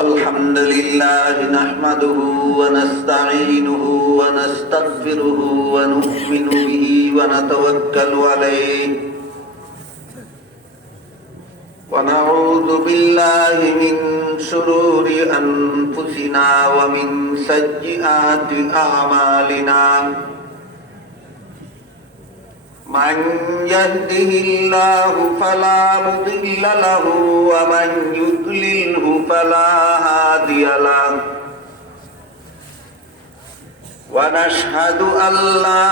الحمد لله نحمده ونستعينه ونستغفره ونؤمن به ونتوكل عليه ونعوذ بالله من شرور أنفسنا ومن سيئات أعمالنا من يهده الله فلا مضل له ومن يضلله فلا هادي له ونشهد أن لا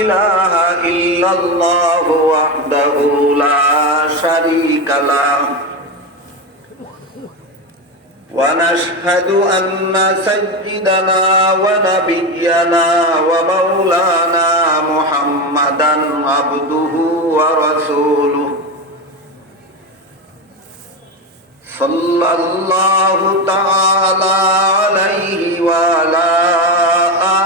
إله إلا الله وحده لا شريك له ونشهد أن سيدنا ونبينا ومولانا محمدا عبده ورسوله صلى الله تعالى عليه وعلى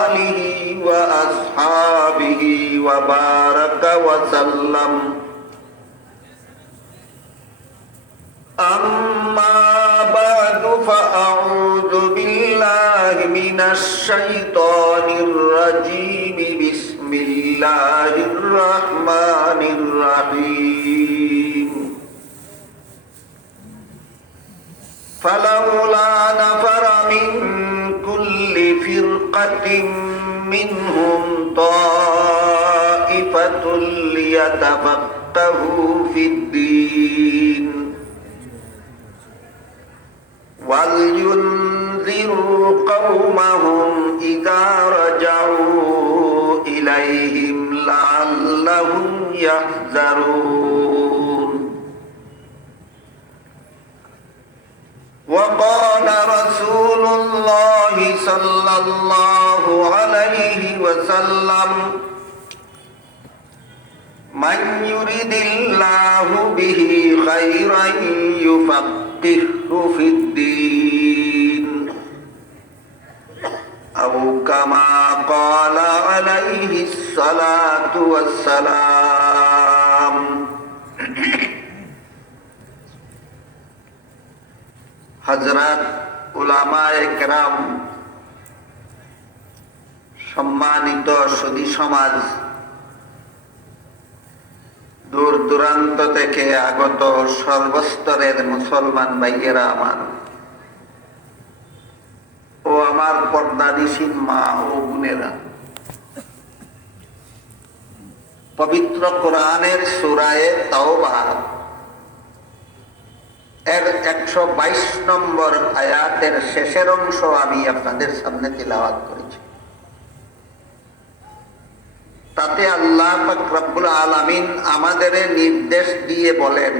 آله وأصحابه وبارك وسلم أما بعد فأعوذ بالله من الشيطان الرجيم بسم الله الرحمن الرحيم فلولا نفر من كل فرقة منهم طائفة ليتفقهوا في الدين ولينذروا قومهم إذا رجعوا إليهم لعلهم يحذرون وقال رسول الله صلى الله عليه وسلم من يرد الله به خيرا يفقهه في الدين أو كما قال عليه الصلاة والسلام হযরত উলামায়ে কেরাম, সম্মানিত সুধী সমাজ, দূর দূরান্ত থেকে আগত সর্বস্তরের মুসলমান ভাইয়েরা আমার ও আমার পর্দানিসীন মা ও বোনেরা, পবিত্র কোরআনের সূরায়ে তাওবা এর 122 নম্বর আয়াতের শেষের অংশ আমি আপনাদের সামনে তিলাওয়াত করেছি। তাতে আল্লাহ পাক রব্বুল আলামিন আমাদের নির্দেশ দিয়ে বলেন,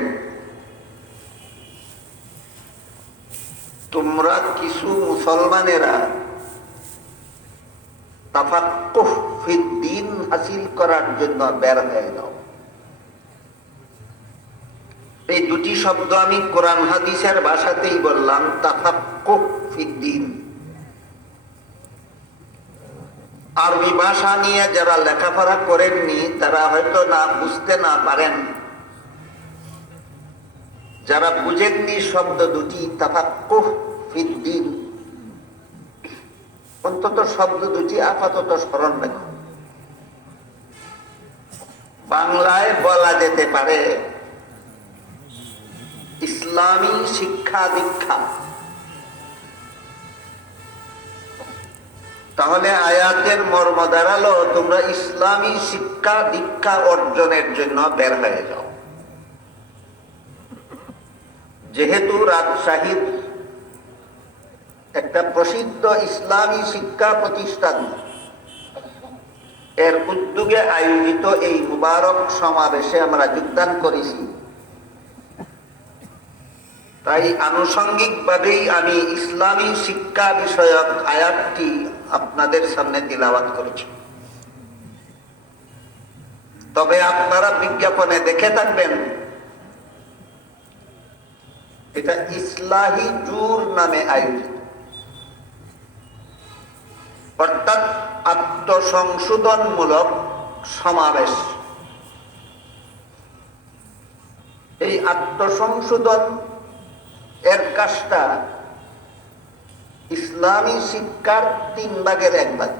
তোমরা কিছু মুসলমানেরা তাফাক্কুহ ফিদ্দীন হাসিল করার জন্য বের হয়ে যাও। এই দুটি শব্দ আমি কোরআন হাদিসের ভাষাতেই বললাম, তাফাক্কুহ ফিদ্দীন। আরবি ভাষা নিয়ে যারা লেখাপড়া করেননি তারা হয়তো না বুঝতে না পারেন, যারা বুঝেননি শব্দ দুটি তাফাক্কুহ ফিদ্দীন, অন্তত শব্দ দুটি আপাতত স্মরণ রাখুন। বাংলায় বলা যেতে পারে ইসলামী শিক্ষা দীক্ষা। তাহলে আয়াতের মর্ম দাঁড়ালো, তোমরা ইসলামী শিক্ষা দীক্ষা অর্জনের জন্য বের হয়ে যাও। যেহেতু রাজশাহীর একটা প্রসিদ্ধ ইসলামী শিক্ষা প্রতিষ্ঠান এর উদ্যোগে আয়োজিত এই মুবারক সমাবেশে আমরা যোগদান করেছি, তাই আনুষঙ্গিকভাবেই আমি ইসলামী শিক্ষা বিষয়ক আয়াতটি আপনাদের সামনে তিলাওয়াত করেছি। তবে আপনারা বিজ্ঞাপনে দেখে থাকবেন এটা ইসলাহি জুর নামে আয়োজিত, অর্থাৎ আত্মসংশোধনমূলক সমাবেশ। এই আত্মসংশোধন এর কাজটা ইসলামী শিক্ষার 3 ভাগের 1 ভাগ।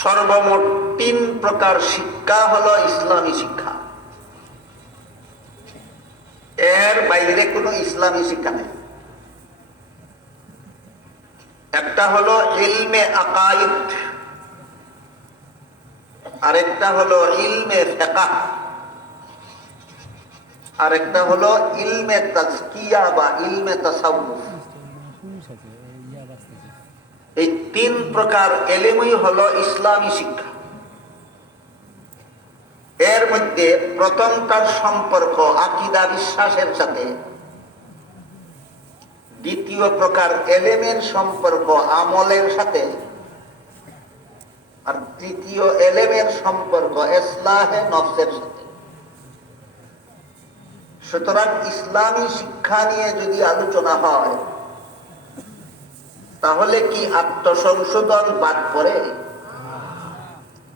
সর্বমোট 3 প্রকার শিক্ষা হলো ইসলামী শিক্ষা। এর বাইরে কোনো ইসলামী শিক্ষা নেই। একটা হলো ইলমে আকাইদ, আরেকটা হলো ইলমে ফিকহ, আরেকটা হলো ইলমে তাজকিয়া বা ইলমে তাসাউফ। এই 3 প্রকার ইলমই হলো ইসলামী শিক্ষা। এর মধ্যে প্রথমটার সম্পর্ক আকীদা বিশ্বাসের সাথে, দ্বিতীয় প্রকার ইলমের সম্পর্ক আমলের সাথে, আর তৃতীয় ইলমের সম্পর্ক ইসলাহে নফসের সাথে। সুতরাং ইসলামী শিক্ষা নিয়ে যদি আলোচনা হয় তাহলে কি আত্মসংশোধন বাদ পড়ে?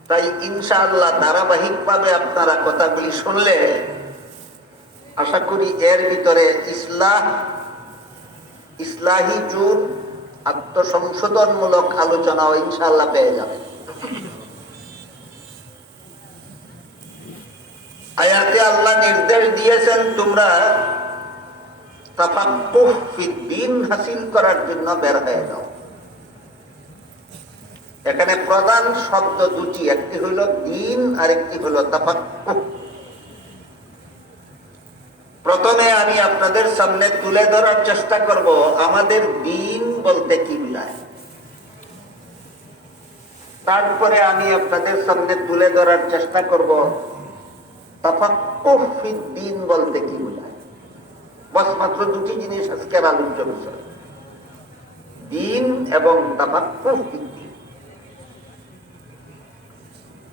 তাই ইনশাআল্লাহ ধারাবাহিকভাবে আপনারা কথাগুলি শুনলে আশা করি এর ভিতরে ইসলাহি জুন, আত্মসংশোধনমূলক আলোচনাও ইনশাআল্লাহ পেয়ে যাবেন। আয়াতে আল্লাহ নির্দেশ দিয়েছেন তোমরা তাফাক্কুহ ফিদ্দীন হাসিল করার জন্য বের হয়ে যাও। এখানে প্রধান শব্দ দুটি, একটি হইল দ্বীন আর একটি হইল তাফাক্কুহ। প্রথমে আমি আপনাদের সামনে তুলে ধরার চেষ্টা করব আমাদের দ্বীন বলতে কি বোঝায়। তারপরে আমি আপনাদের সামনে তুলে ধরার চেষ্টা করব তাফাক্কুহ ফিদ্দীন বলতে কি বোঝায়। বাস মাত্র দুটি জিনিস আজকের আলোচ্য বিষয়, দ্বীন এবং তাফাক্কুহ ফিদ্দীন।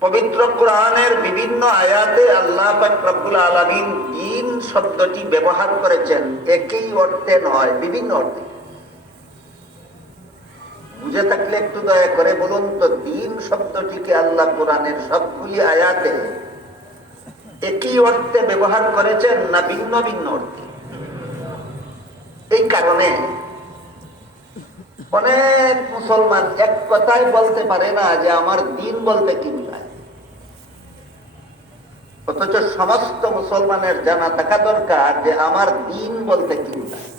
পবিত্র কোরআনের বিভিন্ন আয়াতে আল্লাহ পাক রব্বুল আলামিন দ্বীন শব্দটি ব্যবহার করেছেন, একই অর্থে নয়, বিভিন্ন অর্থে। বুঝে থাকলে একটু দয়া করে বলুন তো, দ্বীন শব্দটিকে আল্লাহ কোরআনের সবগুলি আয়াতে একই অর্থে ব্যবহার করেছেন না ভিন্ন ভিন্ন অর্থে? এই কারণে অনেক মুসলমান এক কথাই বলতে পারে না যে আমার দ্বীন বলতে কি বোঝায়, অথচ সমস্ত মুসলমানের জানা থাকা দরকার যে আমার দ্বীন বলতে কি বোঝায়।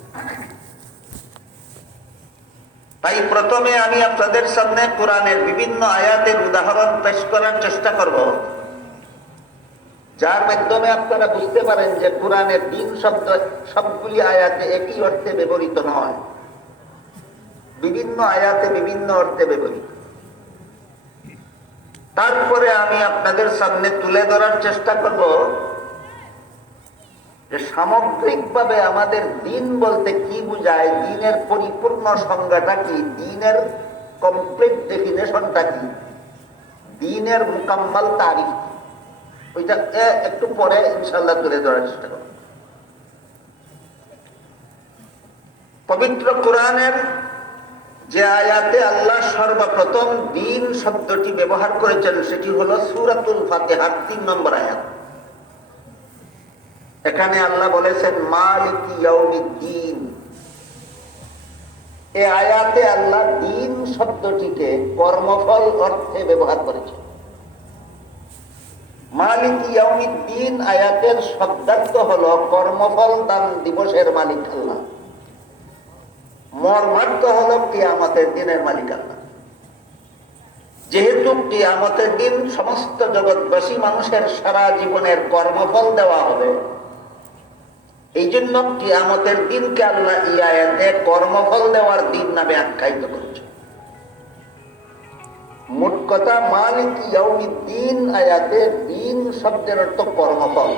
তাই প্রথমে আমি আপনাদের সামনে কোরআনের বিভিন্ন আয়াতের উদাহরণ পেশ করার চেষ্টা করব, যার মাধ্যমে আপনারা বুঝতে পারেন যে কোরআনের দ্বীন শব্দ সবগুলি আয়াতে একই অর্থে ব্যবহৃত নয়, বিভিন্ন আয়াতে বিভিন্ন অর্থে ব্যবহৃত। তারপরে আমি আপনাদের সামনে তুলে ধরার চেষ্টা করব যে সামগ্রিকভাবে আমাদের দ্বীন বলতে কি বোঝায়, দ্বীনের পরিপূর্ণ সংজ্ঞাটা কি, দ্বীনের কমপ্লিট ডেফিনেশনটা কি, দ্বীনের মুকাম্মাল তারিফ, ওইটা একটু পরে ইনশাআল্লাহ তুলে ধরার চেষ্টা করব। পবিত্র কোরআনের যে আয়াতে আল্লাহ সর্বপ্রথম দ্বীন শব্দটি ব্যবহার করেছেন সেটি হলো সূরাতুল ফাতিহার 3 নম্বর আয়াত। এখানে আল্লাহ বলেছেন মালিকি ইয়াউমিদ্দিন। এই আয়াতে আল্লাহ দ্বীন শব্দটিকে কর্মফল অর্থে ব্যবহার করেছেন। মালিকি ইয়াউমিদ্দিন আয়াতের শব্দার্থ হলো কর্মফল দান দিবসের মালিক আল্লাহ, মর্মার্থ হলো কিয়ামতের দিনের মালিক আল্লাহ। যেহেতু কিয়ামতের দিন সমস্ত জগৎবাসী মানুষের সারা জীবনের কর্মফল দেওয়া হবে, এই জন্য কিয়ামতের দিনকে আল্লাহ এই আয়াতে কর্মফল দেওয়ার দিন নামে আখ্যায়িত করেছে। মোট কথা মালিক ইয়াউমিদ্দিন আয়াতে দ্বীন শব্দের অর্থ কর্মফল।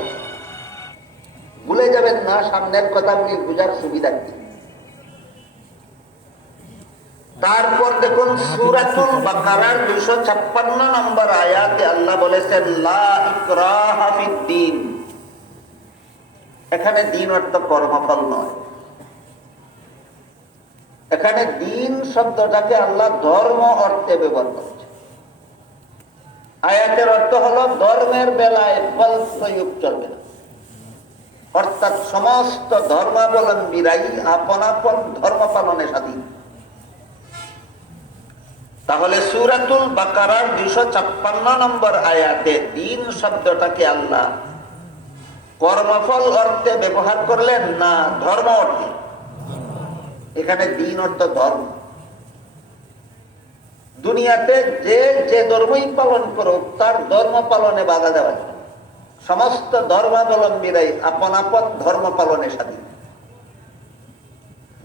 ভুলে যাবেন না, সামনের কথাগুলি বুঝার সুবিধার্থে। তারপর দেখুন সূরাতুল বাকারার 256 নম্বর আয়াতে আল্লাহ বলেছেন লা ইকরাহা ফিদ্দীন। এখানে দ্বীন অর্থ কর্মফল নয়, এখানে দ্বীন শব্দটাকে আল্লাহ ধর্ম অর্থে ব্যবহার করেছে। আয়াতের অর্থ হলো ধর্মের বেলায় ফল প্রয়োগ চলবে না। অর্থাৎ সমস্ত ধর্মাবলম্বীরাই আপন আপন ধর্ম পালনে স্বাধীন। তাহলে সূরাতুল বাকারার 256 নম্বর আয়াতে দিন শব্দটাকে আল্লাহ কর্মফল অর্থে ব্যবহার করলেন না ধর্ম অর্থে? এখানে দিন অর্থ ধর্ম। দুনিয়াতে যে যে ধর্মই পালন করুক তার ধর্ম পালনে বাধা দেওয়া যায়। সমস্ত ধর্মাবলম্বীরাই আপন আপন ধর্ম পালনে স্বাধীন।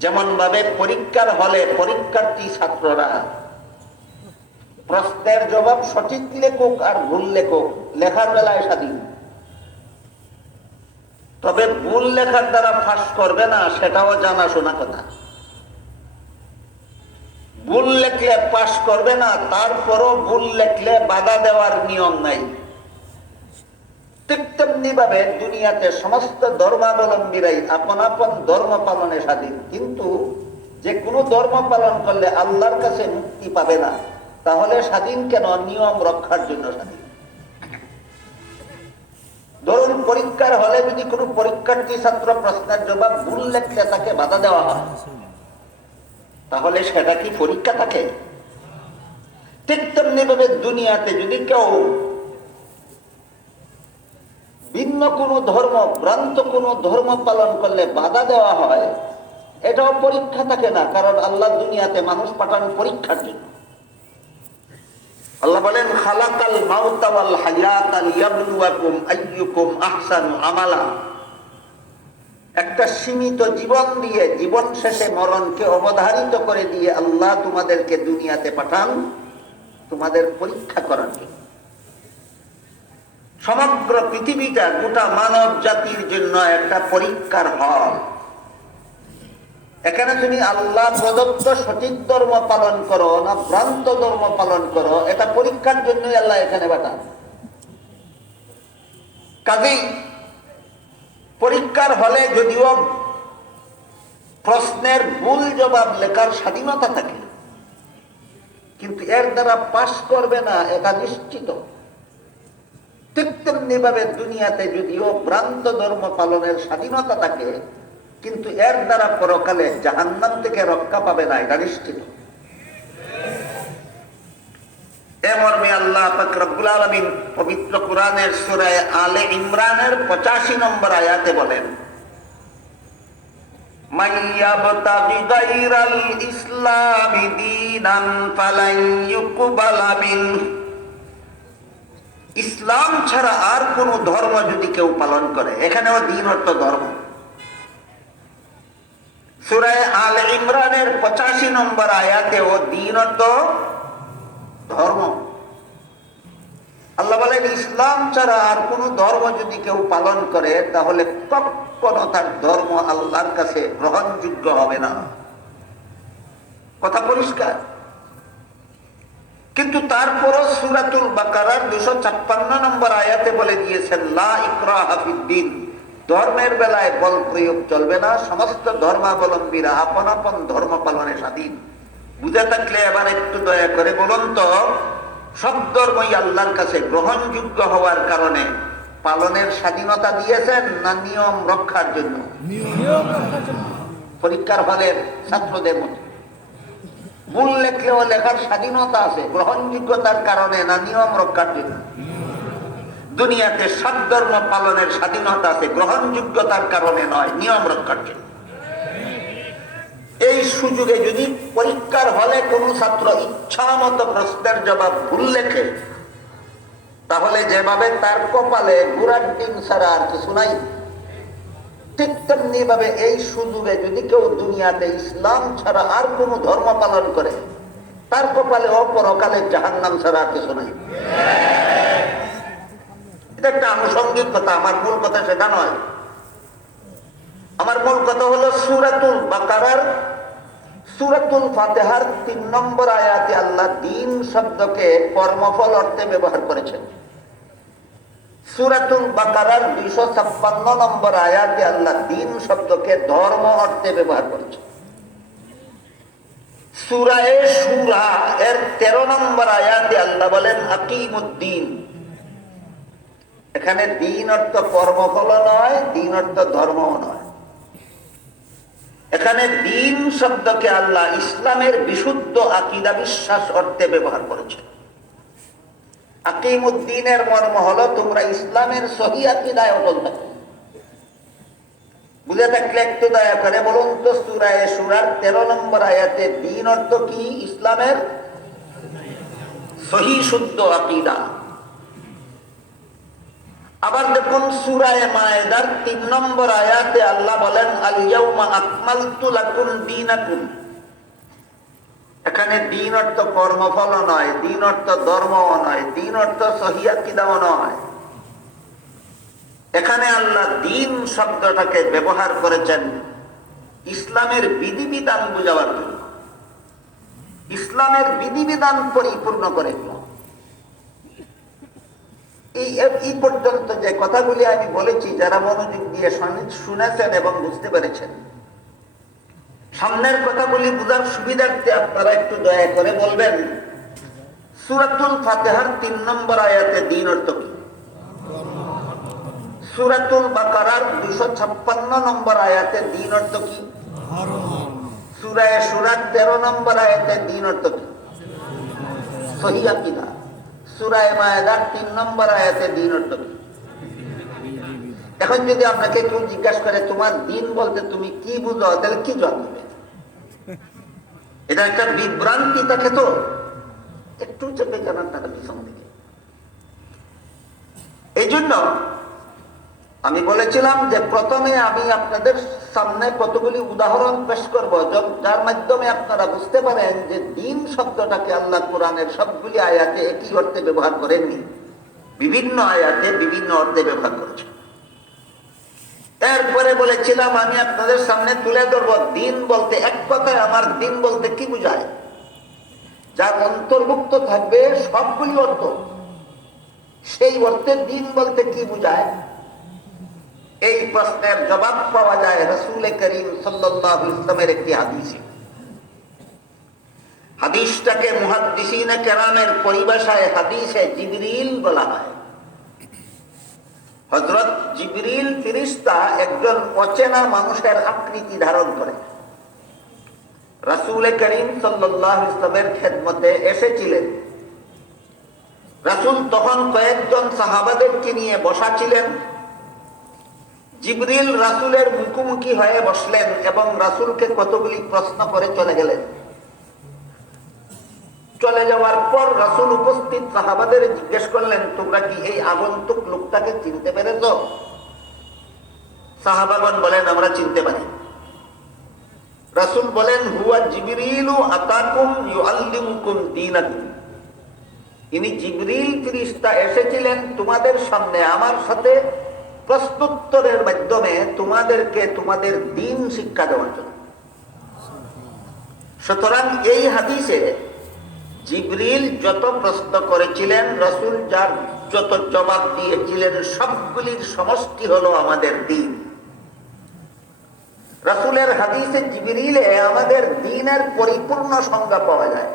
যেমন ভাবে পরীক্ষার হলে পরীক্ষার্থী ছাত্ররা প্রশ্নের জবাব সঠিক লেখুক আর ভুল লেখুক, লেখার বেলায় স্বাধীন। তবে ভুল লেখার দ্বারা ফাঁস করবে না সেটাও জানাশোনা কথা। ভুল লেখলে পাশ করবে না, তারপরও ভুল লেখলে বাধা দেওয়ার নিয়ম নাই। ঠিক তেমনি ভাবে দুনিয়াতে সমস্ত ধর্মাবলম্বীরাই আপন আপন ধর্ম পালনে স্বাধীন। কিন্তু যে কোনো ধর্ম পালন করলে আল্লাহর কাছে মুক্তি পাবে না, তাহলে স্বাধীন কেন? নিয়ম রক্ষার জন্য স্বাধীন। ধরুন পরীক্ষার হলে যদি কোনো পরীক্ষার্থী ছাত্র প্রশ্নের জবাব ভুল লেখলে তাকে বাধা দেওয়া হয়, তাহলে সেটা কি পরীক্ষা থাকে? ঠিক তেমনি ভাবে দুনিয়াতে যদি কেউ ভিন্ন কোন ধর্ম, ভ্রান্ত কোন ধর্ম পালন করলে বাধা দেওয়া হয়, এটাও পরীক্ষা থাকে না। কারণ আল্লাহ দুনিয়াতে মানুষ পাঠান পরীক্ষার জন্য। আল্লাহ বলেন খালাকাল মাউতা ওয়াল হায়াতা লিয়াবলুয়াকুম আইয়ুকুম আহসানু আমালা। একটা সীমিত জীবন দিয়ে জীবন শেষে মরণকে অবধারিত করে দিয়ে আল্লাহ তোমাদেরকে দুনিয়াতে পাঠান তোমাদের পরীক্ষা করার জন্য। সমগ্র পৃথিবীটা গোটা মানব জাতির জন্য একটা পরীক্ষার হল। এখানে তুমি আল্লাহ প্রদত্ত সঠিক ধর্ম পালন করো না ভ্রান্ত ধর্ম পালন করো, এটা পরীক্ষার জন্যই আল্লাহ এখানে পাঠান। কাজেই পরীক্ষার হলে যদিও প্রশ্নের ভুল জবাব লেখার স্বাধীনতা থাকে, কিন্তু এর দ্বারা পাশ করবে না এটা নিশ্চিত। ঠিক তেমনি ভাবে দুনিয়াতে যদিও ভ্রান্ত ধর্ম পালনের স্বাধীনতা থাকে, কিন্তু এর দ্বারা পরকালে জাহান্নাম থেকে রক্ষা পাবে না এটা নিশ্চিত। এ মর্মে আল্লাহ পাক রব্বুল আলামিন পবিত্র কোরআনের সূরা আলে ইমরানের 85 নম্বর আয়াতে বলেন, মাইয়াবতাগি গায়রাল ইসলামি দীনান ফালান ইউকবালা মিনহু। ইসলাম ছাড়া আর কোন ধর্ম যদি কেউ পালন করে, এখানেও দ্বীন অর্থ ধর্ম। সূরা আলে ইমরানের 85 নম্বর আয়াতেও দ্বীন অর্থ ধর্ম। আল্লাহ বলেন ইসলাম ছাড়া আর কোন ধর্ম যদি কেউ পালন করে, তাহলে কখনো তার ধর্ম আল্লাহর কাছে গ্রহণযোগ্য হবে না। কথা পরিষ্কার। কিন্তু তারপরও সূরাতুল বাকারার 256 নম্বর আয়াতে বলে দিয়েছেন লা ইকরাহা ফিদ্দীন, ধর্মের বেলায় বল প্রয়োগ চলবে না, সমস্ত ধর্মাবলম্বীরা আপন আপন ধর্ম পালনে স্বাধীন। বুঝে থাকলে এবার একটু দয়া করে বলুন তো, সব ধর্মই আল্লাহর কাছে গ্রহণযোগ্য হওয়ার কারণে পালনের স্বাধীনতা দিয়েছেন না নিয়ম রক্ষার জন্য? পরীক্ষার হলের ছাত্রদের মতো ভুল লেখলেও লেখার স্বাধীনতা আছে, গ্রহণযোগ্যতার কারণে না নিয়ম রক্ষার জন্য? দুনিয়াতে সব ধর্ম পালনের স্বাধীনতা আছে, গ্রহণযোগ্যতার কারণে নয়, নিয়ম রক্ষার জন্য। এই সুযোগে যদি পরীক্ষার হলে কোন ছাত্র ইচ্ছা মতো প্রশ্নের জবাব ভুল লেখে, তাহলে যেভাবে তার কপালে ঘোড়ার ডিম ছাড়া আর কিছু নাই, ঠিক তেমনি ভাবে এই সুযোগে যদি কেউ দুনিয়াতে ইসলাম ছাড়া আর কোন ধর্ম পালন করে, তার কপালে অপরকালে জাহান্নাম ছাড়া আর কিছু নাই। এটা একটা আনুষঙ্গিক কথা, আমার মূল কথা সেটা নয়। আমার মূল কথা হলো সূরাতুল বাকারার সূরাতুল ফাতিহার 3 নম্বর আয়াতে আল্লাহ দ্বীন শব্দকে কর্মফল অর্থে ব্যবহার করেছেন। সূরাতুল বাকারার 256 নম্বর আয়াতে আল্লাহ দ্বীন শব্দকে ধর্ম অর্থে ব্যবহার করেছেন। সূরা শূরা এর 13 নম্বর আয়াতে আল্লাহ বলেন আকিমুদ্দিন। এখানে দিন অর্থ কর্মফল নয়, দিন অর্থ ধর্মও নয়। এখানে দিন শব্দকে আল্লাহ ইসলামের বিশুদ্ধ আকীদা বিশ্বাস অর্থে ব্যবহার করেছেন। আকিমুদ্দিনের মর্ম হলো তোমরা ইসলামের সহি আকীদায় অটল থাকো। বুঝে থাকলে একটু দয়া করে বলুন তো, সূরা শুরার 13 নম্বর আয়াতে দিন অর্থ কি? ইসলামের সহি শুদ্ধ আকীদা। আবার দেখুন সূরা মায়েদার 3 নম্বর আয়াতে আল্লাহ বলেন আল ইয়াউমা আকমালতু লাকুম দীনাকুম। এখানে দিন অর্থ কর্মফল নয়, দিন অর্থ ধর্মও নয়, দিন অর্থ সহি আকীদাও নয়। এখানে আল্লাহ দিন শব্দটাকে ব্যবহার করেছেন ইসলামের বিধিবিধান বুঝাবার জন্য, ইসলামের বিধিবিধান পরিপূর্ণ করে। এই পর্যন্ত যে কথাগুলি আমি বলেছি, যারা মনোযোগ দিয়ে শুনেছেন এবং বুঝতে পেরেছেন, সামনের কথাগুলি বুঝার সুবিধার্থে আপনারা একটু দয়া করে বলবেন সূরাতুল ফাতিহার 3 নম্বর আয়াতে দিন অর্থ কি? সূরাতুল বাকারার 256 নম্বর আয়াতে দিন অর্থ কি? সূরা শুরার 13 নম্বর আয়াতে দিন অর্থ কি? সহি আকীদা। সূরা মায়েদার 3 নম্বর আয়াতে দিন অর্থ কি? এখন যদি আপনাকে কেউ জিজ্ঞাসা করে তোমার দিন বলতে তুমি কি বুঝো, তাহলে কি জবাব দেবে? এটা একটা বিভ্রান্তি থাকে, তো একটু চেপে জানার তারা পিছন দিকে। এই জন্য আমি বলেছিলাম যে প্রথমে আমি আপনাদের সামনে কতগুলি উদাহরণ পেশ করব, যার মাধ্যমে আপনারা বুঝতে পারেন যে দিন শব্দটাকে আল্লাহ কোরআনের সবগুলি আয়াতে একই অর্থে ব্যবহার করেননি, বিভিন্ন আয়াতে বিভিন্ন অর্থে ব্যবহার করেছেন। এরপরে বলেছিলাম আমি আপনাদের সামনে তুলে ধরব দিন বলতে, এক কথায় আমার দিন বলতে কি বোঝায়, যার অন্তর্ভুক্ত থাকবে সবগুলি অর্থ। সেই অর্থে দিন বলতে কি বোঝায়, এই প্রশ্নের জবাব পাওয়া যায় রাসূল করিম সাল্লাল্লাহু আলাইহি ওয়াসাল্লামের একটি হাদিসে। হাদিসটাকে মুহাদ্দিসিনে কেরামের পরিভাষায় হাদিসে জিবরিল বলা হয়। হযরত জিবরিল ফেরেশতা একজন অচেনা মানুষের আকৃতি ধারণ করে রাসূল করিম সাল্লাল্লাহু আলাইহি ওয়াসাল্লামের খেদমতে এসেছিলেন। রাসূল তখন কয়েকজন সাহাবাদেরকে নিয়ে বসা ছিলেন। জিবরিল রাসূলের মুখোমুখি হয়ে বসলেন এবং রাসূলকে কতগুলি প্রশ্ন করে চলে গেলেন। চলে যাওয়ার পর রাসূল উপস্থিত সাহাবাদের জিজ্ঞেস করলেন, তোমরা কি এই আগন্তুক লোকটাকে চিনতে পেরেছ? সাহাবাগণ বলেন, আমরা চিনতে পারি। রাসূল বলেন, হুয়া জিবরিলু আতাকুম ইউআল্লিমুকুম দীনাকুম। ইনি জিবরিল ফেরেশতা এসেছিলেন তোমাদের সামনে আমার সাথে প্রশ্নোত্তরের মাধ্যমে তোমাদেরকে তোমাদের দ্বীন শিক্ষা দেওয়ার জন্য। সুতরাং এই হাদিসে জিবরিল যত প্রশ্ন করেছিলেন, রাসূল যার যত জবাব দিয়েছিলেন, সবগুলির সমষ্টি হলো আমাদের দ্বীন। রাসূলের হাদিসে জিবরিলে আমাদের দ্বীনের পরিপূর্ণ সংজ্ঞা পাওয়া যায়।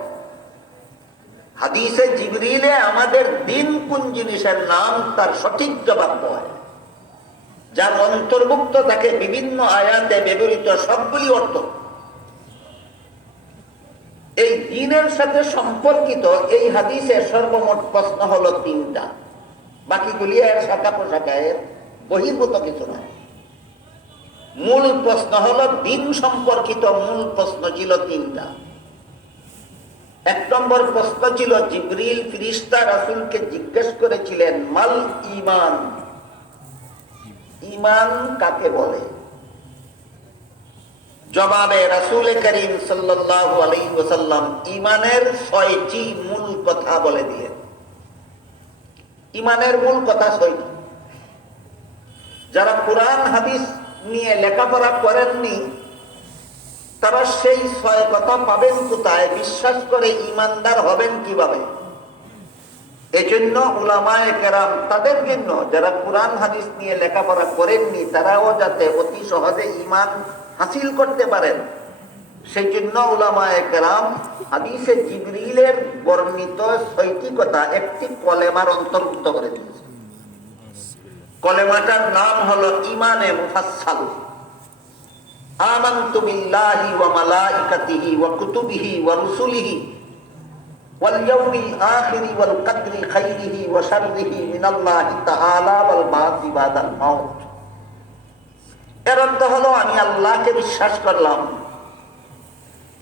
হাদিসে জিবরিলে আমাদের দ্বীন কোন জিনিসের নাম তার সঠিক জবাব পাওয়া যায়, যার অন্তর্ভুক্ত থাকে বিভিন্ন আয়াতে ব্যবহৃত সবগুলি অর্থ। এই দ্বীনের সাথে সম্পর্কিত এই হাদিসের সর্বমোট প্রশ্ন হলো 3টা, বাকিগুলি এর শাখা প্রশাখা, এর বহির্ভূত কিছু নয়। মূল প্রশ্ন হলো দ্বীন সম্পর্কিত, মূল প্রশ্ন ছিল 3টা। 1 নম্বর প্রশ্ন ছিল জিবরিল ফেরেশতা রাসূলকে জিজ্ঞেস করেছিলেন, মাল ঈমান, ঈমান কাকে বলে? জবাবে রাসূল করিম সাল্লাল্লাহু আলাইহি ওয়াসাল্লাম ঈমানের 6টি মূল কথা বলে দিলেন। ঈমানের মূল কথা 6টি। যারা কোরআন হাদিস নিয়ে লেখাপড়া করেননি তারা সেই 6 কথা পাবেন কোথায়? বিশ্বাস করে ঈমানদার হবেন কিভাবে? এজন্য উলামায়ে কেরাম তাদের জন্য, যারা কোরআন হাদিস নিয়ে লেখাপড়া করেননি, তারাও যাতে অতি সহজে ঈমান হাসিল করতে পারেন, সেই জন্য উলামায়ে কেরাম হাদিসে জিবরিলের বর্ণিত 6টি কথা একটি কলেমার অন্তর্ভুক্ত করে দিয়েছে। কলেমাটার নাম হলো ইমানে মুফাসসাল। আমানতু বিল্লাহি ওয়া মালাইকাতিহি ওয়া কুতুবিহি ওয়া রুসুলিহি ওয়াল ইয়াউমিল আখিরি ওয়াল কদরি খাইরিহি ওয়া শাররিহি মিনাল্লাহি তাআলা ওয়াল বা'সি বাদাল মাউত। এর অর্থ হলো আমি আল্লাহকে বিশ্বাস করলাম,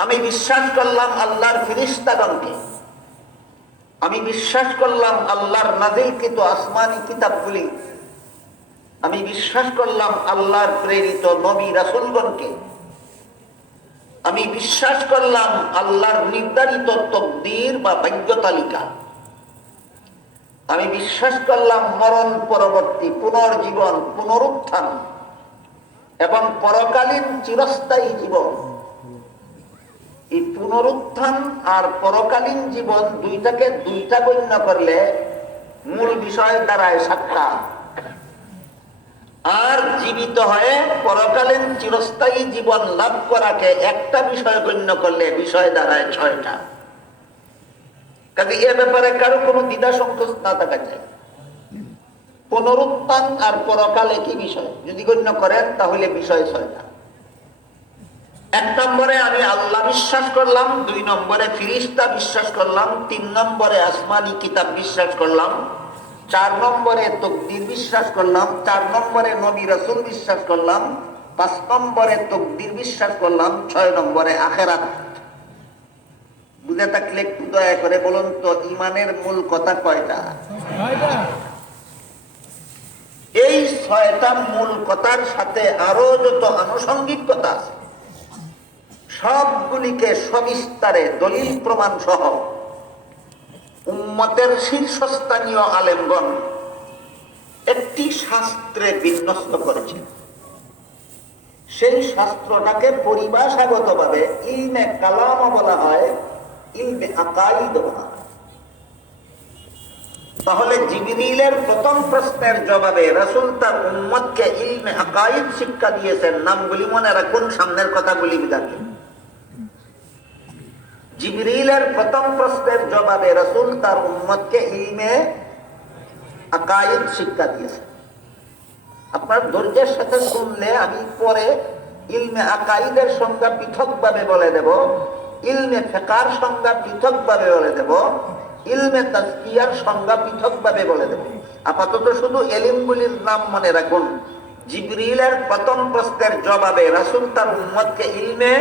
আমি বিশ্বাস করলাম আল্লাহর ফেরেশতাগণকে, আমি বিশ্বাস করলাম আল্লাহর নাযিলকৃত আসমানি কিতাবগুলি, আমি বিশ্বাস করলাম আল্লাহর প্রেরিত নবী রাসূলগণকে, আমি বিশ্বাস করলাম আল্লাহর নির্ধারিত তকদীর বা ভাগ্য তালিকা, আমি বিশ্বাস করলাম মরণ পরবর্তী পুনর্জীবন, পুনরুত্থান এবং পরকালীন চিরস্থায়ী জীবন। এই পুনরুত্থান আর পরকালীন জীবন দুইটাকে দুইটা গণ্য করলে মূল বিষয় দাঁড়ায় 7টা, আর জীবিত হয়ে পরকালীন চিরস্থায়ী জীবন লাভ করাকে একটা বিষয় গণ্য করলে বিষয় দাঁড়ায় 6টা। কাজে এ ব্যাপারে কারো কোনো দ্বিধা সংকোচ না থাকা চাই। পুনরুত্থান আর পরকালে কি বিষয় যদি গণ্য করেন তাহলে বিষয় 6টা। 1 নম্বরে আমি আল্লাহ বিশ্বাস করলাম, 2 নম্বরে ফেরেশতা বিশ্বাস করলাম, 3 নম্বরে আসমানি কিতাব বিশ্বাস করলাম, 4 নম্বরে তকদীর বিশ্বাস করলাম, 4 নম্বরে নবী রাসূল বিশ্বাস করলাম, 5 নম্বরে তকদীর বিশ্বাস করলাম, 6 নম্বরে আখিরাত। বুঝে থাকলে একটু দয়া করে বলুন তো ঈমানের মূল কথা কয়টা? এই 6টা মূল কথার সাথে আরো যত আনুষঙ্গিক কথা আছে সবগুলিকে সবিস্তারে দলিল প্রমাণ সহ উম্মতের শীর্ষস্থানীয় আলেমগণ একটি শাস্ত্রে বিন্যস্ত করেছেন। সেই শাস্ত্রটাকে পরিভাষাগতভাবে ইলমে কালাম বলা হয়, ইলমে আকাইদ বলা হয়। তাহলে জিবরিলের প্রথম প্রশ্নের জবাবে রাসূল তার উম্মতকে ইলমে আকাইদ শিক্ষা দিয়েছেন। নামগুলি মনে রাখুন, সামনের কথাগুলি বিদাকে। জিবরিলের প্রথম প্রশ্নের জবাবে রাসূল তার উম্মতকে ইলমে আকাইদ শিক্ষা দিয়েছেন। আপনার ধৈর্যের সাথে শুনলে আমি পরে ইলমে আকাইদের সংজ্ঞা পৃথকভাবে বলে দেব, ইলমে ফিকহের সংজ্ঞা পৃথকভাবে বলে দেব, ইলমে তাজকিয়ার সংজ্ঞা পৃথকভাবে বলে দেব। আপাতত শুধু ইলমগুলির নাম মনে রাখুন। জিবরিলের প্রথম প্রশ্নের জবাবে রাসূল তার উম্মতকে ইলমে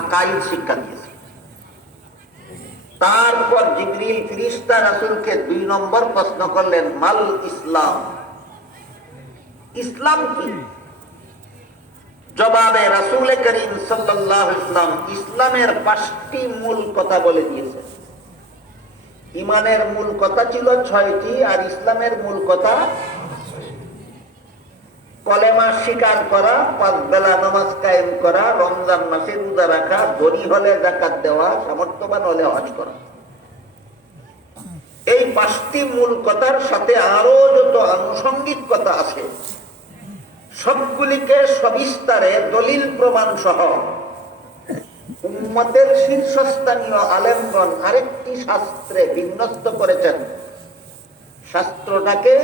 আকাইদ শিক্ষা দিয়েছেন। তারপর জিবরিল ফেরেশতা রাসূলকে 2 নম্বর প্রশ্ন করলেন, মাল ইসলাম, ইসলাম কি? জবাবে রাসূল করিম সাল্লাল্লাহু আলাইহি ওয়াসাল্লাম ইসলামের 5টি মূল কথা বলে দিয়েছেন। ঈমানের মূল কথা ছিল 6টি, আর ইসলামের মূল কথা কলেমা স্বীকার করা, 5 বেলা নামাজ কায়েম করা, রমজান মাসে রোজা রাখা, ধনী হলে যাকাত দেওয়া, সামর্থ্যবান হলে হজ করা। এই 5টি মূল কথার সাথে আরো যত আনুষঙ্গিক কথা আছে সবগুলিকে সবিস্তারে দলিল প্রমাণ সহ উম্মতের শীর্ষস্থানীয় আলেমগণ আরেকটি শাস্ত্রে বিন্যস্ত করেছেন। শাস্ত্রটাকে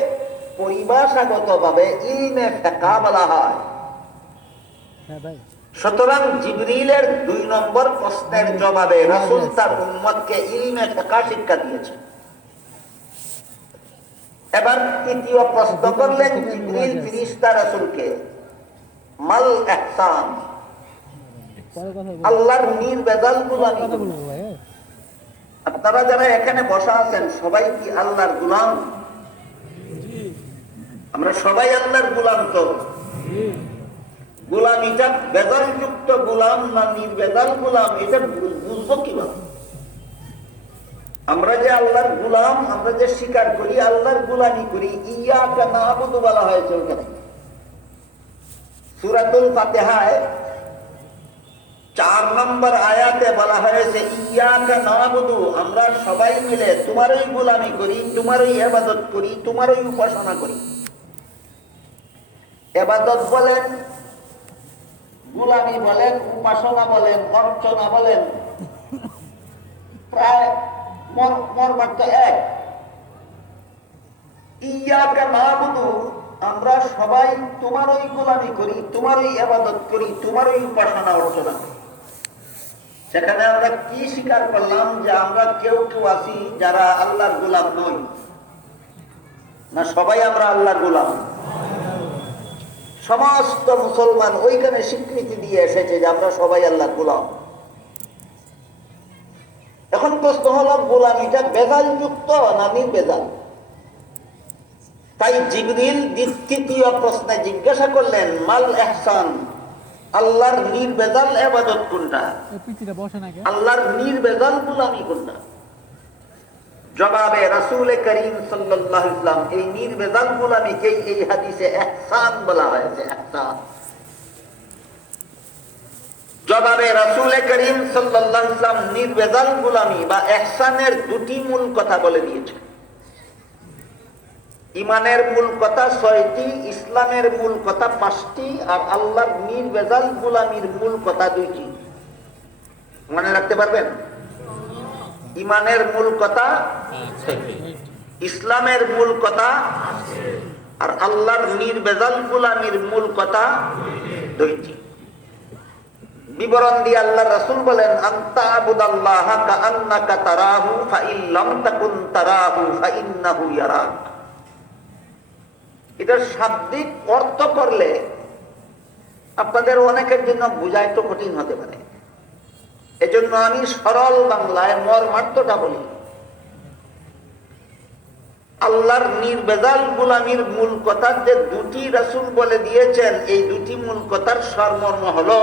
পরিভাষাগতভাবে ইলমে ফিকহ বলা হয়। সুতরাং জিবরিলের 2 নম্বর প্রশ্নের জবাবে রাসূল তার উম্মতকে ইলমে ফিকহ শিক্ষা দিয়েছেন। এবার তৃতীয় প্রশ্ন করলেন জিবরিল ফেরেশতা রাসূলকে, মাল ইহসান, আল্লাহর নির্বেজাল গোলামি। আপনারা যারা এখানে বসা আছেন সবাই কি আল্লাহর গোলাম? আমরা সবাই আল্লাহর গোলাম। তো গোলামিটা বেজালযুক্ত গোলাম না নির্বেজাল গোলাম, এটা বুঝবো কিভাবে? আমরা যে আল্লাহর গোলাম, আমরা যে স্বীকার করি আল্লাহর গোলামি করি, ইয়াকা নাবুদু বলা হয়েছে ওখানে। সূরাতুল ফাতিহায় 4 নম্বর আয়াতে বলা হয়েছে ইয়াকা নাবুদু, আমরা সবাই মিলে তোমারই গোলামি করি, তোমারই ইবাদত করি, তোমারই উপাসনা করি। ইবাদত বলেন, গোলামি বলেন, উপাসনা বলেন, অর্চনা বলেন, প্রায় মর্মার্থ এক। ইয়াকা নাবুদু, আমরা সবাই তোমারই গোলামি করি, তোমারই ইবাদত করি, তোমারই উপাসনা অর্চনা করি। সেখানে আমরা কি স্বীকার করলাম? যে আমরা কেউ কেউ আছি যারা আল্লাহর গোলাম নই, না সবাই আমরা আল্লাহর গোলাম? সমস্ত মুসলমান ওইখানে স্বীকৃতি দিয়ে এসেছে যে আমরা সবাই আল্লাহর গোলাম। এখন প্রশ্ন হলো, গোলামিটা বেজাল যুক্ত না নির্বেজাল? তাই জিবরিল দ্বিতীয় প্রশ্নে জিজ্ঞাসা করলেন, মাল ইহসান, আল্লাহর নির্বেজাল ইবাদত কোনটা, আল্লাহর নির্বেজাল গোলামি কোনটা? জবাবে রাসূল করিম সাল্লাল্লাহু আলাইহি ওয়াসাল্লাম এই নির্বেজাল গোলামিকে এই হাদিসে ইহসান বলা হয়েছে। ইহসান। জবাবে রাসূল করিম সাল্লাল্লাহু আলাইহি ওয়াসাল্লাম নির্বেজাল গোলামি বা ইহসানের দুটি মূল কথা বলে দিয়েছেন। ইমানের মূল কথা 6টি, ইসলামের মূল কথা 5টি, আর আল্লাহর নির্বেজাল গোলামির মূল কথা 2টি। মনে রাখতে পারবেন? ইমানের মূল কথা, ইসলামের মূল কথা, আর আল্লাহর নির্বেজাল গোলামির মূল কথা 2টি। বিবরণ দিয়ে আল্লাহর রাসূল বলেন, আনতা আবুদাল্লাহা কাআন্নাকা তারাহু ফাইন লাম তাকুন তারাহু ফাইন্নাহু ইয়ারাক। এটার শাব্দিক অর্থ করলে আপনাদের অনেকের জন্য বুঝাইতে কঠিন হতে পারে। এজন্য আমি সরল বাংলায় মর্মার্থটা বলি। আল্লাহর নির্বেজাল গোলামির মূল কথা যে 2টি রাসূল বলে দিয়েছেন, এই 2টি মূল কথার সারমর্ম হলো,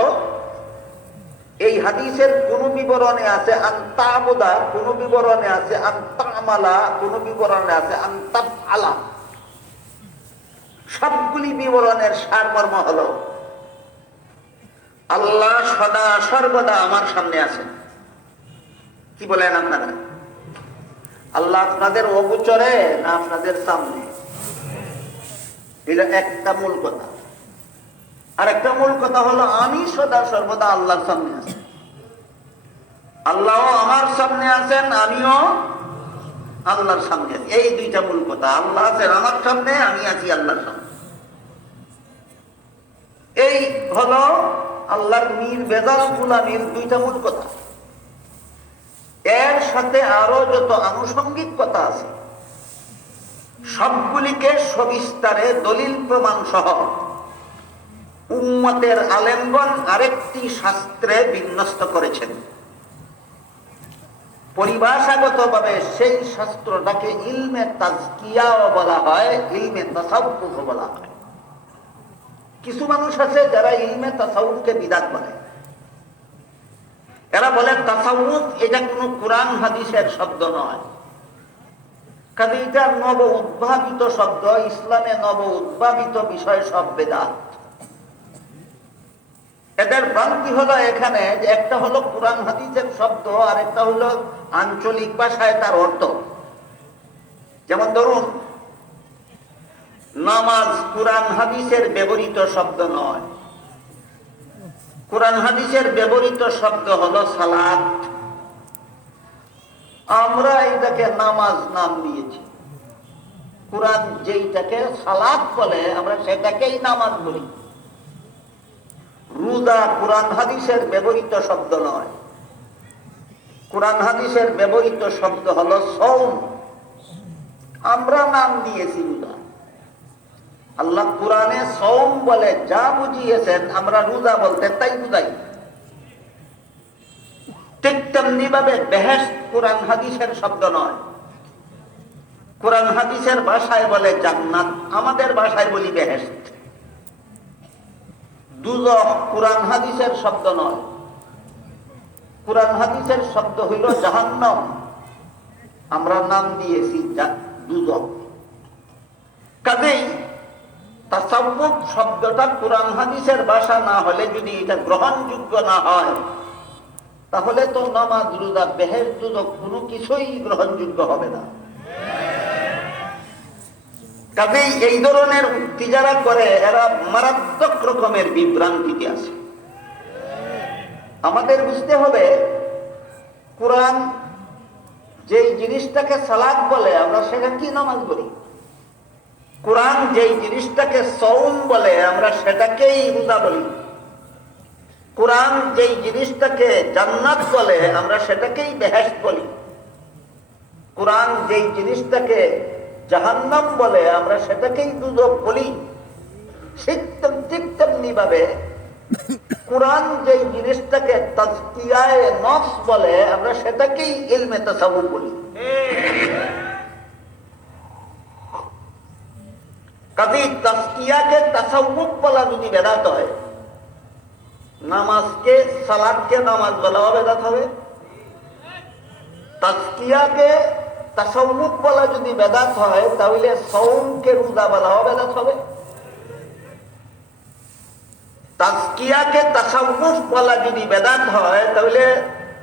এই হাদিসের কোন বিবরণে আছে আনতাবুদা, কোন বিবরণে আছে আনতামালা, কোন বিবরণে আছে আনতাফআলা। সবগুলি বিবরণের সারমর্ম হলো, আল্লাহ সদা সর্বদা আমার সামনে আছেন। কি বলেন আপনারা? আল্লাহ আপনাদের অগোচরে না আপনাদের সামনে? এটা একটা মূল কথা। আর একটা মূল কথা হলো, আমি সদা সর্বদা আল্লাহর সামনে আছি। আল্লাহ আমার সামনে আছেন, আমিও আল্লাহর সামনে আছি। এই 2টা মূল কথা। আল্লাহ আছেন আমার সামনে, আমি আছি আল্লাহর সামনে। এই হলো আল্লাহর নির্বেজাল গোলামির 2টা মূল কথা। এর সাথে আরো যত আনুষঙ্গিক কথা আছে, সবগুলিকে সবিস্তারে দলিল প্রমাণ সহ উম্মতের আলেমগণ আরেকটি শাস্ত্রে বিন্যস্ত করেছেন। পরিভাষাগতভাবে সেই শাস্ত্রটাকে ইলমে তাজকিয়াও বলা হয়, ইলমে তাসাউফও বলা হয়। কিছু মানুষ আছে যারা ইলমে তাসাউফকে বিদআত বলে। এরা বলে তাসাউফ এটা কোনো কোরআন হাদিসের শব্দ নয়, কাজে এটা নব উদ্ভাবিত শব্দ, ইসলামে নব উদ্ভাবিত বিষয়, সব বেদাত। এদের ভ্রান্তি হলো এখানে যে একটা হলো কোরআন হাদিসের শব্দ, আর একটা হলো আঞ্চলিক ভাষায় তার অর্থ। যেমন ধরুন, নামাজ কোরআন হাদিসের ব্যবহৃত শব্দ নয়। কোরআন হাদিসের ব্যবহৃত শব্দ হলো সালাত। আমরা এটাকে নামাজ নাম দিয়েছি। কোরআন যেইটাকে সালাত বলে, আমরা সেটাকেই নামাজ বলি। রোজা কোরআন হাদিসের ব্যবহৃত শব্দ নয়। কোরআন হাদিসের ব্যবহৃত শব্দ হলো সওম। আমরা নাম দিয়েছি রোজা। আল্লাহ কোরআনে সওম বলে যা বুঝিয়েছেন, আমরা রোজা বলতে তাই বুঝাই। ঠিক তেমনি ভাবে বেহেশত কোরআন হাদিসের শব্দ নয়। কোরআন হাদিসের ভাষায় বলে জান্নাত, আমাদের ভাষায় বলি বেহেশত। দুজখ কোরআন হাদিসের শব্দ নয়। কোরআন হাদিসের শব্দ হইল জাহান্নাম, আমরা নাম দিয়েছি দুজখ। কাজেই তাসাউফ শব্দটা কোরআন হাদিসের ভাষা না হলে, যদি এটা গ্রহণযোগ্য না হয়, তাহলে তো নামাজ, রোজা, বেহেশত, দুজখ কোনো কিছুই গ্রহণযোগ্য হবে না। কাজেই এই ধরনের উক্তি যারা করে, এরা মারাত্মক রকমের বিভ্রান্তিতে আছে। আমাদের বুঝতে হবে, কোরআন যেই জিনিসটাকে সালাত বলে, আমরা সেটা কি নামাজ বলি। কোরআন যেই জিনিসটাকে সওম বলে আমরা সেটাকেই রোজা বলি। কোরআন যেই জিনিসটাকে জান্নাত বলে আমরা সেটাকেই বেহেশত বলি। কোরআন যেই জিনিসটাকে জাহান্নাম বলে আমরা সেটাকেই দুজক বলি। ঠিক তেমনি ভাবে কোরআন যেই জিনিসটাকে তাজকিয়ায়ে নফস বলে আমরা সেটাকেই ইলমে তাসাউফ বলি। কাজী তাজকিয়াকে তাসাউফ বলা যদি বেদাত হয়, নামাজকে সালাতকে নামাজ বলাও বেদাত হবে। তাজকিয়াকে তাসাউফ বলা যদি বেদাত হয় তাহলে সওমকে রোজা বলাও বেদাত হবে। তাজকিয়াকে তাসাউফ বলা যদি বেদাত হয় তাহলে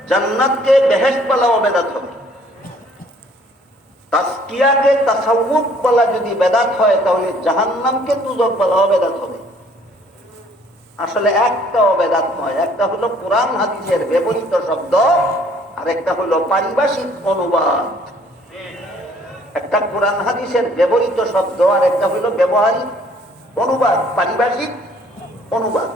জান্নাতকে বেহেশত বলাও বেদাত হবে। তাজকিয়াকে তাসাউফ বলা যদি বেদাত হয় তাহলে জাহান্নামকে দুজক বলাও বেদাত হবে। আসলে একটাও বেদাত নয়, একটা হলো কোরআন হাদিসের ব্যবহৃত শব্দ আর একটা হলো পারিভাষিক অনুবাদ। একটা কোরআন হাদিসের ব্যবহৃত শব্দ আর একটা হলো ব্যবহারিক অনুবাদ, পারিভাষিক অনুবাদ।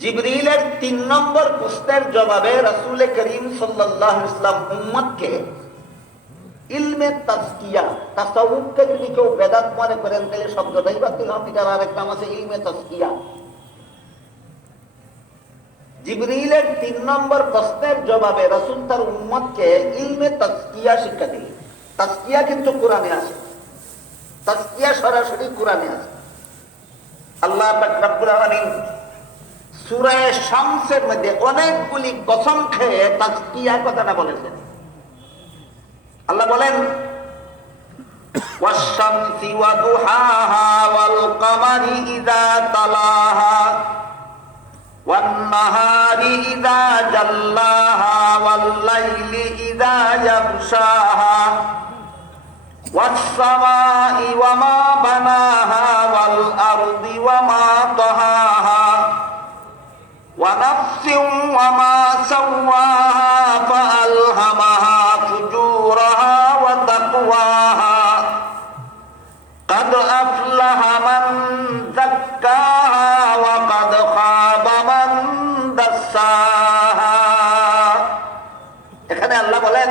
জিবরিলের ৩ নম্বর প্রশ্নের জবাবে রাসূল করিম সাল্লাল্লাহু আলাইহি ওয়াসাল্লাম উম্মতকে ইলমে তাজকিয়া, তাসাউফকে যদি কেউ বেদাত মনে করেন তাহলে শব্দটাই বাতিল হবে। এটার আরেকটা নাম আছে ইলমে তাজকিয়া। জিবরিলের ৩ নম্বর প্রশ্নের জবাবে রাসূল তার উম্মতকে ইলমে তাজকিয়া শিক্ষা দিলেন। তাজকিয়া কিন্তু কোরআনে আছে, তাজকিয়া সরাসরি কোরআনে আছে। আল্লাহ পাক রব্বুল আলামিন সূরা শামসের মধ্যে অনেকগুলি কসম খেয়ে তাজকিয়া কথাটা বলেছেন। আল্লাহ বলেন ওয়াশ-শামসি ওয়া দুহাহা ওয়াল কামারি ইযা তালাহা ওয়ান নাহারি ইযা জাল্লাহা ওয়াল লাইলি ইযা ইয়াগশাহা ওয়াস সামাই ওয়া মা বানাহা ওয়াল আরদি ওয়া মা তাহাহা ওয়া নাফসিন ওয়া মা সাওয়াহা ফাআলহামাহা ফুজুরাহা ওয়া তাকওয়াহা قد أفلح من زكاها وقد خاب من دساها। এখানে আল্লাহ বলেন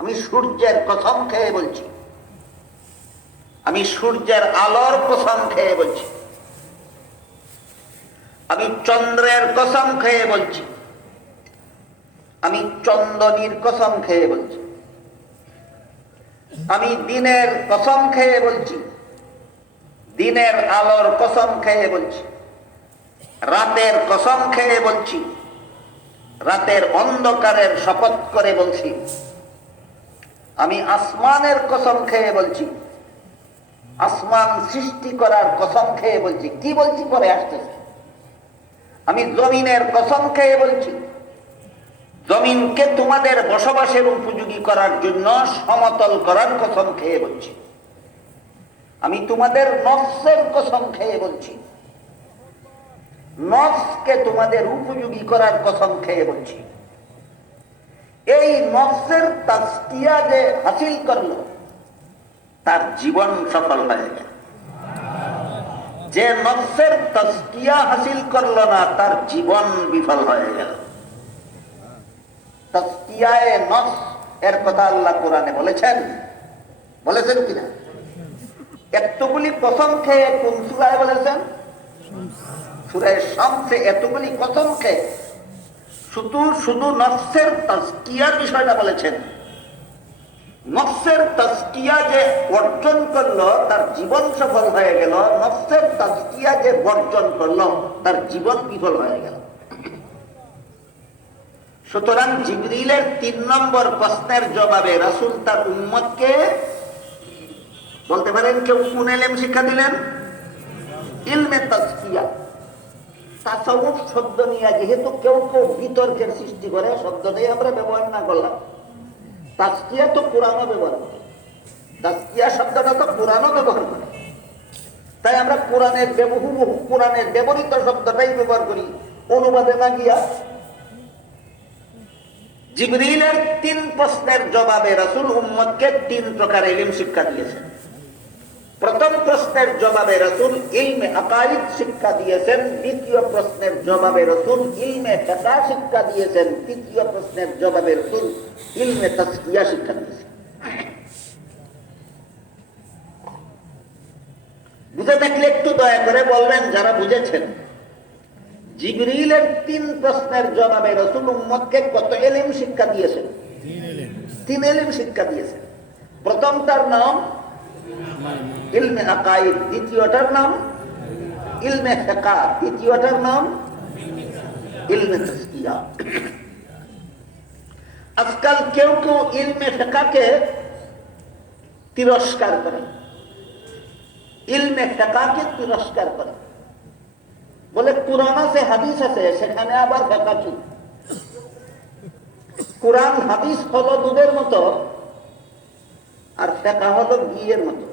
আমি সূর্যের কসম খেয়ে বলছি, আমি সূর্যের আলোর কসম খেয়ে বলছি, আমি চন্দ্রের কসম খেয়ে বলছি, আমি চন্দনীর কসম খেয়ে বলছি, আমি দিনের কসম খেয়ে বলছি, দিনের আলোর কসম খেয়ে বলছি, রাতের কসম খেয়ে বলছি, রাতের অন্ধকারের শপথ করে বলছি, আমি আসমানের কসম খেয়ে বলছি, আসমান সৃষ্টি করার কসম খেয়ে বলছি। কি বলছি পরে আসতেছে। আমি জমিনের কসম খেয়ে বলছি, জমিনকে তোমাদের বসবাসের উপযোগী করার জন্য সমতল করার কসম খেয়ে বলছি। আমি তোমাদের নফসের কসম খেয়ে বলছি, নফসকে তোমাদের উপযোগী করার কসম খেয়ে বলছি। এই নফসের তাজকিয়া যে হাসিল করলো তার জীবন সফল হয়ে গেল। যে নফসের তাজকিয়া হাসিল করলো না তার জীবন বিফল হয়ে গেল। তাজকিয়ায়ে নফস এর কথা আল্লাহ কোরআনে বলেছেন, বলেছেন কিনা? এতগুলি কসম খেয়ে কোন সূরায় বলেছেন? সূরা শামসে এতগুলি কসম খেয়ে শুধু নফসের তাজকিয়ার বিষয়টা বলেছেন। নফসের তাজকিয়া যে অর্জন করলো তার জীবন সফল হয়ে গেল, নফসের তাজকিয়া যে বর্জন করলো তার জীবন বিফল হয়ে গেল। সুতরাং জিবরিলের ৩ নম্বর প্রশ্নের জবাবে রাসূল তার উম্মতকে বলতে পারেন কেউ কোন ইলম শিক্ষা দিলেন? ইলমে তাজকিয়া। তাসাউফ শব্দ নিয়ে যেহেতু কেউ কেউ বিতর্কের সৃষ্টি করে, শব্দটাই আমরা ব্যবহার না করলাম। তাজকিয়া তো কোরআনও ব্যবহার করে, তাজকিয়া শব্দটা তো কোরআনও ব্যবহার করে, তাই আমরা কোরআনের কোরআনের ব্যবহৃত শব্দটাই ব্যবহার করি অনুবাদে না গিয়া। জিবরিলের 3 প্রশ্নের জবাবে রাসূল উম্মতকে 3 প্রকার ইলম শিক্ষা দিয়েছেন। প্রথম প্রশ্নের জবাবে রাসূল ইলমে আকাইদ শিক্ষা দিয়েছেন, দ্বিতীয় প্রশ্নের জবাবে রাসূল ইলমে ফিকহ শিক্ষা দিয়েছেন, তৃতীয় প্রশ্নের জবাবে রাসূল ইলমে তাসকিয়া শিক্ষা দিয়েছেন। বুঝে থাকলে একটু দয়া করে বলবেন যারা বুঝেছেন। জিবরিলের 3 প্রশ্নের জবাবে রাসূল উম্মতকে কত ইলম শিক্ষা দিয়েছেন? 3 ইলম শিক্ষা দিয়েছেন। প্রথমটার নাম ইলমে আকাইদ, দ্বিতীয়টার নাম ইলমে ফিকহ, তৃতীয়টার নাম ইলমে তাসকিয়া। আজকাল কেউ কেউ ইলমে ফিকহকে তিরস্কার করে, ইলমে ফিকহকে তিরস্কার করে, বলে কুরআন আছে হাদিস আছে, সেখানে আবার ফিকহ কি? কুরআন হাদিস হলো দুধের মতো আর ফিকহ হলো ঘিয়ের মতো।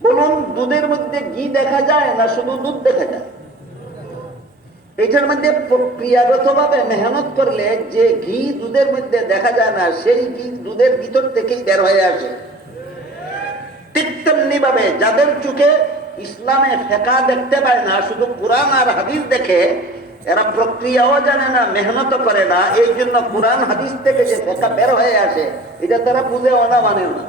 বলুন, দুধের মধ্যে ঘি দেখা যায় না শুধু দুধ দেখা যায়? এটার মধ্যে প্রক্রিয়াগত ভাবে মেহনত করলে যে ঘি দুধের মধ্যে দেখা যায় না, সেই ঘি দুধের ভিতর থেকেই বের হয়ে আসে। ঠিক তেমনি ভাবে যাদের চোখে ইসলামে ফিকহ দেখতে পায় না, শুধু কুরআন আর হাদিস দেখে, এরা প্রক্রিয়াও জানে না, মেহনত করে না, এই জন্য কুরআন হাদিস থেকে যে ফিকহ বের হয়ে আসে এটা তারা বুঝেও না, মানে না।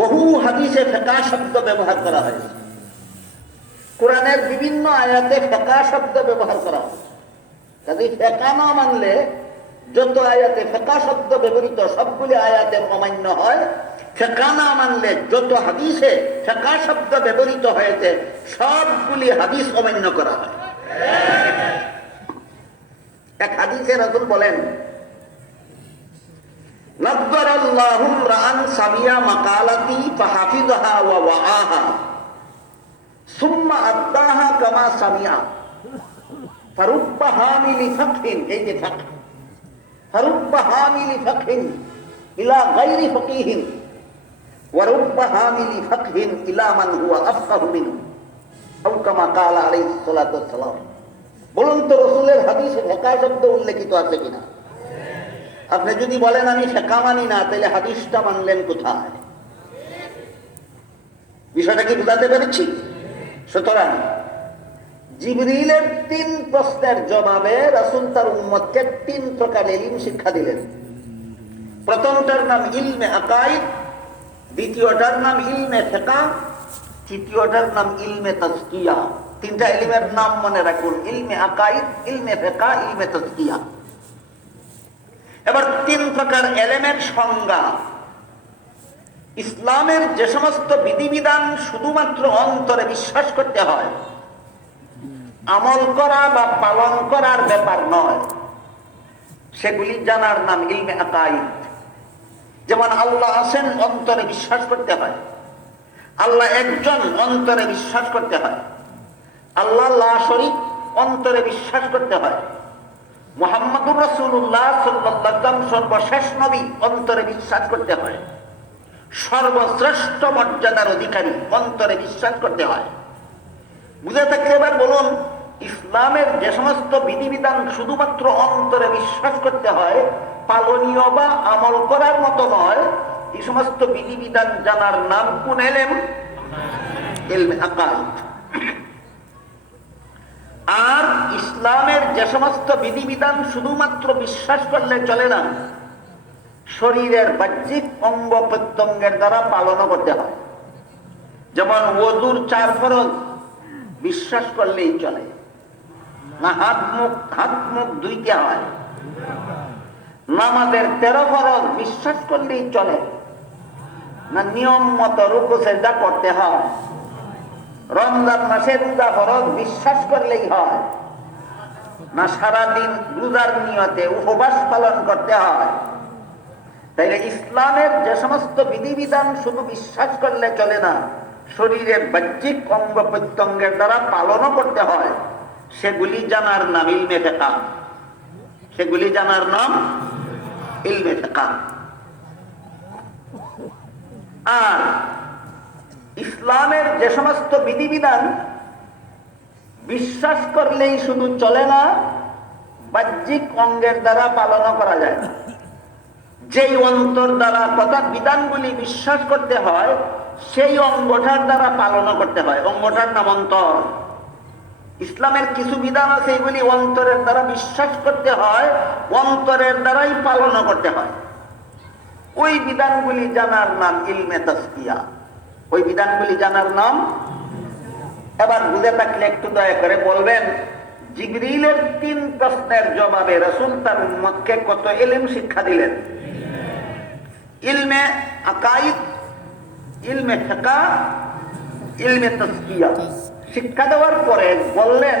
বহু হাদিসে ফিকহ শব্দ ব্যবহার করা হয়েছে, কুরআনের বিভিন্ন আয়াতে ফিকহ শব্দ ব্যবহার করা হয়েছে। যদি ফিকহ না মানলে যত আয়াতে ফিকহ শব্দ ব্যবহৃত সবগুলি আয়াতের অমান্য হয়, ফিকহ না মানলে যত হাদিসে ফিকহ শব্দ ব্যবহৃত হয়েছে সবগুলি হাদিস অমান্য করা হয়। এক হাদিসে রাসূল বলেন, নাযযারাল্লাহু রাআন সামিয়া মাকালাতি ফাহাফিযহা ওয়া ওয়াআহা সুম্মা আদ্দাহা কামা সামিয়া ফারুব্বা হামিলি ফাকহিন, এই যে ফাকহ, ফারুব্বা হামিলি ফাকহিন ইলা গায়রি ফাকিহিন ওয়া রুব্বা হামিলি ফাকহিন ইলা মান হুয়া আফকাহু মিনহু আও কামা ক্বালা আলাইহিস সালাতু ওয়াস সালাম। বলুন তো রাসূলের হাদিসে ফিকহ শব্দ উল্লেখিত আছে কিনা? আপনি যদি বলেন আমি ফিকহ মানি না, তাহলে হাদিসটা মানলেন কোথায়? বিষয়টা কি বুঝাতে পেরেছি? সুতরাং জিবরিলের 3 প্রশ্নের জবাবে রাসূল তার উম্মতকে 3 প্রকার ইলম শিক্ষা দিলেন। প্রথমটার নাম ইলমে আকাইদ, দ্বিতীয়টার নাম ইলমে ফিকহ, তৃতীয়টার নাম ইলমে তাসকিয়া। 3টা ইলমের নাম মনে রাখুন, ইলমে আকাইদ, ইলমে ফিকহ, ইলমে তাসকিয়া। এবার 3 প্রকার ইলমের সংজ্ঞা। ইসলামের যে সমস্ত বিধিবিধান শুধুমাত্র অন্তরে বিশ্বাস করতে হয়, আমল করা বা পালন করার ব্যাপার নয়, সেগুলি জানার নাম ইলমে আকাইদ। যেমন আল্লাহ আছেন, অন্তরে বিশ্বাস করতে হয়। আল্লাহ একজন, অন্তরে বিশ্বাস করতে হয়। আল্লাহ লা শরীক, অন্তরে বিশ্বাস করতে হয়। মুহাম্মদুর রাসূলুল্লাহ সাল্লাল্লাহু আলাইহি ওয়াসাল্লাম সর্বশেষ নবী, অন্তরে বিশ্বাস করতে হয়। সর্বশ্রেষ্ঠ মর্যাদার অধিকারী, অন্তরে বিশ্বাস করতে হয়। বুঝে থাকলে এবার বলুন, ইসলামের যে সমস্ত বিধিবিধান শুধুমাত্র অন্তরে বিশ্বাস করতে হয়, পালনীয় বা আমল করার মতো নয়, এই সমস্ত বিধিবিধান জানার নাম কোন ইলম? ইলমে আকাইদ। আর ইসলামের যে সমস্ত বিধিবিধান শুধুমাত্র বিশ্বাস করলে চলে না, শরীরের বাহ্যিক অঙ্গ প্রত্যঙ্গের দ্বারা পালনও করতে হয়। যেমন ওযুর 4 ফরজ বিশ্বাস করলেই চলে না, হাত মুখ ধুইতে হয়। নামাজের 13 ফরজ বিশ্বাস করলেই চলে না, নিয়ম মতো রুকু সিজদা করতে হয়। রমজান মাসের রোজা ফরজ বিশ্বাস করলেই হয় না, সারাদিন রোজার নিয়তে উপবাস পালন করতে হয়। তাইলে ইসলামের যে সমস্ত বিধিবিধান শুধু বিশ্বাস করলে চলে না, শরীরের বাহ্যিক অঙ্গ প্রত্যঙ্গের দ্বারা পালনও করতে হয়, সেগুলি জানার নাম ইলমে ফিকহ। সেগুলি জানার নাম ইলমে ফিকহ। আর ইসলামের যে সমস্ত বিধিবিধান বিশ্বাস করলেই শুধু চলে না, বাহ্যিক অঙ্গের দ্বারা পালন করা যায় না। যেই অন্তর দ্বারা কথা বিধানগুলি বিশ্বাস করতে হয়, সেই অঙ্গটার দ্বারা পালন করতে হয়। অঙ্গটার নাম অন্তর। ইসলামের কিছু বিধান আছে, এগুলি অন্তরের দ্বারা বিশ্বাস করতে হয়, অন্তরের দ্বারাই পালন করতে হয়। ওই বিধানগুলি জানার নাম ইলমে তাসকিয়া। ওই বিধানগুলি জানার নাম। এবার বুঝে থাকলে একটু দয়া করে বলবেন, জিবরিলের 3 প্রশ্নের জবাবে রাসূল তার উম্মতকে কত ইলম শিক্ষা দিলেন? ইলমে আকাইদ, ইলমে ফিকহ, ইলমে তাসকিয়া শিক্ষা দেওয়ার পরে বললেন,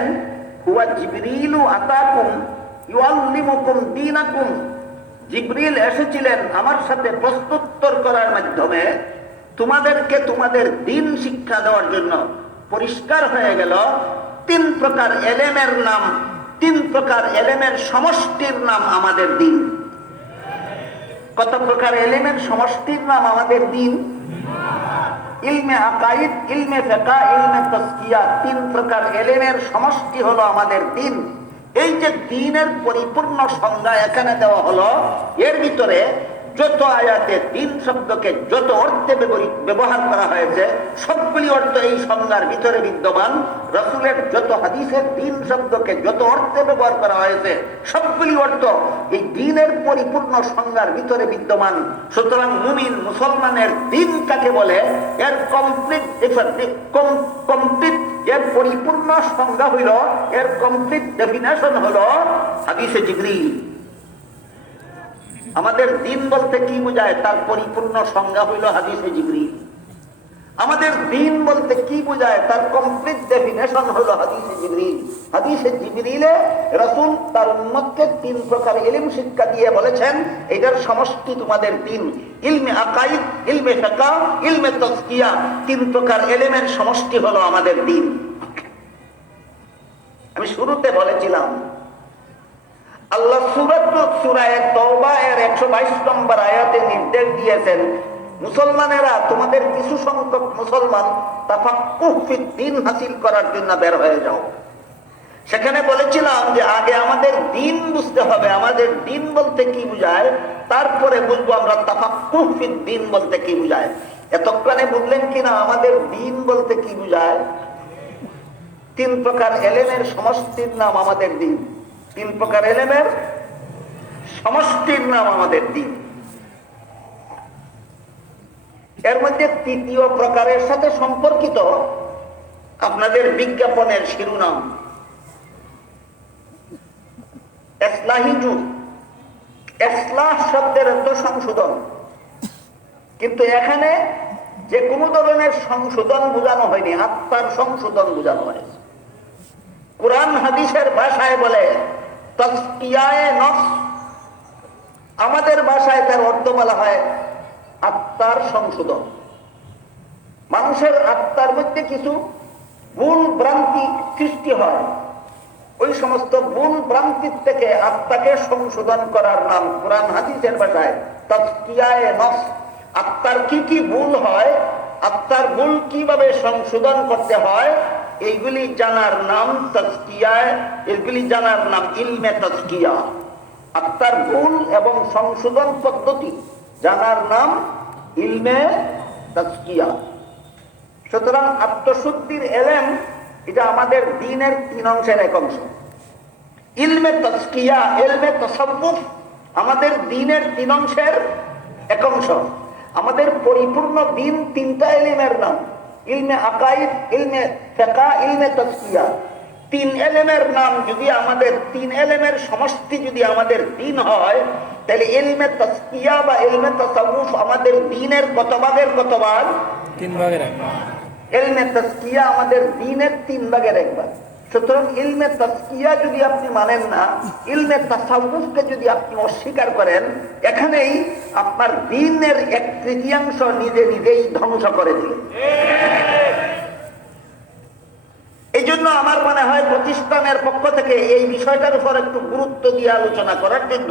হুয়া জিবরিলু আতাকুম ইউআল্লিমুকুম দীনাকুম। জিবরিল এসেছিলেন আমার সাথে প্রশ্নোত্তর করার মাধ্যমে তোমাদেরকে তোমাদের দ্বীন শিক্ষা দেওয়ার জন্য। পরিষ্কার হয়ে গেল 3 প্রকার এলেমের নাম, 3 প্রকার এলেমের সমষ্টির নাম আমাদের দ্বীন। কত প্রকার এলেমের সমষ্টির নাম আমাদের দ্বীন? ইলমে আকাইদ, ইলমে ফিকহ, ইলমে তাসকিয়া, 3 প্রকার এলেমের সমষ্টি হলো আমাদের দ্বীন। এই যে দ্বীনের পরিপূর্ণ সংজ্ঞা এখানে দেওয়া হলো, এর ভিতরে যত আয়াতে দ্বীন শব্দকে যত অর্থে ব্যবহার করা হয়েছে, সবগুলি অর্থ এই সংজ্ঞার ভিতরে বিদ্যমান। রাসূলের যত হাদিসে দ্বীন শব্দকে যত অর্থে ব্যবহার করা হয়েছে, সবগুলি অর্থ এই দ্বীনের পরিপূর্ণ সংজ্ঞার ভিতরে বিদ্যমান। সুতরাং মুমিন মুসলমানের দ্বীন কাকে বলে, এর কমপ্লিট এর পরিপূর্ণ সংজ্ঞা হইল, এর কমপ্লিট ডেফিনেশন হলো হাদিসে জিবরিল। আমাদের দ্বীন বলতে কি বোঝায়, তার পরিপূর্ণ সংজ্ঞা হইল হাদিসে জিবরিল। আমাদের দ্বীন বলতে কি বোঝায়, তার কমপ্লিট ডেফিনেশন হলো হাদিসে জিবরিল। হাদিসে জিবরিলে রাসূল তার উম্মতকে 3 প্রকার ইলম শিক্ষা দিয়ে বলেছেন, এটার সমষ্টি তোমাদের দ্বীন। ইলমে আকাইদ, ইলমে ফিকহ, ইলমে তাসকিয়া, 3 প্রকার ইলমের সমষ্টি হলো আমাদের দ্বীন। আমি শুরুতে বলেছিলাম, আল্লাহ সূরা তাওবা এর 122 নম্বর আয়াতে নির্দেশ দিয়েছেন, মুসলমানেরা, তোমাদের কিছু সংখ্যক মুসলমান তাফাক্কুহ ফিদ্দীন হাসিল করার জন্য বের হয়ে যাও। সেখানে বলেছিলাম যে আগে আমাদের দ্বীন বুঝতে হবে, আমাদের দ্বীন বলতে কি বোঝায়, তারপরে বুঝবো আমরা তাফাক্কুহ ফিদ্দীন বলতে কি বোঝায়। এতক্ষণে বুঝলেন কিনা আমাদের দ্বীন বলতে কি বোঝায়? 3 প্রকার এলেমের সমষ্টির নাম আমাদের দ্বীন। 3 প্রকার এলেমের সমষ্টির নাম আমাদের দ্বীন। এর মধ্যে 3য় প্রকারের সাথে সম্পর্কিত আপনাদের বিজ্ঞাপনের শিরোনাম ইসলাহি যুগ। ইসলাহ শব্দের অর্থ সংশোধন, কিন্তু এখানে যে কোনো ধরনের সংশোধন বোঝানো হয়নি, আত্মার সংশোধন বোঝানো হয়েছে। কুরআন হাদিসের ভাষায় বলে তাসকিয়ায়ে নফস, আমাদের ভাষায় তার অর্থ বলা হয় আত্মার সংশোধন। মানুষের আত্মার মধ্যে কিছু ভুল ভ্রান্তি সৃষ্টি হয়, ওই সমস্ত ভুল ভ্রান্তির থেকে আত্মাকে সংশোধন করার নাম কুরআন হাদিসের ভাষায় তাসকিয়ায়ে নফস। আত্মার কি কি ভুল হয়, আত্মার ভুল কিভাবে সংশোধন করতে হয়, এইগুলি জানার নাম তাসকিয়া, এগুলি জানার নাম ইলমে তাসকিয়া। আত্মার ভুল এবং সংশোধন পদ্ধতি জানার নাম ইলমে তাসকিয়া। সুতরাং আত্মশুদ্ধির এলেম এটা আমাদের দ্বীনের 3 অংশের এক অংশ। ইলমে তাসকিয়া, ইলমে তাসাব্বুফ আমাদের দ্বীনের 3 অংশের এক অংশ। আমাদের পরিপূর্ণ দ্বীন 3টা ইলমের নাম, ইলমে আকাইদ, ইলমে ফিকহ, ইলমে তাসকিয়া। 3 ইলমের নাম যদি আমাদের 3 ইলমের সমষ্টি যদি আমাদের দ্বীন হয়, তাহলে ইলমে তাসকিয়া বা ইলমে তাসাউফ আমাদের দ্বীনের কত ভাগের কত ভাগ? 3 ভাগের 1 ভাগ। ইলমে তাসকিয়া আমাদের দ্বীনের 3 ভাগের 1 ভাগ। সুতরাং ইলমে তাসকিয়া যদি আপনি মানেন না, ইলমে তাসাউফকে যদি আপনি অস্বীকার করেন, এখানেই আপনার দ্বীনের 1/3 নিজে নিজেই ধ্বংস করে দিলেন। এই জন্য আমার মনে হয় প্রতিষ্ঠানের পক্ষ থেকে এই বিষয়টার উপর একটু গুরুত্ব দিয়ে আলোচনা করার জন্য,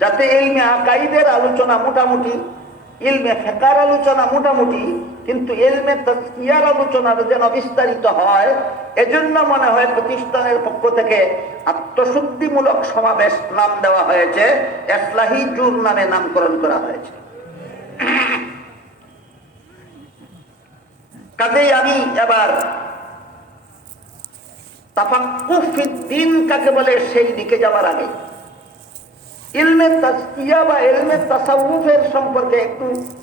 যাতে ইলমে আকাইদের আলোচনা মোটামুটি, ইলমে ফিকহের আলোচনা মোটামুটি, কিন্তু ইলমে তাজকিয়ার আলোচনার যেন বিস্তারিত হয়, এজন্য মনে হয় প্রতিষ্ঠানের পক্ষ থেকে আত্মশুদ্ধিমূলক সমাবেশ নাম দেওয়া হয়েছে, ইসলাহি জুর নামে নামকরণ করা হয়েছে। কাজেই আমি এবার তাফাক্কুহ ফিদ্দীন কাকে বলে সেই দিকে যাওয়ার আগে ইলমে তাজকিয়া বা ইলমে তাসাউফের সম্পর্কে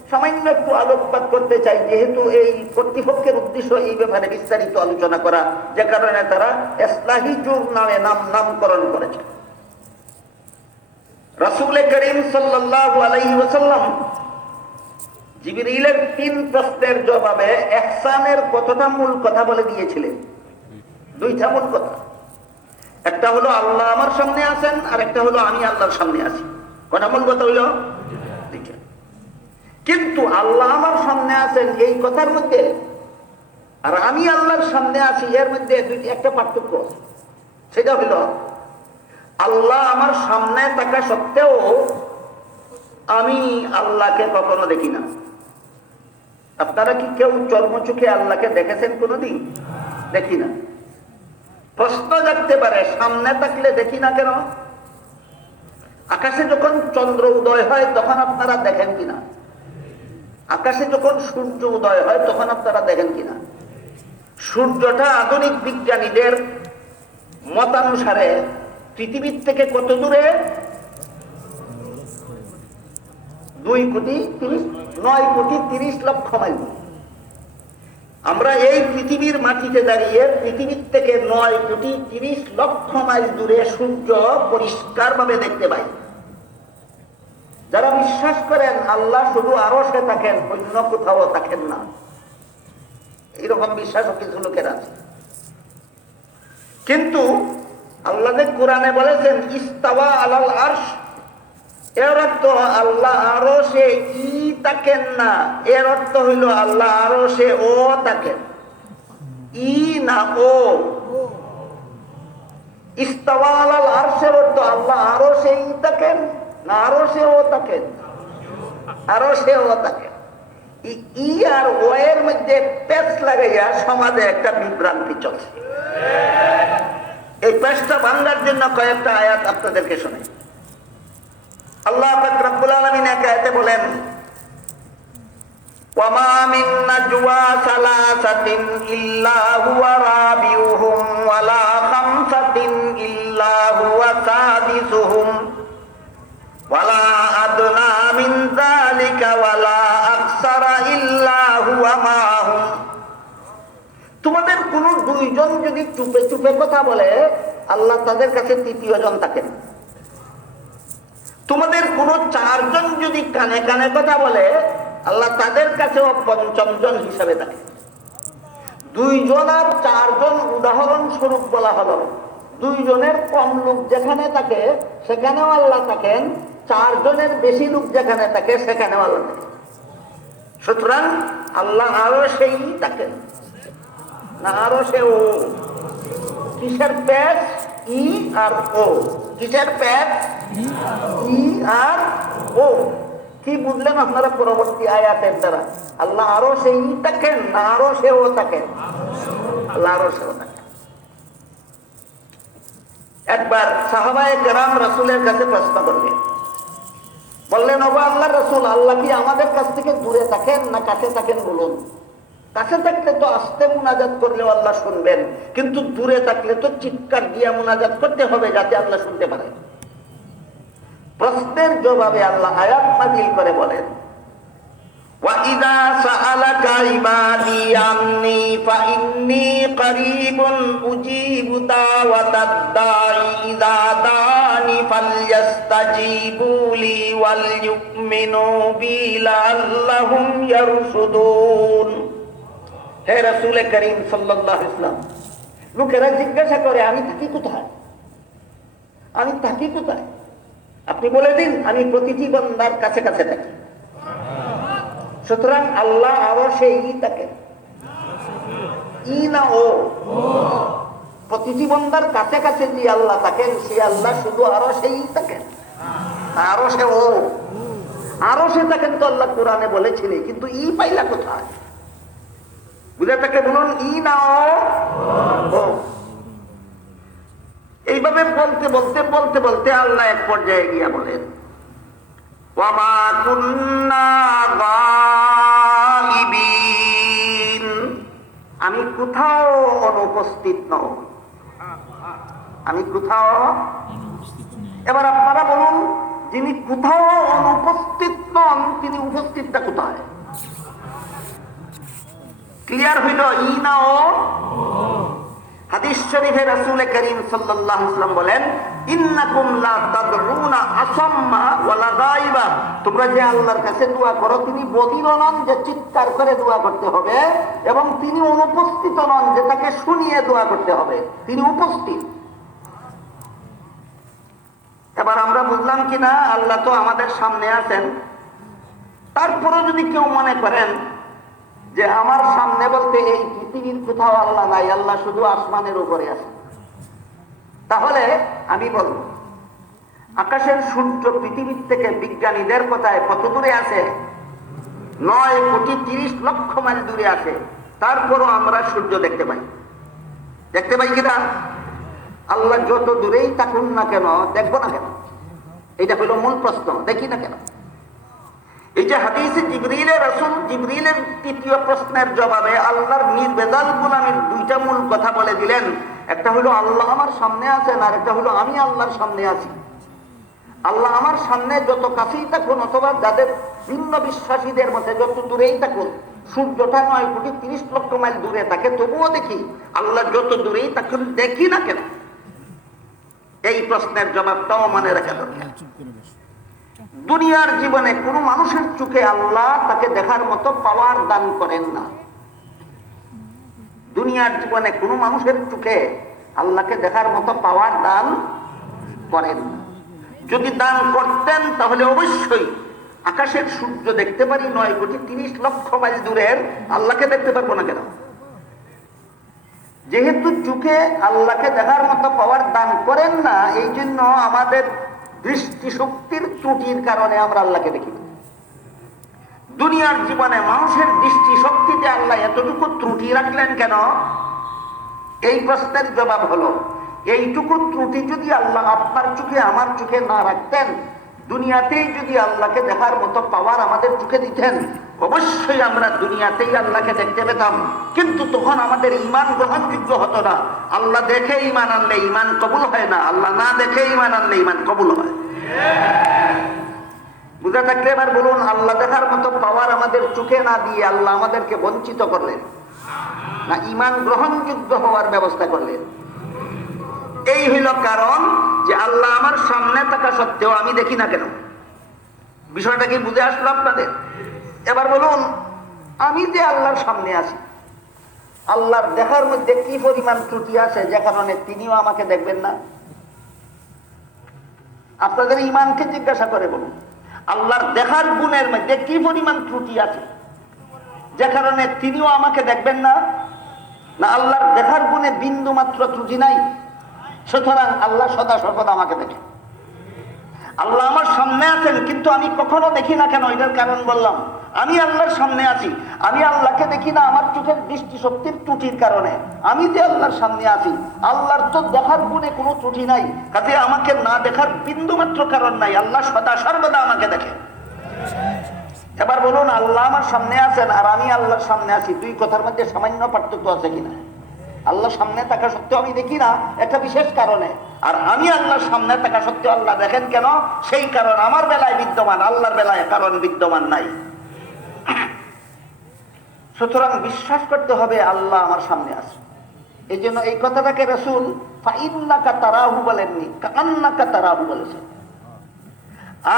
সামান্য একটু আলোকপাত করতে চাই, যেহেতু এই কর্তৃপক্ষের উদ্দেশ্য এই ব্যাপারে বিস্তারিত আলোচনা করা, যে কারণে তারা ইসলাহি জুর নামে নামকরণ করেছে। রাসূল করিম সাল্লাল্লাহু আলাইহি ওয়াসাল্লাম জিবরিলের 3 প্রশ্নের জবাবে ইহসানের কতটা মূল কথা বলে দিয়েছিলেন? 2টা মূল কথা। একটা হলো আল্লাহ আমার সামনে আছেন, আর একটা হলো আমি আল্লাহর সামনে আছি। কটা মূল কথা হইল? 2টা। কিন্তু আল্লাহ আমার সামনে আছেন এই কথার মধ্যে আর আমি আল্লাহর সামনে আছি এর মধ্যে একটা পার্থক্য আছে। সেটা হলো আল্লাহ আমার সামনে থাকা সত্ত্বেও আমি আল্লাহকে কখনো দেখি না। আপনারা কি কেউ চর্মচোখে আল্লাহকে দেখেছেন কোনোদিন? দেখি না। প্রশ্ন জাগতে পারে, সামনে থাকলে দেখি না কেন? আকাশে যখন চন্দ্র উদয় হয় তখন আপনারা দেখেন কিনা? আকাশে যখন সূর্য উদয় হয় তখন আপনারা দেখেন কিনা? সূর্যটা আধুনিক বিজ্ঞানীদের মতানুসারে পৃথিবীর থেকে কত দূরে? 9,30,00,000 মাইল। আমরা এই পৃথিবীর মাটিতে দাঁড়িয়ে পৃথিবীর থেকে 9,30,00,000 মাইল দূরে সূর্য পরিষ্কার ভাবে দেখতে পাই। যারা বিশ্বাস করেন আল্লাহ শুধু আরশে থাকেন, অন্য কোথাও থাকেন না, এইরকম বিশ্বাসও কিছু লোকের আছে। কিন্তু আল্লাহ যে কোরআনে বলেছেন ইস্তাওয়া আলাল আরশ, এর অর্থ আল্লাহ আরশে থাকেন না, এর অর্থ হইল আল্লাহ আরশে ও থাকেন, না ও। ইস্তাওয়া আলাল আরশের অর্থ আল্লাহ আরশে থাকেন না আরশে ও থাকেন? আরশে ও থাকেন। ই আর ও এর মধ্যে পেচ লাগাইয়া সমাজে একটা বিভ্রান্তি চলছে। এই পেচটা ভাঙার জন্য কয়েকটা আয়াত আপনাদেরকে শোনাই। আল্লাহ পাক রব্বুল আলামিন এক আয়াতে বলেন, ওয়ামা মিন নাজওয়া সালাসাতিন ইল্লা হুয়া রাবিউহুম ওয়ালা খামসাতিন ইল্লা হুয়া সাদিসুহুম ওয়ালা আদনা মিন যালিকা ওয়ালা আকসারা ইল্লা হুয়া মাহুম। তোমাদের কোন 2 জন যদি চুপে চুপে কথা বলে আল্লাহ তাদের কাছে 3য় জন থাকেন। তোমাদের কোন 4 জন যদি কানে কানে কথা বলে আল্লাহ তাদের কাছেও 5ম জন হিসাবে থাকে। 2 জন আর 4 জন উদাহরণ স্বরূপ বলা হলো। 2 জনের কম লোক যেখানে থাকে সেখানেও আল্লাহ থাকেন, 4 জনের বেশি লোক যেখানে থাকে সেখানেও আল্লাহ থাকেন। সুতরাং আল্লাহ আরো সেই থাকেন না আরো সে ও। কিসের পেট? ই আর ও। কিসের পেট? ই আর ও। কি বুঝলেন আপনারা পরবর্তী আয়াতের দ্বারা? আল্লাহ আরো সেই থাকেন না আরো সেও থাকেন? আল্লাহ আরো সেও থাকেন। একবার সাহাবায়ে কেরাম রাসূলের কাছে প্রশ্ন করলেন, বললেন, ওগো আল্লাহর রাসূল, আল্লাহ কি আমাদের কাছ থেকে দূরে থাকেন না কাছে থাকেন বলুন? কাছে থাকলে তো আস্তে মুনাজাত করলেও আল্লাহ শুনবেন, কিন্তু দূরে থাকলে তো চিৎকার দিয়ে মুনাজাত করতে হবে যাতে আল্লাহ শুনতে পারে। প্রশ্নের জবাবে আল্লাহ আয়াত নাযিল করে বলেন, ওয়া ইযা সাআলাকা ইবাদি আন্নী ফাইন্নী করিবুন উজিবু দাওয়াতাদ দাঈ ইযা দানি ফালইস্তাজিবু লি ওয়াল ইউমিনু বি লাআল্লাহুম ইয়ারশুদুন। হে রাসূল করিম সাল্লাল্লাহু আলাইহি ওয়াসাল্লাম, লোকেরা জিজ্ঞাসা করে আমি থাকি কোথায়? আমি থাকি কোথায়? আপনি বলে দিন আমি প্রতিটি বান্দার কাছে কাছে থাকি। সুতরাং আল্লাহ আরো সেই থাকেন, ই না ও। প্রতিটি বান্দার কাছে কাছে যে আল্লাহ থাকেন সে আল্লাহ শুধু আরো সেই থাকেন, আরো সে ও। আরো সে থাকেন তো আল্লাহ কোরআনে বলেছিলেন, কিন্তু ই পাইলা কোথায়? বুঝে থাকে বলুন ই না ও। এইভাবে বলতে বলতে বলতে বলতে আল্লাহ এক পর্যায়ে গিয়া বলেন ওয়ামা কুন্না গায়িবিন, আমি কোথাও অনুপস্থিত নই, আমি কোথাও। এবার আপনারা বলুন, যিনি কোথাও অনুপস্থিত নন তিনি উপস্থিতটা কোথায়? ক্লিয়ার হইল ই না ও? হাদিস শরীফে রাসূল করিম সাল্লাল্লাহু আলাইহি ওয়াসাল্লাম বলেন ইন্নাকুম লা তাদউনা আসাম্মা ওয়ালা গায়বা, তোমরা যে আল্লাহর কাছে দোয়া করো তিনি বধির নন যে চিৎকার করে দোয়া করতে হবে, এবং তিনি অনুপস্থিত নন যে তাকে শুনিয়ে দোয়া করতে হবে, তিনি উপস্থিত। এবার আমরা বুঝলাম কিনা আল্লাহ তো আমাদের সামনে আছেন, তারপরে যদি কেউ মনে করেন যে আমার সামনে বলতে এই পৃথিবীর কোথাও আল্লাহ নাই, আল্লাহ শুধু আসমানের উপরে আছে, তাহলে আমি বলব আকাশের সূর্য পৃথিবীর থেকে বিজ্ঞানীদের কথায় কত দূরে আছে? 9,30,00,000 মাইল দূরে আছে, তারপরও আমরা সূর্য দেখতে পাই। দেখতে পাই কিনা? আল্লাহ যত দূরেই থাকুন না কেন দেখবো না কেন? এটা হলো মূল প্রশ্ন, দেখি না কেন? এই যে হাদিসে জিবরিলের রাসূল জিবরিলের তৃতীয় প্রশ্নের জবাবে আল্লাহর নির্বেজাল গোলামীর দুইটা মূল কথা বলে দিলেন। একটা হলো আল্লাহ আমার সামনে আছেন, আর একটা হলো আমি আল্লাহর সামনে আছি। আল্লাহ আমার সামনে যত কাছেই থাকুন অথবা যাদের ভিন্ন বিশ্বাসীদের মধ্যে যত দূরেই থাকুন, সূর্যটা 9,30,00,000 মাইল দূরে থাকে তবুও দেখি। আল্লাহ যত দূরেই থাকুন দেখি না কেন? এই প্রশ্নের জবাবটাও মনে রাখা দরকার। দুনিয়ার জীবনে কোন মানুষের চোখে আল্লাহ তাকে দেখার মতো পাওয়ার দান করেন না। দুনিয়ার জীবনে কোন মানুষের চোখে আল্লাহকে দেখার মতো পাওয়ার দান করেন না। যদি দান করতেন তাহলে অবশ্যই আকাশের সূর্য দেখতে পারি, 9,30,00,000 মাইল দূরের আল্লাহকে দেখতে পারবো না কেন? যেহেতু চোখে আল্লাহকে দেখার মতো পাওয়ার দান করেন না, এই জন্য আমাদের দৃষ্টিশক্তির ত্রুটির কারণে আমরা আল্লাহকে দেখি। দুনিয়ার জীবনে মানুষের দৃষ্টিশক্তিতে আল্লাহ এতটুকু ত্রুটি রাখলেন কেন? এই প্রশ্নের জবাব হলো এইটুকু ত্রুটি যদি আল্লাহ আপনার চোখে আমার চোখে না রাখতেন, দুনিয়াতেই যদি আল্লাহকে দেখার মতো পাওয়ার আমাদের চোখে দিতেন, অবশ্যই আমরা দুনিয়াতেই আল্লাহকে দেখতে পেতাম। কিন্তু তখন আমাদের ঈমান গ্রহণযোগ্য হতো না। আল্লাহ দেখে ঈমান আনলে ঈমান কবুল হয় না, আল্লাহ না দেখে ঈমান আনলে ঈমান কবুল হয়। বুঝা থাকলে এবার বলুন, আল্লাহ দেখার মতো পাওয়ার আমাদের চোখে না দিয়ে আল্লাহ আমাদেরকে বঞ্চিত করলেন না ঈমান গ্রহণযোগ্য হওয়ার ব্যবস্থা করলেন? এই হইল কারণ যে আল্লাহ আমার সামনে থাকা সত্ত্বেও আমি দেখি না কেন। বিষয়টা কি বুঝে আসলো আপনাদের? এবার বলুন, আমি যে আল্লাহর সামনে আছি, আল্লাহর দেখার মধ্যে কি পরিমাণ ত্রুটি আছে যে কারণে তিনিও আমাকে দেখবেন না? আপনাদের ঈমানকে জিজ্ঞাসা করে বলুন, আল্লাহর দেখার গুণের মধ্যে কি পরিমাণ ত্রুটি আছে যে কারণে তিনিও আমাকে দেখবেন না? না আল্লাহর দেখার গুণে বিন্দু মাত্র ত্রুটি নাই, সুতরাং আল্লাহ সদা সর্বদা আমাকে দেখে। আল্লাহ আমার সামনে আছেন কিন্তু আমি কখনো দেখি না কেন? এটার কারণ বললাম, আমি আল্লাহর সামনে আছি, আমি আল্লাহকে দেখি না আমার চোখের দৃষ্টিশক্তির ত্রুটির কারণে। আমি যে আল্লাহর সামনে আছি, আল্লাহর তো দেখার গুণে কোনো ত্রুটি নাই, কাজে আমাকে না দেখার বিন্দু মাত্র কারণ নাই, আল্লাহ সদা সর্বদা আমাকে দেখে। এবার বলুন, আল্লাহ আমার সামনে আছেন আর আমি আল্লাহর সামনে আছি, দুই কথার মধ্যে সামান্য পার্থক্য আছে কিনা? আল্লাহ সামনে থাকা সত্ত্বেও আমি দেখি না একটা বিশেষ কারণে, আর আমি আল্লাহর সামনে থাকা সত্ত্বেও আল্লাহ দেখেন কেন? সেই কারণ আমার বেলায় বিদ্যমান, আল্লাহর বেলায় কারণ বিদ্যমান নাই। সুতরাং বিশ্বাস করতে হবে আল্লাহ আমার সামনে আছে। এই জন্য এই কথাটাকে রাসূল ফাইন্নাকা তারাহু বলেননি, কান্নাকা তারাহু বলেছেন।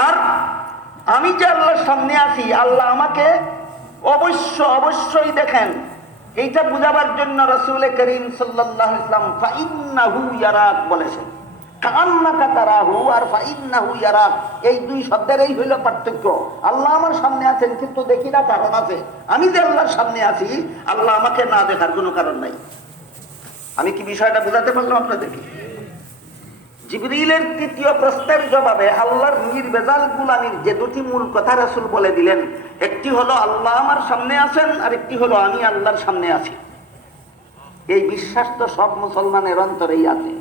আর আমি যে আল্লাহর সামনে আছি, আল্লাহ আমাকে অবশ্যই দেখেন, এইটা বুঝাবার জন্য রাসূল করিম সাল্লাল্লাহু আলাইহি ওয়াসাল্লাম ফাইন্নাহু ইয়ারাক বলেছেন। কান্নাকা তারাহু আর ফাইন্নাহু ইয়ারাক, এই দুই শব্দের এই হইল পার্থক্য। আল্লাহ আমার সামনে আছেন কিন্তু দেখি না, কারণ আছে। আমি যে আল্লাহর সামনে আছি, আল্লাহ আমাকে না দেখার কোনো কারণ নাই। আমি কি বিষয়টা বোঝাতে পারলাম আপনাদেরকে? জিবরিলের তৃতীয় প্রশ্নের জবাবে আল্লাহর নির্ভেজাল গুলামির যে দুটি মূল কথা রাসূল বলে দিলেন, একটি হলো আল্লাহ আমার সামনে আছেন, আর একটি হলো আমি আল্লাহর সামনে আছি। এই বিশ্বাস তো সব মুসলমানের অন্তরেই আছে।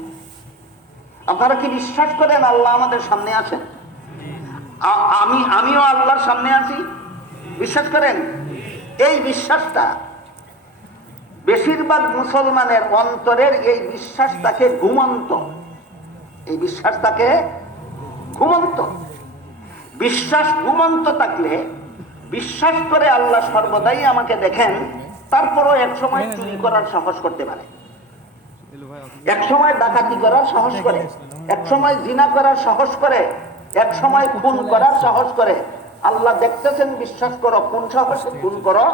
আপনারা কি বিশ্বাস করেন আল্লাহ আমাদের সামনে আছেন? আমিও আল্লাহর সামনে আছি, বিশ্বাস করেন? এই বিশ্বাসটা বেশিরভাগ মুসলমানের অন্তরের এই বিশ্বাসটাকে ঘুমন্ত, এই বিশ্বাসটাকে ঘুমন্ত। বিশ্বাস ঘুমন্ত থাকলে বিশ্বাস করে আল্লাহ সর্বদাই আমাকে দেখেন, তারপরও এক সময় চুরি করার সাহস করতে পারে, এক সময় ডাকাতি করার সাহস করে, এক সময় জিনা করার সাহস করে, এক সময় খুন করার সাহস করে। আল্লাহ দেখতেছেন, বিশ্বাস করো, কোন সাহসে খুন করো।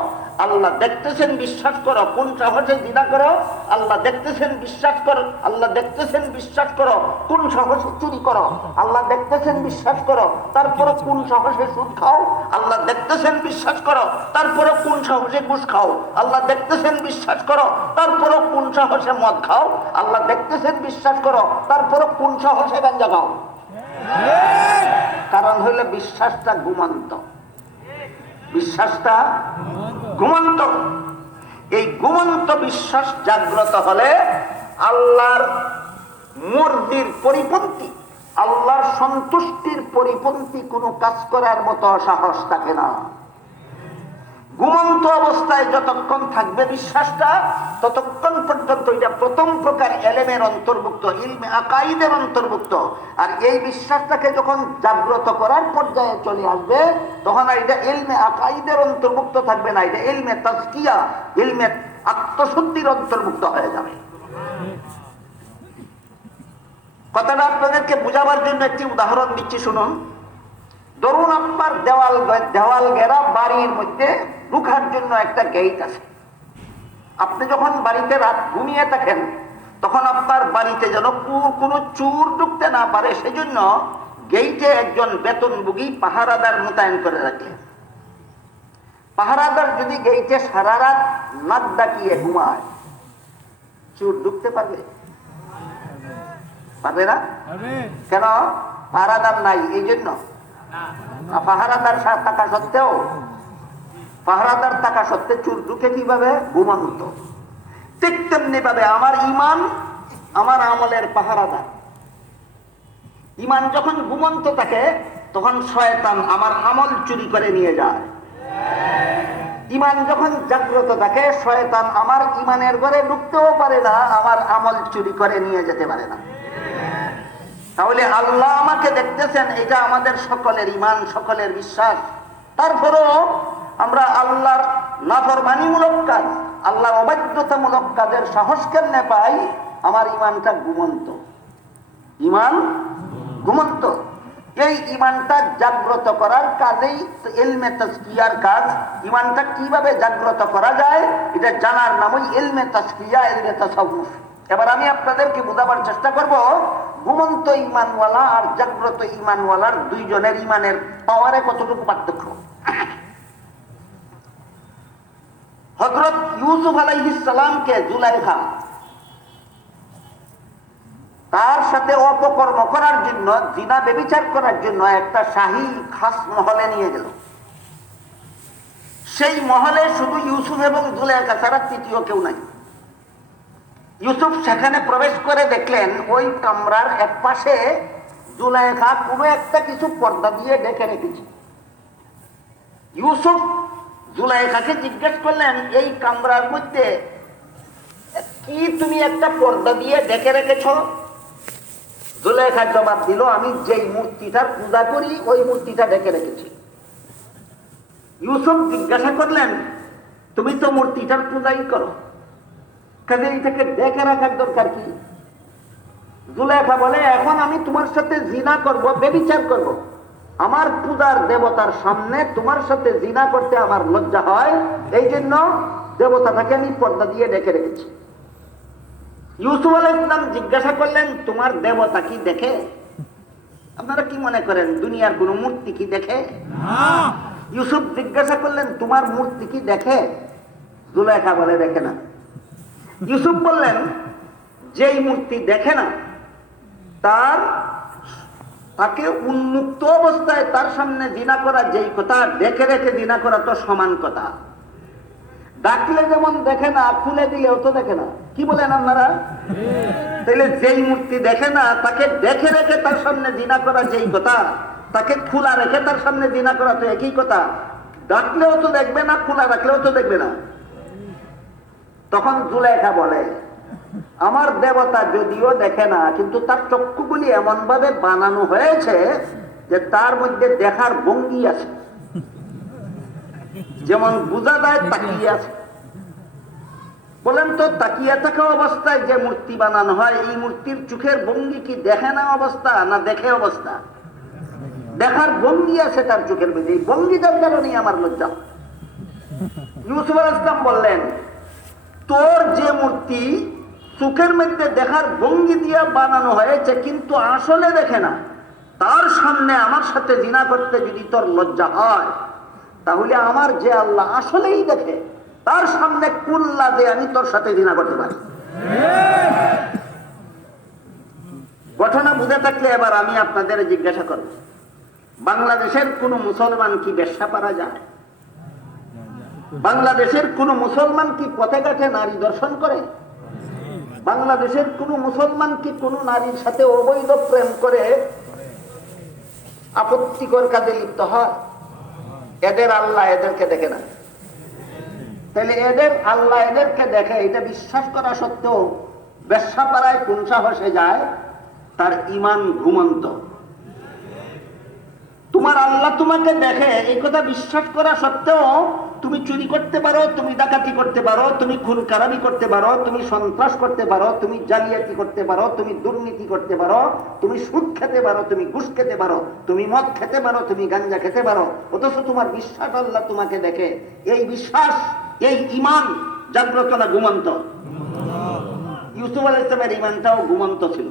আল্লাহ দেখতেছেন, বিশ্বাস করো, কোন সাহসে জিনা করো। আল্লাহ দেখতেছেন, বিশ্বাস করো, আল্লাহ দেখতেছেন, বিশ্বাস করো, কোন সাহসে চুরি করো। আল্লাহ দেখতেছেন, বিশ্বাস করো, তারপরে কোন সাহসে সুদ খাও। আল্লাহ দেখতেছেন, বিশ্বাস করো, তারপরে কোন সাহসে ঘুষ খাও। আল্লাহ দেখতেছেন, বিশ্বাস করো, তারপরে কোন সাহসে মদ খাও। আল্লাহ দেখতেছেন, বিশ্বাস করো, তারপরে কোন সাহসে গাঁজা খাও। কারণ হইলে বিশ্বাসটা ঘুমন্ত, বিশ্বাসটা ঘুমন্ত। এই ঘুমন্ত বিশ্বাস জাগ্রত হলে আল্লাহর মর্জির পরিপন্থী, আল্লাহর সন্তুষ্টির পরিপন্থী কোনো কাজ করার মতো সাহস থাকে না। ঘুমন্ত অবস্থায় যতক্ষণ থাকবে বিশ্বাসটা, ততক্ষণ পর্যন্ত এটা প্রথম প্রকার এলেমের অন্তর্ভুক্ত, ইলমে আকাইদের অন্তর্ভুক্ত। আর এই বিশ্বাসটাকে যখন জাগ্রত করার পর্যায়ে চলে আসবে, তখন এটা ইলমে আকাইদের অন্তর্ভুক্ত থাকবে না, এটা ইলমে তাজকিয়া, ইলমে আত্মশুদ্ধির অন্তর্ভুক্ত হয়ে যাবে। কথাটা আপনাদেরকে বুঝাবার জন্য একটি উদাহরণ দিচ্ছি, শুনুন। ধরুন আপনার দেওয়াল ঘেরা বাড়ির মধ্যে ঢুকার জন্য একটা গেট আছে। আপনি যখন বাড়িতে রাত ঘুমিয়ে থাকেন, তখন আপনার বাড়িতে যেন কোনো চোর ঢুকতে না পারে, সেজন্য গেইটে একজন বেতনভোগী পাহারাদার মোতায়েন করে রাখে। পাহারাদার যদি গেইটে সারা রাত নাক ডাকিয়ে ঘুমায়, চোর ঢুকতে পারবে? পারবে না। কেন? পাহারাদার নাই, এই জন্য। পাহারাদার থাকা সত্ত্বেও, পাহারাদার থাকা সত্ত্বে চোর ঢুকে কিভাবে? ঘুমন্ত। ঠিক তেমনি ভাবে আমার ইমান আমার আমলের পাহারাদার। ইমান যখন ঘুমন্ত থাকে, তখন শয়তান আমার আমল চুরি করে নিয়ে যায়। ইমান যখন জাগ্রত থাকে, শয়তান আমার ইমানের ঘরে ঢুকতেও পারে না, আমার আমল চুরি করে নিয়ে যেতে পারে না। তাহলে আল্লাহ আমাকে দেখতেছেন, এটা আমাদের সকলের ইমান, সকলের বিশ্বাস। তারপরেও আমরা আল্লাহর নাফরমানিমূলক কাজ, আল্লাহর অবাধ্যতামূলক কাজের সাহস কেমনে পাই? আমার ইমানটা ঘুমন্ত, ইমান ঘুমন্ত। এই ইমানটা জাগ্রত করার কাজেই ইলমে তাজকিয়ার কাজ। ইমানটা কিভাবে জাগ্রত করা যায়, এটা জানার নামই ইলমে তাজকিয়া, ইলমে তাসাউফ। এবার আমি আপনাদেরকে বোঝাবার চেষ্টা করব, ঘুমন্ত ইমানওয়ালা আর জাগ্রত ইমানওয়ালার দুইজনের ইমানের পাওয়ারে কতটুকু পার্থক্য। হযরত ইউসুফ আলাইহিস সালামকে জুলাইখা তার সাথে অপকর্ম করার জন্য, জিনা ব্যভিচার করার জন্য একটা শাহী খাস মহলে নিয়ে গেল। সেই মহলে শুধু ইউসুফ এবং জুলাইখা ছাড়া তৃতীয় কেউ নাই। ইউসুফ সেখানে প্রবেশ করে দেখলেন, ওই কামরার এক পাশে জুলাইখা কোনো একটা কিছু পর্দা দিয়ে ঢেকে রেখেছে। ইউসুফ জুলাইখাকে জিজ্ঞেস করলেন, এই কামরার মধ্যে কি তুমি একটা পর্দা দিয়ে ঢেকে রেখেছ? জুলাইখা জবাব দিল, আমি যেই মূর্তিটার পূজা করি ওই মূর্তিটা ঢেকে রেখেছি। ইউসুফ জিজ্ঞাসা করলেন, তুমি তো মূর্তিটার পূজাই করো, কাজে এটাকে ঢেকে রাখার দরকার কি? জুলাইখা বলে, এখন আমি তোমার সাথে জিনা করব, ব্যভিচার করব, আমার পূজার দেবতার সামনে তোমার সাথে জিনা করতে আমার লজ্জা হয়, এই জন্য দেবতাটাকে আমি পর্দা দিয়ে ঢেকে রেখেছি। ইউসুফ আলাইহিস সালাম জিজ্ঞাসা করলেন, তোমার দেবতা কি দেখে? আপনারা কি মনে করেন দুনিয়ার কোন মূর্তি কি দেখে? ইউসুফ জিজ্ঞাসা করলেন, তোমার মূর্তি কি দেখে? জুলাইখা বলে, দেখে না। ইউসুফ বললেন, যেই মূর্তি দেখে না তাকে উন্মুক্ত অবস্থায় তার সামনে জিনা করা যেই কথা, দেখে রেখে জিনা করা তো সমান কথা। ডাকলে যেমন দেখে না, খুলে দিলেও তো দেখে না। কি বলেন আপনারা? তাহলে যেই মূর্তি দেখে না তাকে দেখে রেখে তার সামনে জিনা করা যেই কথা, তাকে খোলা রেখে তার সামনে জিনা করা তো একই কথা। ডাকলেও তো দেখবে না, খোলা রাখলেও তো দেখবে না। তখন জুলেখা বলে, আমার দেবতা যদিও দেখে না, কিন্তু তার চক্ষুগুলি এমন ভাবে বানানো হয়েছে যে তার মধ্যে দেখার ভঙ্গি আছে, যেমন বোঝা যায় তাকিয়ে আছে। বলেন তো, তাকিয়ে থাকা অবস্থায় যে মূর্তি বানানো হয়, এই মূর্তির চোখের ভঙ্গি কি দেখে না অবস্থা না দেখে অবস্থা? দেখার ভঙ্গি আছে তার চোখের মধ্যে, এই ভঙ্গিটার কারণেই আমার লজ্জা। ইউসুফ আলাইহিস সালাম বললেন, তোর যে মূর্তি চোখের মধ্যে দেখার ভঙ্গি দিয়ে বানানো হয়েছে কিন্তু আসলে দেখে না, তার সামনে আমার সাথে জিনা করতে যদি তোর লজ্জা হয়, তাহলে আমার যে আল্লাহ আসলেই দেখে, তার সামনে কুল্লা দিয়ে আমি তোর সাথে জিনা করতে পারি। ঘটনা বুঝে থাকলে এবার আমি আপনাদের জিজ্ঞাসা করব, বাংলাদেশের কোন মুসলমান কি বেশ্যা পারা যায়? বাংলাদেশের কোন মুসলমান কি পথে ঘাটে নারী দর্শন করে? বাংলাদেশের কোন মুসলমান কি কোন নারীর সাথে অবৈধ প্রেম করে আপত্তিকর কাজে লিপ্ত হয়? এদের আল্লাহ এদেরকে দেখে না। তাহলে এদের আল্লাহ এদেরকে দেখে, এটা বিশ্বাস করা সত্ত্বেও বেশ্যা পাড়ায় কোন সাহসে যায়? তার ঈমান ঘুমন্ত। তোমার আল্লাহ তোমাকে দেখে এই কথা বিশ্বাস করা সত্ত্বেও তুমি চুরি করতে পারো, তুমি ডাকাতি করতে পারো, তুমি খুন খারাপি করতে পারো, তুমি সন্ত্রাস করতে পারো, তুমি জালিয়াতি করতে পারো, তুমি দুর্নীতি করতে পারো, তুমি সুদ খেতে পারো, তুমি ঘুষ খেতে পারো, তুমি মদ খেতে পারো, তুমি গাঞ্জা খেতে পারো, অথচ তোমার বিশ্বাস আল্লাহ তোমাকে দেখে। এই বিশ্বাস, এই ঈমান জাগ্রত না ঘুমন্ত? ইউসুফ আলাইহিস সালামের ঈমানটাও ঘুমন্ত ছিল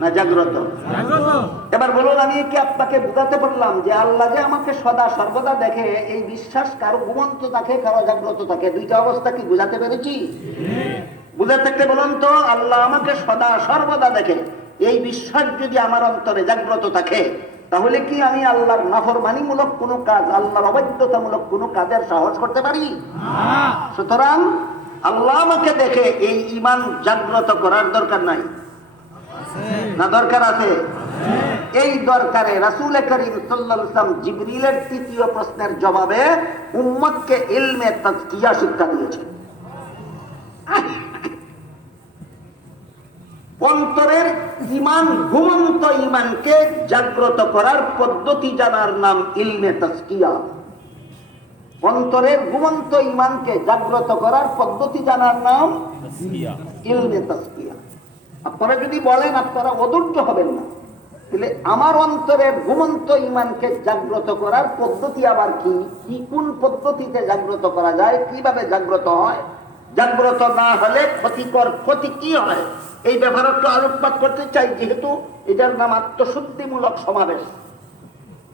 না জাগ্রত? এবার বলুন, আমি কি আপনাকে বুঝাতে পারলাম যে আল্লাহ যে আমাকে সদা সর্বদা দেখে, এই বিশ্বাস কারো ঘুমন্ত থাকে, কারো জাগ্রত থাকে? দুইটা অবস্থা কি বুঝাতে পেরেছি? বুঝে থাকলে বলুন তো, আল্লাহ আমাকে সদা সর্বদা দেখে, এই বিশ্বাস যদি আমার অন্তরে জাগ্রত থাকে, তাহলে কি আমি আল্লাহর নাফরমানিমূলক কোনো কাজ, আল্লাহর অবাধ্যতামূলক কোনো কাজের সাহস করতে পারি? সুতরাং আল্লাহ আমাকে দেখে এই ঈমান জাগ্রত করার দরকার নাই না? দরকার আছে। এই দরকারে রাসূল করিম সাল্লাল্লাহু আলাইহি ওয়াসাল্লাম জিবরিলের তৃতীয় প্রশ্নের জবাবে উম্মতকে ইলমে তাজকিয়া শিক্ষা দিয়েছেন। অন্তরের ঈমান, ঘুমন্ত ঈমানকে জাগ্রত করার পদ্ধতি জানার নাম ইলমে তাজকিয়া। অন্তরের ঘুমন্ত ঈমানকে জাগ্রত করার পদ্ধতি জানার নাম ইলমে তাজকিয়া। আপনারা যদি বলেন আপনারা অধৈর্য হবেন না, তাহলে আমার অন্তরের ঘুমন্ত ঈমানকে জাগ্রত করার পদ্ধতি আবার কি? কোন পদ্ধতিতে জাগ্রত করা যায়? কিভাবে জাগ্রত হয়? জাগ্রত না হলে ক্ষতিকর ক্ষতি কি হয়? এই ব্যাপারে একটু আলোকপাত করতে চাই, যেহেতু এটার নাম আত্মশুদ্ধিমূলক সমাবেশ,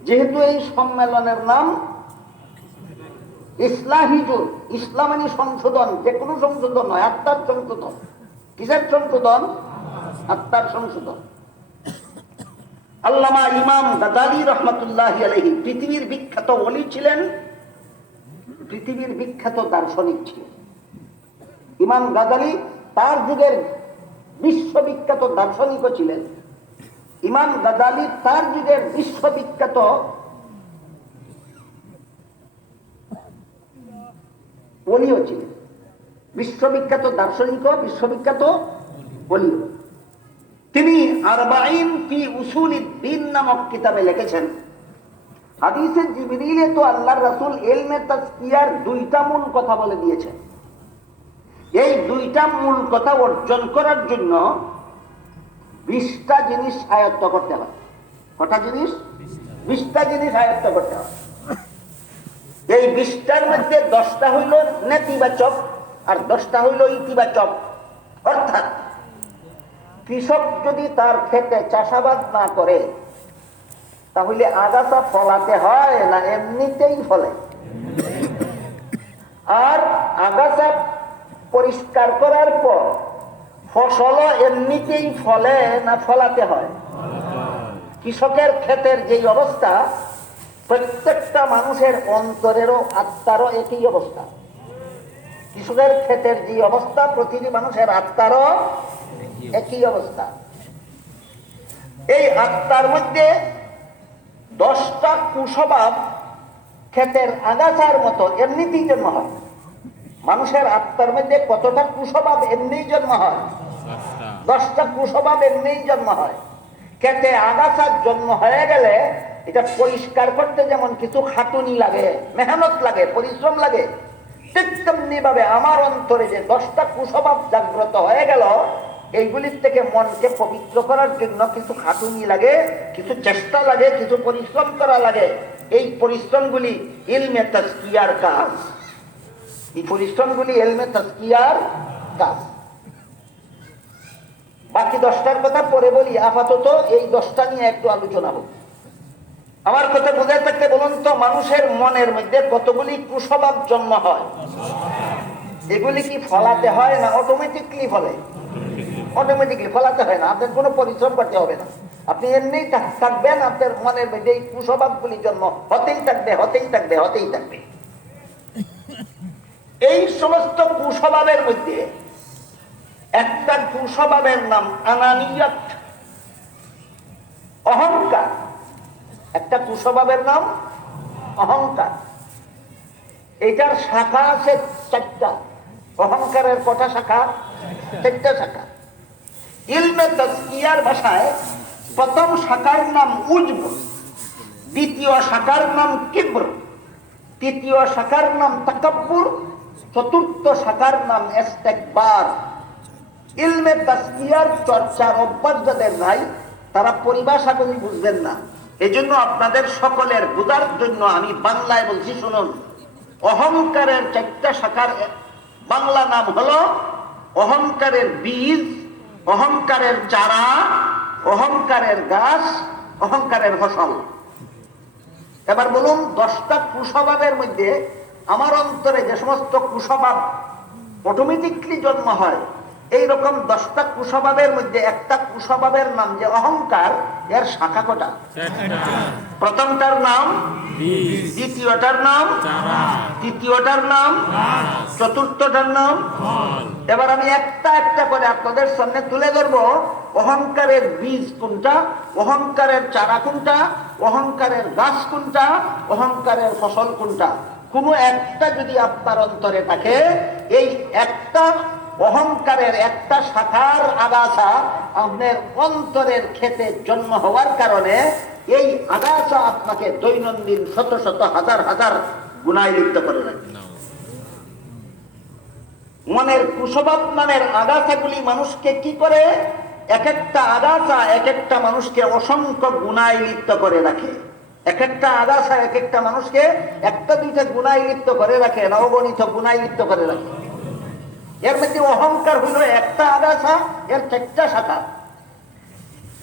যেহেতু এই সম্মেলনের নাম ইসলাহিজুল, ইসলামানি সংশোধন, যে কোনো সংশোধন নয়, আত্মার সংশোধন। কিসের সংশোধন? আত্মার সংশোধন। আল্লামা ইমাম গাজালি রহমাতুল্লাহি আলাইহি পৃথিবীর বিখ্যাত ওলি ছিলেন, পৃথিবীর বিখ্যাত দার্শনিক ছিলেন। ইমাম গাজালি তার যুগের বিশ্ববিখ্যাত দার্শনিকও ছিলেন। ইমাম গাজালি তার যুগের বিশ্ববিখ্যাত ওলিও ছিলেন। বিশ্ববিখ্যাত দার্শনিক, বিশ্ববিখ্যাত ওলি। তিনি আরবাঈন ফি উসুলিদ্দিন নামক কিতাবে লিখেছেন, হাদিসে জিবরিলে তো আল্লাহর রাসূল ইলমে তাজকিয়ার দুইটা মূল কথা বলে দিয়েছেন। এই দুইটা মূল কথা অর্জন করার জন্য 20টা জিনিস আয়ত্ত করতে হয়। কটা জিনিস? 20টা জিনিস আয়ত্ত করতে হয়। এই 20টার মধ্যে 10টা হইল নেতিবাচক আর 10টা হইল ইতিবাচক। অর্থাৎ কৃষক যদি তার ক্ষেতে চাষাবাদ না করে, তাহলে আগাছা ফলাতে হয় না এমনিতেই ফলে? আর আগাছা পরিষ্কার করার পর ফসলও এমনিতেই ফলে না ফলাতে হয়? কৃষকের ক্ষেতের যেই অবস্থা, প্রত্যেকটা মানুষের অন্তরেরও আত্মারও একই অবস্থা। কৃষকের ক্ষেতের যে অবস্থা, প্রতিটি মানুষের আত্মারও একই অবস্থা। এই আত্মার মধ্যে 10টা কুস্বভাব ক্ষেতের আগাছার মতো এমনিতেই জন্ম হয়। মানুষের আত্মার মধ্যে কতটা কুস্বভাব এমনিই জন্ম হয়? 10টা কুস্বভাব এমনিই জন্ম হয়। ক্ষেতে আগাছার জন্ম হয়ে গেলে এটা পরিষ্কার করতে যেমন কিছু খাটুনি লাগে, মেহনত লাগে, পরিশ্রম লাগে, ঠিক তেমনি ভাবে আমার অন্তরে যে 10টা কুস্বভাব জাগ্রত হয়ে গেল, এইগুলির থেকে মনকে পবিত্র করার জন্য কিছু খাটুনি লাগে, কিছু চেষ্টা লাগে, কিছু পরিশ্রম করা লাগে। এই পরিশ্রমগুলি ইলমে তাজকিয়ার কাজ। এই পরিশ্রমগুলি ইলমে তাজকিয়ার কাজ। বাকি 10টার কথা পরে বলি, আপাতত এই 10টা নিয়ে একটু আলোচনা হোক। আমার কথা বোঝায় থাকতে বলুন তো, মানুষের মনের মধ্যে কতগুলি কুস্বভাব জন্ম হয়? এগুলি কি ফলাতে হয় না অটোমেটিকলি ফলে? অটোমেটিকলি ফলাতে হয় না, আপনার কোনো পরিশ্রম করতে হবে না। আপনি এমনি থাকবেন, আপনার মনের মধ্যে এই কুস্বভাবগুলি জন্ম হতেই থাকবে, হতেই থাকবে, হতেই থাকবে। এই সমস্ত কুস্বভাবের মধ্যে একটা কুস্বভাবের নাম আনানিয়ত, অহংকার। একটা কুস্বভাবের নাম অহংকার। এটার শাখা আছে 4টা। অহংকারের কটা শাখা? 4টা শাখা। ইলমে তাজকিয়ার ভাষায় প্রথম শাখার নাম উজব, দ্বিতীয় শাখার নাম কিবর, তৃতীয় শাখার নাম তাকাব্বুর, চতুর্থ শাখার নাম ইস্তেকবার। ইলমে তাজকিয়ার চর্চার অভ্যাস যাদের নাই, তারা পরিভাষাগুলি বুঝবেন না। এজন্য আপনাদের সকলের বোঝার জন্য আমি বাংলায় বলছি, শুনুন। অহংকারের 4টা শাখার বাংলা নাম হলো অহংকারের বীজ, অহংকারের চারা, অহংকারের গাছ, অহংকারের ফসল। এবার বলুন, 10টা কুস্বভাবের মধ্যে আমার অন্তরে যে সমস্ত কুস্বভাব অটোমেটিকলি জন্ম হয়, এইরকম 10টা কুস্বভাবের মধ্যে একটা কুস্বভাবের নাম যে অহংকার, এর শাখা কটা? প্রথমটার নাম, দ্বিতীয়টার নাম, তৃতীয়টার নাম, চতুর্থটার নাম। এবার আমি একটা একটা করে আপনাদের সামনে তুলে ধরবো। অহংকারের বীজ কোনটা, অহংকারের চারা কোনটা, অহংকারের গাছ কোনটা, অহংকারের ফসল কোনটা। কোনো একটা যদি আপনার অন্তরে থাকে, এই একটা অহংকারের একটা শাখার আগাছা আপনার অন্তরের ক্ষেতে জন্ম হওয়ার কারণে এই আগাছা আপনাকে দৈনন্দিন শত শত হাজার হাজার গুনায় লিপ্ত করে রাখে। মনের কুস্বভাব নামের আগাছাগুলি মানুষকে কি করে? এক একটা আগাছা এক একটা মানুষকে অসংখ্য গুনায় লিপ্ত করে রাখে। এক একটা আগাছা এক একটা মানুষকে একটা দুইটা গুনায় লিপ্ত করে রাখে, নবগণিত গুনায় লিপ্ত করে রাখে। এর মধ্যে অহংকার হইল একটা আগাছা, এর 4টা শাখা।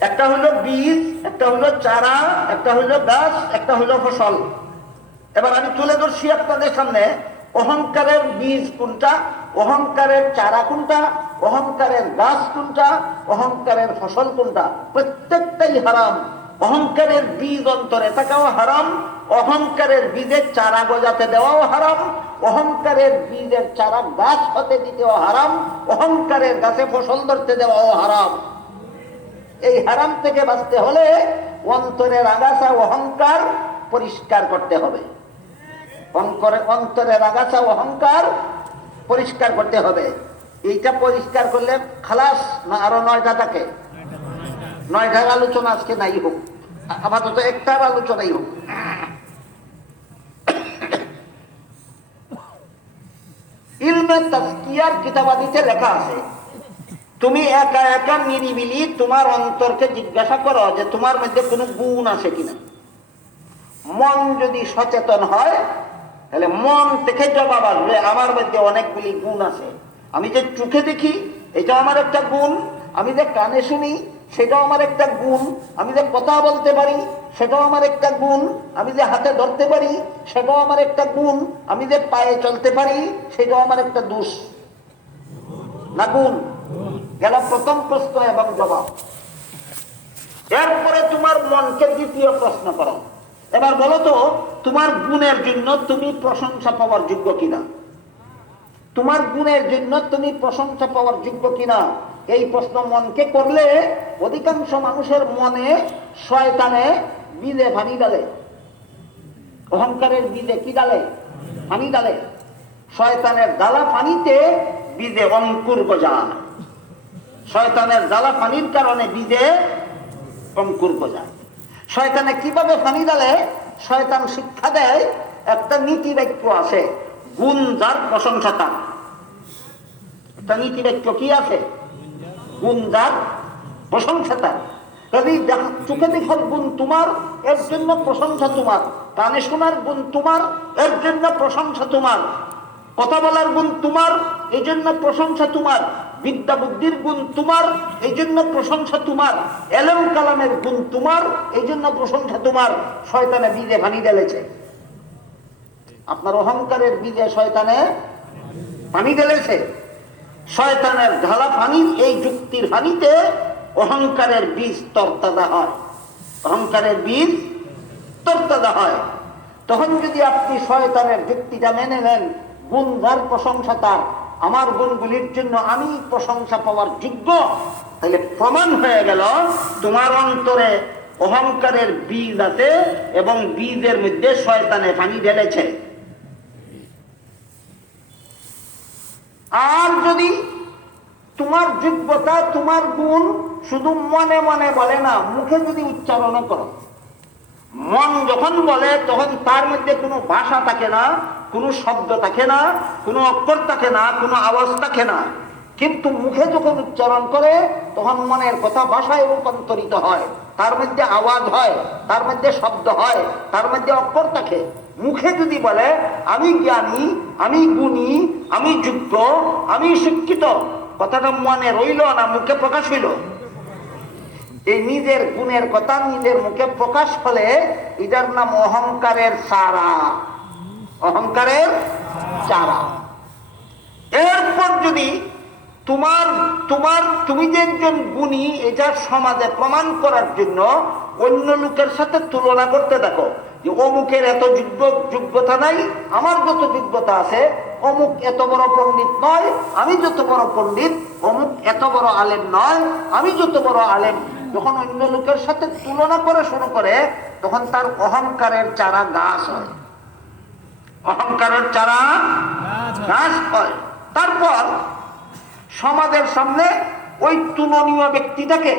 একটা হইল বীজ, একটা হইল চারা, একটা হইল গাছ, একটা হইল ফসল। এবার আমি তুলে ধরছি আপনাদের সামনে অহংকারের বীজ কোনটা, অহংকারের চারা কোনটা, অহংকারের গাছ কোনটা, অহংকারের ফসল কোনটা। প্রত্যেকটাই হারাম। অহংকারের বীজ অন্তরে থাকাও হারাম, অহংকারের বীজের চারা গজাতে দেওয়াও হারাম, অহংকারের বীজের চারা গাছ হতে দিতেও হারাম, অহংকারের গাছে ফসল ধরতে দেওয়াও হারাম। এই হারাম থেকে বাঁচতে হলে অন্তরের আগাছা অহংকার পরিষ্কার করতে হবে। অন্তরের আগাছা অহংকার পরিষ্কার করতে হবে। এইটা পরিষ্কার করলে খালাস না আরো 9টা থাকে? 9টার আলোচনা আজকে নাই হোক, আপাতত একটার আলোচনাই হোক। ইলমে তাজকিয়ার কিতাবাদিতে লেখা আছে, তুমি একা একা নিরিবিলি তোমার অন্তরকে জিজ্ঞাসা করো যে তোমার মধ্যে কোনো গুণ আছে কিনা। মন যদি সচেতন হয়, তাহলে মন থেকে জবাব আসবে আমার মধ্যে অনেকগুলি গুণ আছে। আমি যে চোখে দেখি, এটাও আমার একটা গুণ। আমি যে কানে শুনি, সেটাও আমার একটা গুণ। আমি যে কথা বলতে পারি, সেটাও আমার একটা গুণ। আমি যে হাতে ধরতে পারি, সেটাও আমার একটা গুণ। আমি যে পায়ে চলতে পারি, সেটাও আমার একটা দোষ না গুণ? গেল প্রথম প্রশ্ন এবং জবাব। এরপরে তোমার মনকে দ্বিতীয় প্রশ্ন করো, এবার বলো তো তোমার গুণের জন্য তুমি প্রশংসা পাওয়ার যোগ্য কিনা, তোমার গুণের জন্য তুমি প্রশংসা পাওয়ার যোগ্য কিনা। এই প্রশ্ন মনকে করলে অধিকাংশ মানুষের মনে শয়তানে বীজে পানি ডালে, অহংকারের বীজে কি ডালে? পানি ডালে। শয়তানের জ্বালা পানিতে বীজে অঙ্কুর গজায়, শয়তানের জ্বালা পানির কারণে বীজে অঙ্কুর গজায়। শয়তানে কিভাবে পানি ডালে? শয়তান শিক্ষা দেয়, একটা নীতি বাক্য আছে, গুণ যার প্রশংসা তার। একটা নীতি বাক্য কি আছে? গুণ যার প্রশংসা তার। চোখে দেখার গুণ তোমার, এর জন্য প্রশংসা তোমার। কানে শোনার গুণ তোমার, এর জন্য প্রশংসা তোমার। কথা বলার গুণ তোমার, এই জন্য প্রশংসা তোমার। বিদ্যা বুদ্ধির গুণ তোমার, এই জন্য প্রশংসা তোমার। এলেম কালামের গুণ তোমার, এই জন্য প্রশংসা তোমার। শয়তানে বীজে পানি ঢেলেছে, আপনার অহংকারের বীজে শয়তানে পানি ঢেলেছে। শয়তানের ঢালা পানির এই যুক্তির পানিতে অহংকারের বীজ তরতাজা হয়, অহংকারের বীজ তরতাজা হয়। তখন যদি আপনি শয়তানের যুক্তিটা মেনে নেন, গুণ যার প্রশংসা তার, আমার গুণগুলির জন্য আমি প্রশংসা পাওয়ার যোগ্য, তাহলে প্রমাণ হয়ে গেল তোমার অন্তরে অহংকারের বীজ আছে এবং বীজের মধ্যে শয়তানে পানি ঢেলেছে। আর যদি তোমার যোগ্যতা, তোমার গুণ শুধু মনে মনে বলে না, মুখে যদি উচ্চারণ করো, মন যখন বলে তখন তার মধ্যে কোনো ভাষা থাকে না, কোনো শব্দ থাকে না, কোনো অক্ষর থাকে না, কোনো আওয়াজ থাকে না। কিন্তু মুখে যখন উচ্চারণ করে তখন মনের কথা ভাষায় রূপান্তরিত হয়, তার মধ্যে আওয়াজ হয়, তার মধ্যে শব্দ হয়, তার মধ্যে অক্ষর থাকে। মুখে যদি বলে আমি জ্ঞানী, আমি গুণী, আমি যোগ্য, আমি শিক্ষিত, কথাটা মনে রইল না, মুখে প্রকাশ হইল। এই নিজের গুণের কথা নিজের মুখে প্রকাশ হলে এটার নাম অহংকারের চারা, অহংকারের চারা। এরপর যদি তুমি যে একজন গুণী এটা সমাজে প্রমাণ করার জন্য অন্য লোকের সাথে তুলনা করতে দেখো, যে অমুকের এত যোগ্যতা নাই, আমার যত যোগ্যতা আছে, অমুক এত বড় পণ্ডিত নয়, আমি যত বড় পণ্ডিত, অমুক এত বড় আলেম নয়, আমি যত বড় আলেম, যখন অন্য লোকের সাথে তুলনা করে শুরু করে তখন তার অহংকারের চারা গাছ হয়, অহংকারের চারা গাছ হয়। তারপর সমাজের সামনে ওই তুলনীয় ব্যক্তিটাকে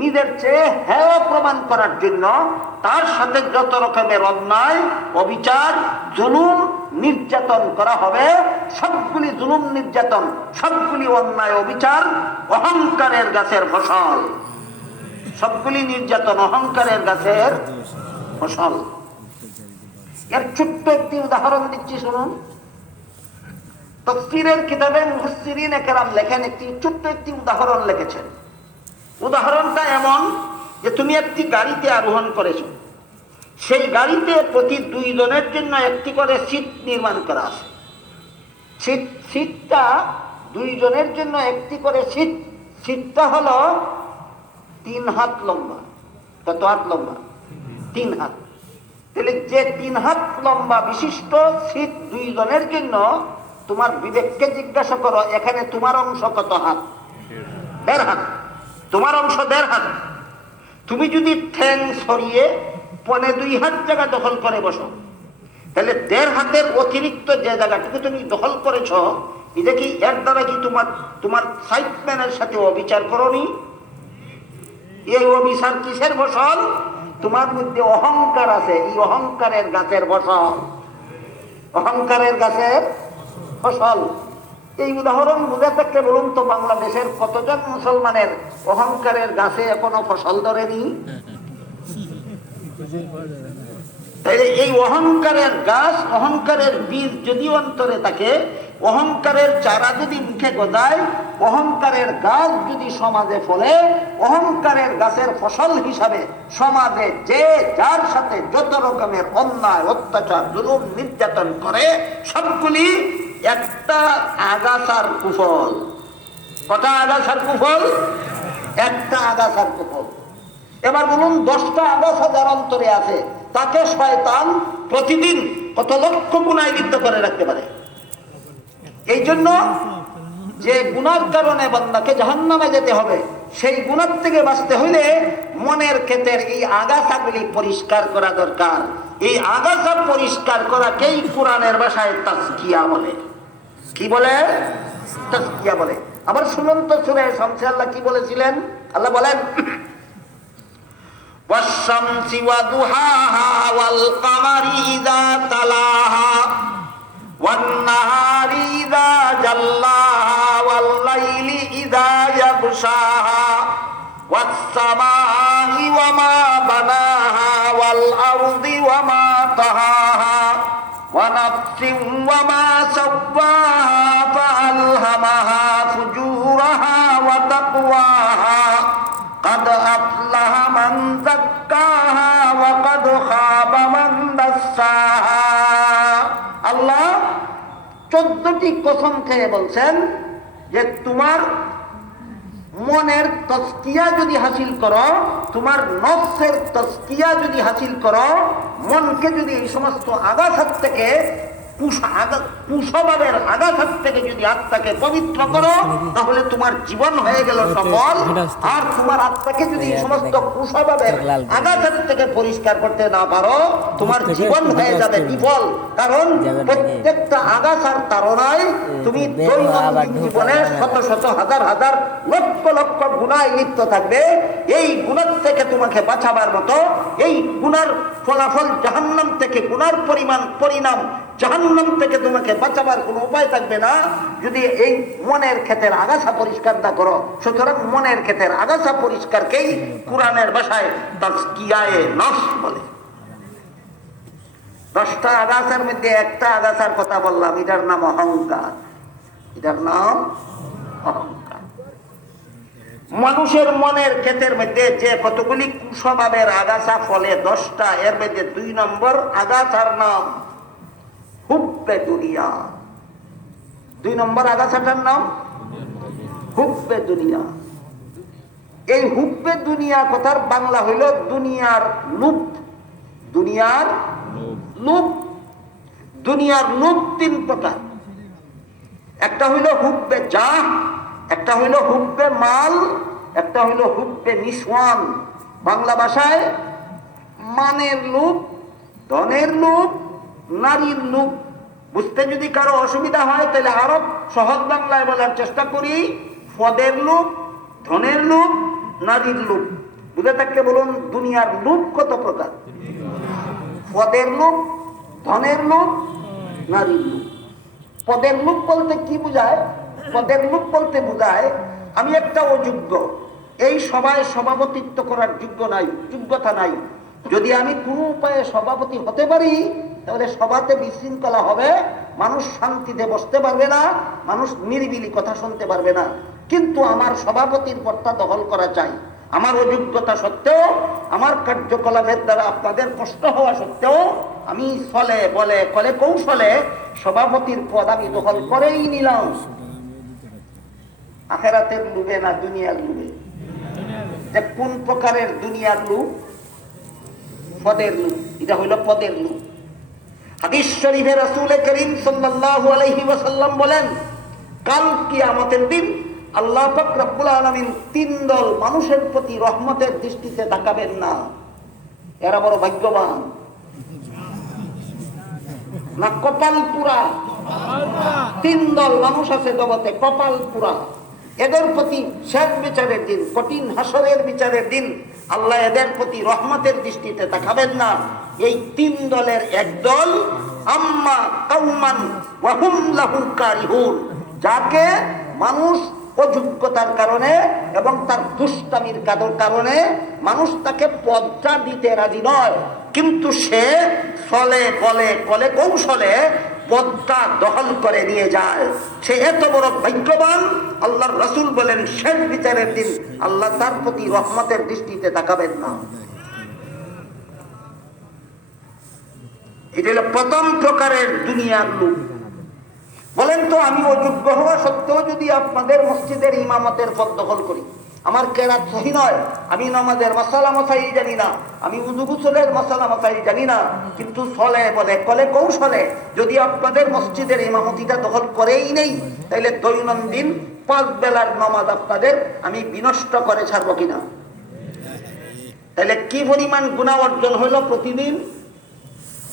নিজের চেয়ে হেয় প্রমাণ করার জন্য তার সাথে যত রকমের অন্যায়, অবিচার, জুলুম, নির্যাতন করা হবে, সবগুলি জুলুম, নির্যাতন, সবগুলি অন্যায়, অবিচার অহংকারের গাছের ফসল, সবগুলি নির্যাতন অহংকারের গাছের ফসল। এর ছোট্ট একটি উদাহরণ দিচ্ছি, শুনুন। তাফসীরের কিতাবে মুফাসসিরিন কেরাম লেখেন, একটি ছোট্ট একটি উদাহরণ লিখেছেন। উদাহরণটা এমন যে তুমি একটি গাড়িতে আরোহণ করেছো, সেই গাড়িতে প্রতি 2 জনের জন্য একটি করে সিট নির্মাণ করা আছে। সিটটা 2 জনের জন্য একটি করে সিট, সিটটা হলো 3 হাত লম্বা। কত হাত লম্বা? 3 হাত। তাহলে যে 3 হাত লম্বা বিশিষ্ট সিট 2 জনের জন্য, তোমার বিবেককে জিজ্ঞাসা করো, এখানে তোমার অংশ কত হাত? 1.5 হাত। তোমার অংশ 1.5 হাত। তুমি যদি ঠ্যাং সরিয়ে 2.25 হাত জায়গা দখল করে বসো, তাহলে 1.5 হাতের অতিরিক্ত যে জায়গাটুকু তুমি দখল করেছ, এটা কি এর দ্বারা কি তোমার সাইডম্যানের সাথে অবিচার করনি? এই অবিচার কিসের ফসল? তোমার মধ্যে অহংকার আছে, এই অহংকারের গাছের ফসল, অহংকারের গাছের ফসল। এই উদাহরণ বুঝে থাকলে বলুন তো, বাংলাদেশের কতজন মুসলমানের অহংকারের গাছে এখনো ফসল ধরেনি? তাইলে এই অহংকারের গাছ, অহংকারের বীজ যদি অন্তরে থাকে, অহংকারের চারা যদি মুখে গজায়, অহংকারের গাছ যদি সমাজে ফলে, অহংকারের গাছের ফসল হিসাবে সমাজে যে যার সাথে যত রকমের অন্যায়, অত্যাচার, জুলুম, নির্যাতন করে, সবগুলি একটা আগাছার কুফল, কটা আগাছার কুফল? একটা আগাছার কুফল। এবার বলুন 10টা আগাছা যার অন্তরে আছে তাকে শয়তান প্রতিদিন কত লক্ষ গুনায় লিপ্ত করে রাখতে পারে। এই জন্য যে গুনার কারণে বান্দাকে জাহান্নামে যেতে হবে, সেই গুনার থেকে বাঁচতে হইলে মনের ক্ষেতের এই আগাছাগুলি পরিষ্কার করা দরকার। এই আগাছা পরিষ্কার করাকেই কোরআনের ভাষায় তাজকিয়া বলে। কি বলে? তাজকিয়া বলে। আবার শুনুন তো সূরা শামসে আল্লাহ কি বলেছিলেন? আল্লাহ বলেন ওয়াশ-শামসি ওয়া দুহাহা ওয়াল কামারি ইযা তালাহা ওয়ান নাহারি ইযা জাল্লাহা ওয়াল লাইলি ইযা ইয়াগশাহা ওয়াস সামাই ওয়া মা বানাহা ওয়াল আরদি ওয়া মা তাহাহা ওয়া নাফসিন ওয়া মা সাওয়াহা ফাআলহামাহা ফুজুরাহা ওয়া তাকওয়াহা قد أفلح من زكاها وقد خاب من دساها। আল্লাহ 14টি কসম খেয়ে বলছেন যে তোমার মনের তাজকিয়া যদি হাসিল করো, তোমার নফসের তাজকিয়া যদি হাসিল করো, মনকে যদি এই সমস্ত আগাছার থেকে কুসভাবের আগাছার থেকে যদি আত্মাকে পবিত্র করো, তাহলে তোমার জীবন হয়ে গেল সফল। আর তোমার আত্মাকে যদি এই সমস্ত কুসভাবের আগাছার থেকে পরিষ্কার করতে না পারো, তোমার জীবন হয়ে যাবে বিফল। কারণ প্রত্যেকটা আগাছার তাড়নায় তুমি দৈনন্দিন জীবনে শত শত হাজার হাজার লক্ষ লক্ষ গুনায় লিপ্ত থাকবে। এই গুনার থেকে তোমাকে বাঁচাবার মতো, এই গুনার ফলাফল জাহান্নাম থেকে, গুনার পরিণাম জাহান্নাম থেকে তোমাকে বাঁচাবার কোনো উপায় থাকবে না যদি এই মনের ক্ষেতের আগাছা পরিষ্কার না করো। সুতরাং মনের ক্ষেতের আগাছা পরিষ্কারকেই কোরআনের ভাষায় তাজকিয়ায়ে নফস বলে। 10টা আগাছার মধ্যে একটা আগাছার কথা বললাম, এটার নাম অহংকার। এটার নাম অহংকার। মানুষের মনের ক্ষেতের মধ্যে যে কতগুলি কুস্বভাবের আগাছা ফলে 10টা, এর মধ্যে 2 নম্বর আগাছার নাম হুব্বে দুনিয়া। 2 নম্বর আগাছাটার নাম হুব্বে দুনিয়া। এই হুব্বে দুনিয়া কথার বাংলা হইল দুনিয়ার লোভ। দুনিয়ার লোভ। দুনিয়ার লোভ 3 প্রকার। একটা হইল হুব্বে জাহ, একটা হইল হুব্বে মাল, একটা হইল হুব্বে নিসওয়ান। বাংলা ভাষায় মানের লোভ, ধনের লোভ, নারীর লোভ। বুঝতে যদি কারো অসুবিধা হয় তাহলে আরো সহজ বাংলায় বলার চেষ্টা করি। পদের লোভ, ধনের লোভ, নারীর লোভ। বুঝে থাকলে বলুন দুনিয়ার লোভ কত প্রকার? পদের লোভ, ধনের লোভ, নারীর লোভ। পদের লোভ বলতে কি বোঝায়? পদের লোভ বলতে বোঝায় আমি একটা অযোগ্য, এই সভায় সভাপতিত্ব করার যোগ্যতা নাই। যদি আমি কোনো উপায়ে সভাপতি হতে পারি তাহলে সভাতে বিশৃঙ্খলা হবে, মানুষ শান্তিতে বসতে পারবে না, মানুষ নিরিবিলি কথা শুনতে পারবে না। কিন্তু আমার সভাপতির পদটা দখল করা চাই। আমার অযোগ্যতা সত্ত্বেও, আমার কার্যকলাপের দ্বারা আপনাদের কষ্ট হওয়া সত্ত্বেও আমি ছলে বলে কলে কৌশলে সভাপতির পদ আমি দখল করেই নিলাম। আখেরাতের লোভে না দুনিয়ার লোভে? যে কোন প্রকারের দুনিয়ার লোভ? পদের লোভ। এটা হইল পদের লোভ। হাদিস শরীফে রাসূল করিম সাল্লাল্লাহু আলাইহি ওয়াসাল্লাম বলেন, কাল কিয়ামতের দিন আল্লাহ পাক রব্বুল আলামিন 3 দল মানুষের প্রতি রহমতের দৃষ্টিতে তাকাবেন না। এরা বড় ভাগ্যবান না কপাল পুরা? 3 দল মানুষ আছে জগতে, কপাল পুরা। এদের প্রতি শেষ বিচারের দিন, কঠিন হাসরের বিচারের দিন আল্লাহ এদের প্রতি রহমতের দৃষ্টিতে তাকাবেন না। এই 3 দলের এক দল আম্মা কাউমান ওয়া হুম লাহু কারিহুন, যাকে মানুষ অযোগ্যতার কারণে এবং তার দুষ্টামির কারণে মানুষ তাকে পদটা দিতে রাজি নয়, কিন্তু সে ফলে বলে কলে কৌশলে পদটা দখল করে নিয়ে যায়। সে এত বড় ভাগ্যবান, আল্লাহর রাসূল বলেন শেষ বিচারের দিন আল্লাহ তার প্রতি রহমতের দৃষ্টিতে তাকাবেন না। এটা হলো প্রথম প্রকারের দুনিয়ার লোভ। বলেন বলেন তো, আমি অযোগ্য হওয়া সত্ত্বেও যদি আপনাদের মসজিদের ইমামতের পদ দখল করি, আমার কেরাত সহি নয়, আমি নামাজের মাসালা মাসাইল জানি না, আমি উযু গোসলের মাসালা মাসাইল জানি না, কিন্তু চলে বলে কলে কৌশলে যদি আপনাদের মসজিদের ইমামতিটা দখল করেই নেই, তাইলে দৈনন্দিন 5 বেলার নামাজ আপনাদের আমি বিনষ্ট করে ছাড়বো কিনা? তাহলে কি পরিমাণ গুনাহ অর্জন হইল প্রতিদিন?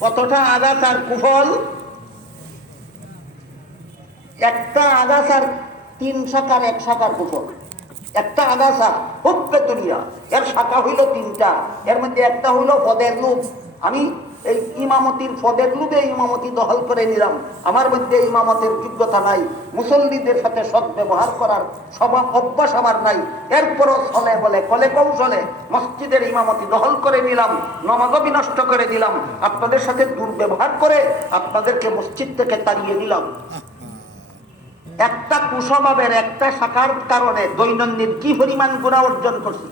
কতটা আগাছার কুফল? একটা আগাছার 3 শাখার 1 শাখার কুফল। একটা আগাছা হুব্বে দুনিয়া, এর শাখা হইল 3টা, এর মধ্যে একটা হইল পদের লোভ। আমি এই ইমামতির পদের লোভে ইমামতি দখল করে নিলাম, আমার মধ্যে ইমামতের যোগ্যতা নাই, মুসল্লিদের সাথে সৎ ব্যবহার করার স্বভাব অভ্যাস আমার নাই, এরপরও চলে বলে কলে কৌশলে মসজিদের ইমামতি দখল করে নিলাম, নামাজও বিনষ্ট করে দিলাম, আপনাদের সাথে দুর্ব্যবহার করে আপনাদেরকে মসজিদ থেকে তাড়িয়ে দিলাম। একটা কুস্বভাবের একটা শাখার কারণে দৈনন্দিন কি পরিমাণ গুনাহ অর্জন করছি।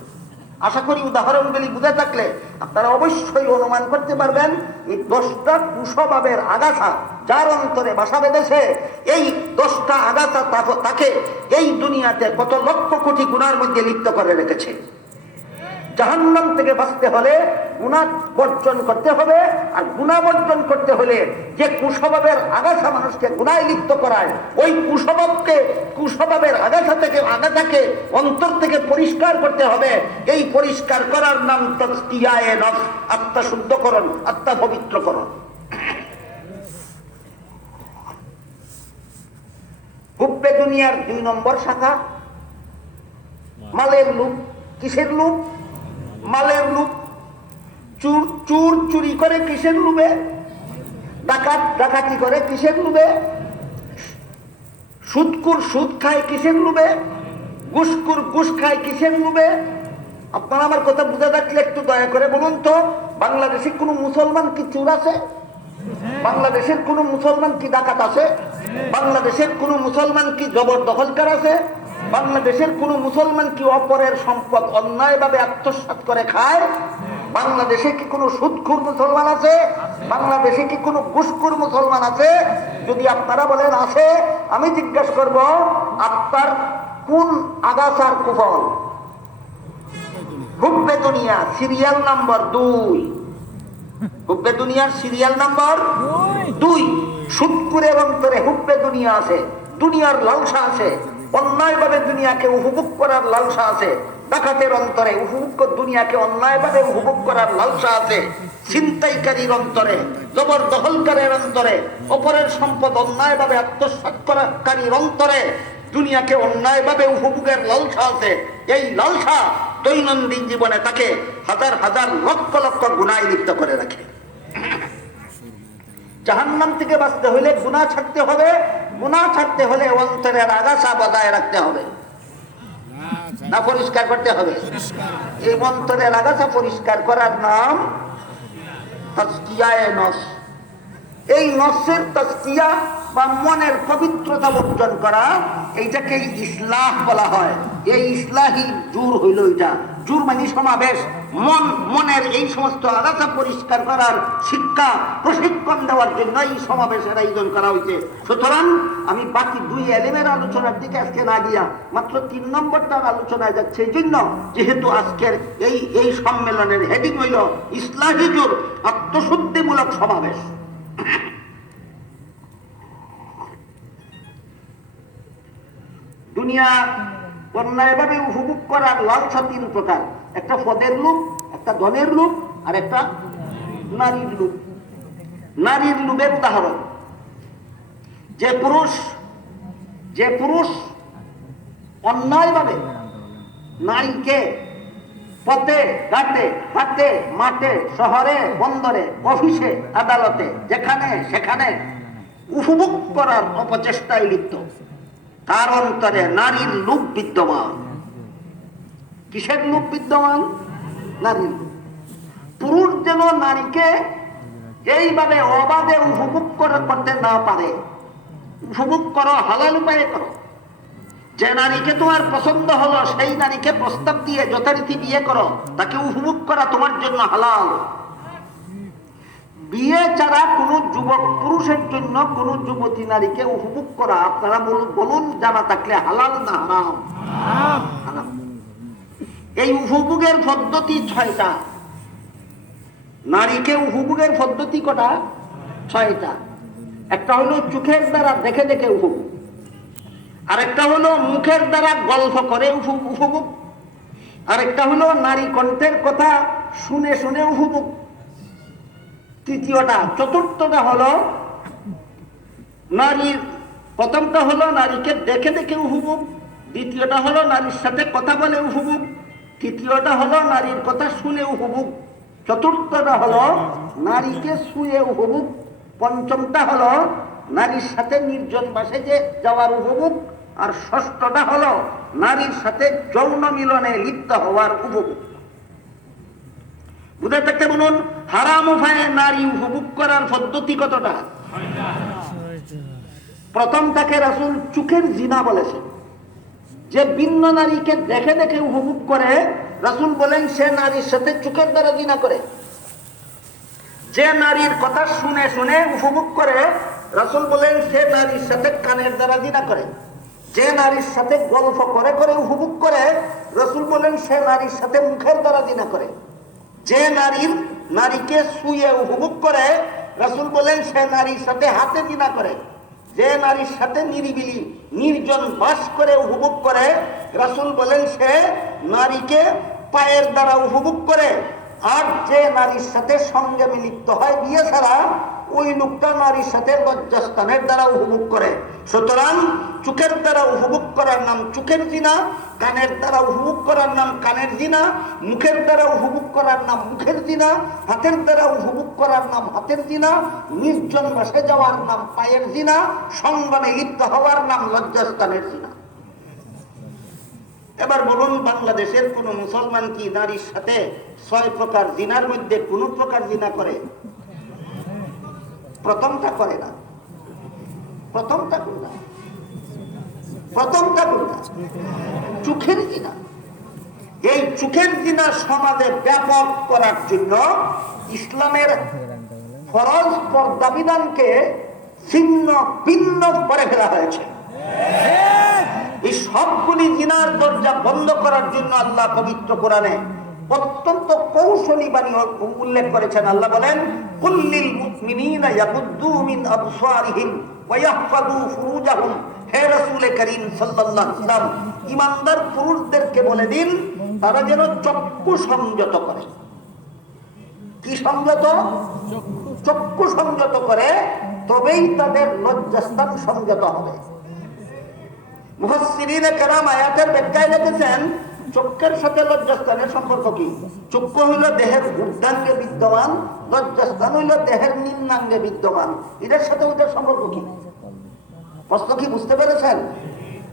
আশা করি উদাহরণগুলি বুঝে থাকলে আপনারা অবশ্যই অনুমান করতে পারবেন এই 10টা কুস্বভাবের আগাছা যার অন্তরে বাসা বেঁধেছে, এই 10টা আগাছা তাকে এই দুনিয়াতে কত লক্ষ কোটি গুনার মধ্যে লিপ্ত করে রেখেছে। জাহান্নাম থেকে বাঁচতে হলে গুনাহ বর্জন করতে হবে, আর গুনাহ বর্জন করতে হলে যে কুস্বভাবের আগাছা মানুষকে গুনায় লিপ্ত করায়, ওই কুস্বভাবের আগাছাকে অন্তর থেকে পরিষ্কার করতে হবে। এই পরিষ্কার করার নাম তাজকিয়ায়ে নফস, আত্মা শুদ্ধকরণ, আত্মা পবিত্রকরণ। হুব্বে দুনিয়ার 2 নম্বর শাখা মালের লোভ। কিসের লোভ? মালের লোভ। চুর চুরি করে কিসের লোভে? ডাকাত ডাকাতি করে কিসের লোভে? সুদকুর সুদ খায় কিসের লোভে? ঘুষকুর ঘুষ খায় কিসের লোভে? আপনারা আমার কথা বুঝে থাকলে একটু দয়া করে বলুন তো, বাংলাদেশে কোনো মুসলমান কি চুর আছে? বাংলাদেশের কোনো মুসলমান কি ডাকাত আছে? বাংলাদেশের কোনো মুসলমান কি জবরদখলকার আছে? বাংলাদেশের কোন মুসলমান কি অপরের সম্পদ অন্যায়ভাবে আত্মসাৎ করে খায়? বাংলাদেশে কি কোনো সুদখোর মুসলমান আছে? বাংলাদেশে কি কোনো ঘুষখোর মুসলমান আছে? যদি আপনারা বলেন আছে, আমি জিজ্ঞাসা করব আপনার কোন আগাছার কুফল? হুব্বে দুনিয়া সিরিয়াল নাম্বার 2। হুব্বে দুনিয়ার সিরিয়াল নাম্বার 2। সুদখোরের অন্তরে হুব্বে দুনিয়া আছে, দুনিয়ার লালসা আছে, অন্যায়ভাবে দুনিয়াকে উপভোগ করার লালসা আছে। ডাকাতের অন্তরে দুনিয়াকে অন্যায়ভাবে উপভোগ করার লালসা আছে। ছিনতাইকারীর অন্তরে, জবরদখলকারীর অন্তরে, অপরের সম্পদ অন্যায়ভাবে আত্মসাৎ করাকারীর অন্তরে দুনিয়াকে অন্যায়ভাবে উপভোগের লালসা আছে। এই লালসা দৈনন্দিন জীবনে তাকে হাজার হাজার লক্ষ লক্ষ গুনায় লিপ্ত করে রাখে। জাহান্নাম থেকে বাঁচতে হলে গুনাহ ছাড়তে হবে, গুনাহ ছাড়তে হলে অন্তরের আগাছা বজায় রাখতে হবে, না পরিষ্কার করতে হবে? এই অন্তরের আগাছা পরিষ্কার করার নাম তাজকিয়ায়ে নফস। এই নফসের তাজকিয়া বা মনের পবিত্রতা অর্জন করা, এইটাকে ইসলাহ বলা হয়। এই ইসলাহি জুর হইল এটা। জুর মানে সমাবেশ। মনের এই সমস্ত আগাছা পরিষ্কার করার শিক্ষা প্রশিক্ষণ দেওয়ার জন্য এই সমাবেশের আয়োজন করা হয়েছে। সুতরাং আমি বাকি 2 এলিমের আলোচনার দিকে আজকে না গিয়া মাত্র 3 নম্বরটার আলোচনায় যাচ্ছে, এই জন্য যেহেতু আজকের এই সম্মেলনের হেডিং হইল ইসলাহি জুর, আত্মশুদ্ধিমূলক সমাবেশ। দুনিয়া অন্যায়ভাবে উপভোগ করার লালসা 3 প্রকার। একটা পদের লোভ, একটা ধনের লোভ, আর একটা নারীর লোভ। নারীর লোভের উদাহরণ, যে পুরুষ অন্যায়ভাবে নারীকে পথে ঘাটে, হাটে, মাঠে, শহরে, বন্দরে, অফিসে, আদালতে, যেখানে সেখানে উপভোগ করার অপচেষ্টায় লিপ্ত, তার অন্তরে নারীর লোভ বিদ্যমান। কিসের লোভ বিদ্যমান? নারীর লোভ। পুরুষ যেন নারীকে এইভাবে অবাধে উপভোগ করতে না পারে। উপভোগ করো, হালাল উপায়ে করো। যে নারীকে তোমার পছন্দ হলো সেই নারীকে প্রস্তাব দিয়ে যথারীতি বিয়ে করো, তাকে উপভোগ করা তোমার জন্য হালাল। বিয়ে ছাড়া কোনো যুবক পুরুষের জন্য কোনো যুবতী নারীকে উপভোগ করা আপনারা বলুন জানা থাকলে হালাল না হারাম? হারাম। এই উপভোগের পদ্ধতি 6টা। নারীকে উপভোগের পদ্ধতি কটা? 6টা। একটা হলো চোখের দ্বারা দেখে দেখে উপভোগ, আরেকটা হলো মুখের দ্বারা গল্প করে উপভোগ, আরেকটা হলো নারী কণ্ঠের কথা শুনে শুনে উপভোগ, তৃতীয়টা চতুর্থটা হলো নারীর, প্রথমটা হলো নারীকে দেখে দেখে উপভোগ, দ্বিতীয়টা হলো নারীর সাথে কথা বলে উপভোগ, তৃতীয়টা হলো নারীর কথা শুনে উপভোগ, চতুর্থটা হলো নারীকে শুয়ে উপভোগ, পঞ্চমটা হলো নারীর সাথে নির্জন বাসে যে যাওয়ার উপভোগ, আর ষষ্ঠটা হলো নারীর সাথে যৌন মিলনে লিপ্ত হওয়ার উপভোগ। বুঝে থাকতে বলুন, হারাম উপায়ে নারী উপভোগ করার পদ্ধতি কতটা? প্রথমটাকে রাসূল চোখের জিনা বলেছেন। যে ভিন্ন নারীকে দেখে দেখে উপভোগ করে, রাসূল বলেন সে নারীর সাথে চোখের দ্বারা জিনা করে। যে নারীর কথা শুনে শুনে উপভোগ করে, রাসূল বলেন সে নারীর সাথে কানের দ্বারা জিনা করে। যে নারীর সাথে গল্প করে করে উপভোগ করে, রাসূল বলেন সে নারীর সাথে মুখের দ্বারা জিনা করে। যে নারীকে শুয়ে উপভোগ করে, রাসূল বলেন সে নারীর সাথে হাতে জিনা করে। যে নারীর সাথে নিরিবিলি নির্জন বাস করে উপভোগ করে, রাসূল বলেন সে নারীকে পায়ের দ্বারা উপভোগ করে। আর যে নারীর সাথে সঙ্গে মিলিত হয় বিয়ে ছাড়া, ওই লোকটা নারীর সাথে লজ্জাস্থানের দ্বারা উপভোগ করে। সুতরাং চোখের দ্বারা উপভোগ করার নাম চোখের জিনা, কানের দ্বারা উপভোগ করার নাম কানের জিনা, মুখের দ্বারা উপভোগ করার নাম মুখের জিনা, হাতের দ্বারা উপভোগ করার নাম হাতের জিনা, নির্জন বাসে যাওয়ার নাম পায়ের জিনা, সঙ্গমে লিপ্ত হওয়ার নাম লজ্জাস্থানের জিনা। এবার বলুন, বাংলাদেশের কোন মুসলমান কি নারীর সাথে 6 প্রকার জিনার মধ্যে কোন প্রকার জিনা করে? প্রথমটা করে না। প্রথমটা কোনটা? প্রথমটা কোনটা? চোখের জিনা। এই চোখের জিনা সমাজে ব্যাপক করার জন্য ইসলামের ফরজ পর্দা বিধানকে ছিন্ন ভিন্ন করে ফেলা হয়েছে। এই সবগুলি জিনার দরজা বন্ধ করার জন্য আল্লাহ পবিত্র কোরআনে অত্যন্ত কৌশলী বাণী উল্লেখ করেছেন। আল্লাহ বলেন, কুল্লিল মুমিনিনা ইয়াগুদ্দু মিন আবসারিহিম ওয়া ইয়াহফাযু ফুরুজাহুম। হে রাসূল করিম সাল্লাল্লাহু আলাইহি ওয়াসাল্লাম, ঈমানদার পুরুষদেরকে বলে দিন তারা যেন চক্ষু সংযত করে। কি সংযত? চক্ষু সংযত করে, তবেই তাদের লজ্জাস্থান সংযত হবে। মুফাসসিরিনে কেরাম আয়াতের ব্যাখ্যায় লিখেছেন, চক্ষের সাথে লজ্জাস্থানের সম্পর্ক কি? চক্ষু হইল দেহের ঊর্ধ্বাঙ্গে বিদ্যমান, লজ্জাস্থান হইল দেহের নিম্নাঙ্গে বিদ্যমান। এটার সাথে ওইটার সম্পর্ক কি? প্রশ্ন কি বুঝতে পেরেছেন?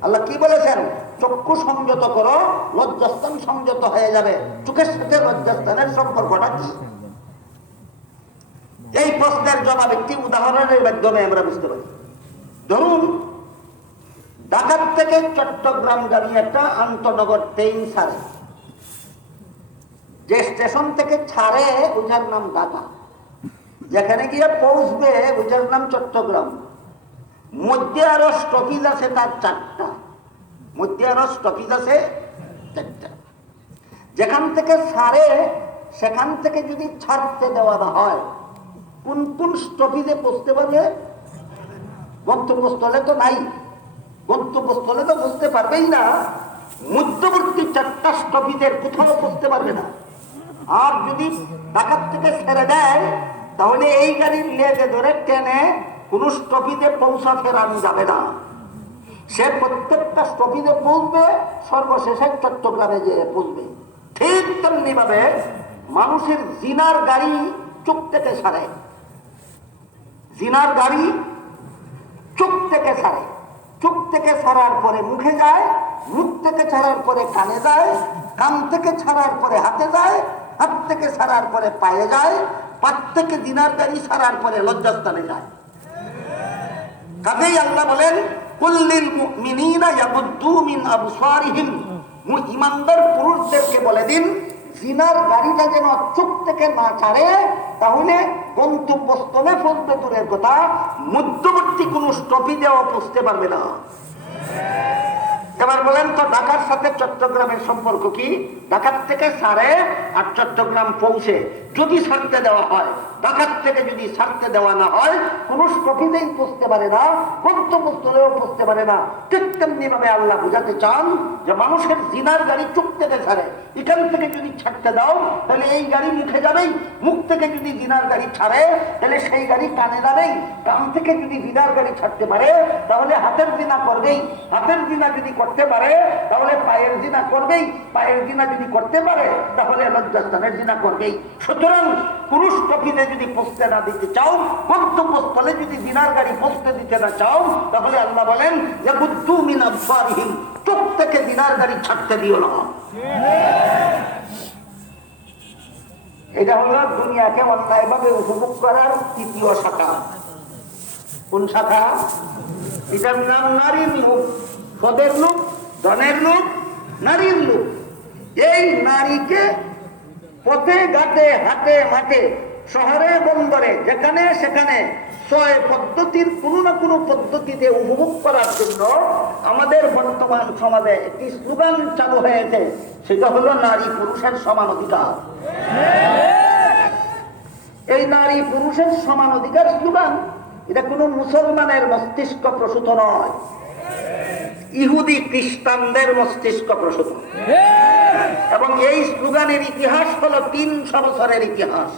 আল্লাহ কি বলেছেন? চক্ষু সংযত করো, লজ্জাস্থান সংযত হয়ে যাবে। চোখের সাথে লজ্জাস্থানের সম্পর্কটা কি? এই প্রশ্নের জবাব একটি উদাহরণের মাধ্যমে আমরা বুঝতে পারি। ধরুন, ঢাকা থেকে চট্টগ্রাম গাড়ি একটা আন্তনগর ট্রেন ছাড়ে। যে স্টেশন থেকে ছাড়ে ওইটার নাম ঢাকা, যেখানে গিয়ে পৌঁছবে ওইটার নাম চট্টগ্রাম। মধ্যে আরো স্টপিজ আছে তার 4টা। মধ্যে আরো স্টপিজ আছে 4টা। যেখান থেকে ছাড়ে সেখান থেকে যদি ছাড়তে দেওয়া না হয়, কোন কোন স্টপিজে পৌঁছতে পারবে? গন্তব্যস্থলে তো নাই। গন্তব্যস্থলে তো বুঝতে পারবেই না। মধ্যবর্তী 4টা স্টপিজের কোথাও পৌঁছতে পারবে না। আর যদি ঢাকা থেকে ছেড়ে দেয়, তাহলে এই গাড়ির লেজে ধরে টেনে কোন স্টপিজে পৌঁছা ফেরানো যাবে না। সে প্রত্যেকটা স্টপিজে পৌঁছবে, সর্বশেষে চট্টগ্রামে যেয়ে পৌঁছবে। ঠিক তেমনি ভাবে মানুষের জিনার গাড়ি চোখ থেকে ছাড়ে। জিনার গাড়ি চোখ থেকে ছাড়ে। চোখ থেকে ছাড়ার পরে মুখে যায়, মুখ থেকে ছাড়ার পরে কানে যায়, কান থেকে ছাড়ার পরে হাতে যায়, হাত থেকে ছাড়ার পরে পায়ে যায়, পাত থেকে জিনার গাড়ি ছাড়ার পরে লজ্জাস্থানে যায়। কাজেই আল্লাহ বলেন, কুল্লিল মুমিনিনা ইয়াগুদ্দু মিন আবসারিহিম। ঈমানদার পুরুষদেরকে বলে দিন জিনার গাড়িটা যেন চোখ থেকে না ছাড়ে, তাহলে গন্তব্যস্থলে পৌঁছতে দূরের কথা, মধ্যবর্তী কোন স্টপেজেও পৌঁছতে পারবে না। এবার বলেন তো, ঢাকার সাথে চট্টগ্রামের সম্পর্ক কি? ঢাকার থেকে ছাড়ে আর চট্টগ্রাম পৌঁছে যদি ছাড়তে দেওয়া হয়, ঢাকার থেকে যদি ছাড়তে দেওয়া না হয়, কোন স্টপেজেই পৌঁছতে পারে না, গন্তব্যস্থলেও পৌঁছতে পারে না। ঠিক তেমনি ভাবে আল্লাহ বুঝাতে চান যে মানুষের জিনার গাড়ি চোখ থেকে ছাড়ে, এখান থেকে যদি ছাড়তে দাও তাহলে এই গাড়ি মুখে যাবেই, মুখ থেকে যদি জিনার গাড়ি ছাড়ে তাহলে সেই গাড়ি কানে যাবেই, কান থেকে যদি জিনার গাড়ি ছাড়তে পারে তাহলে হাতের জিনা করবেই, হাতের জিনা যদি করতে পারে তাহলে পায়ের জিনা করবেই, পায়ের জিনা যদি করতে পারে তাহলে লজ্জাস্থানের জিনা করবেই। সুতরাং পুরুষ টপিনে যদি পৌঁছতে না দিতে চাও, গন্তব্যস্থলে যদি জিনার গাড়ি পৌঁছতে দিতে না চাও, তাহলে আল্লাহ বলেন ইয়াগুদ্দু মিন আবসারিহিম, চোখ থেকে জিনার গাড়ি ছাড়তে দিও না। এটা হলো দুনিয়াকে অন্যায়ভাবে উপভোগ করার তৃতীয় শাখা। কোন শাখা? এটার নাম নারীর লোভ। পদের লোভ, ধনের লোভ, নারীর লোভ। এই নারীকে পথে ঘাটে, হাটে মাঠে, শহরে বন্দরে, যেখানে সেখানে ছয় পদ্ধতির কোনো না কোনো পদ্ধতিতে উপভোগ করার জন্য আমাদের বর্তমান সমাজে একটি স্লোগান চালু হয়েছে, সেটা হলো নারী পুরুষের সমান অধিকার। এই নারী পুরুষের সমান অধিকার স্লোগান, এটা কোনো মুসলমানের মস্তিষ্ক প্রসূত নয়, ইহুদি খ্রিস্টানদের মস্তিষ্ক প্রসূত। এবং এই স্লোগানের ইতিহাস হলো 300 বছরের ইতিহাস।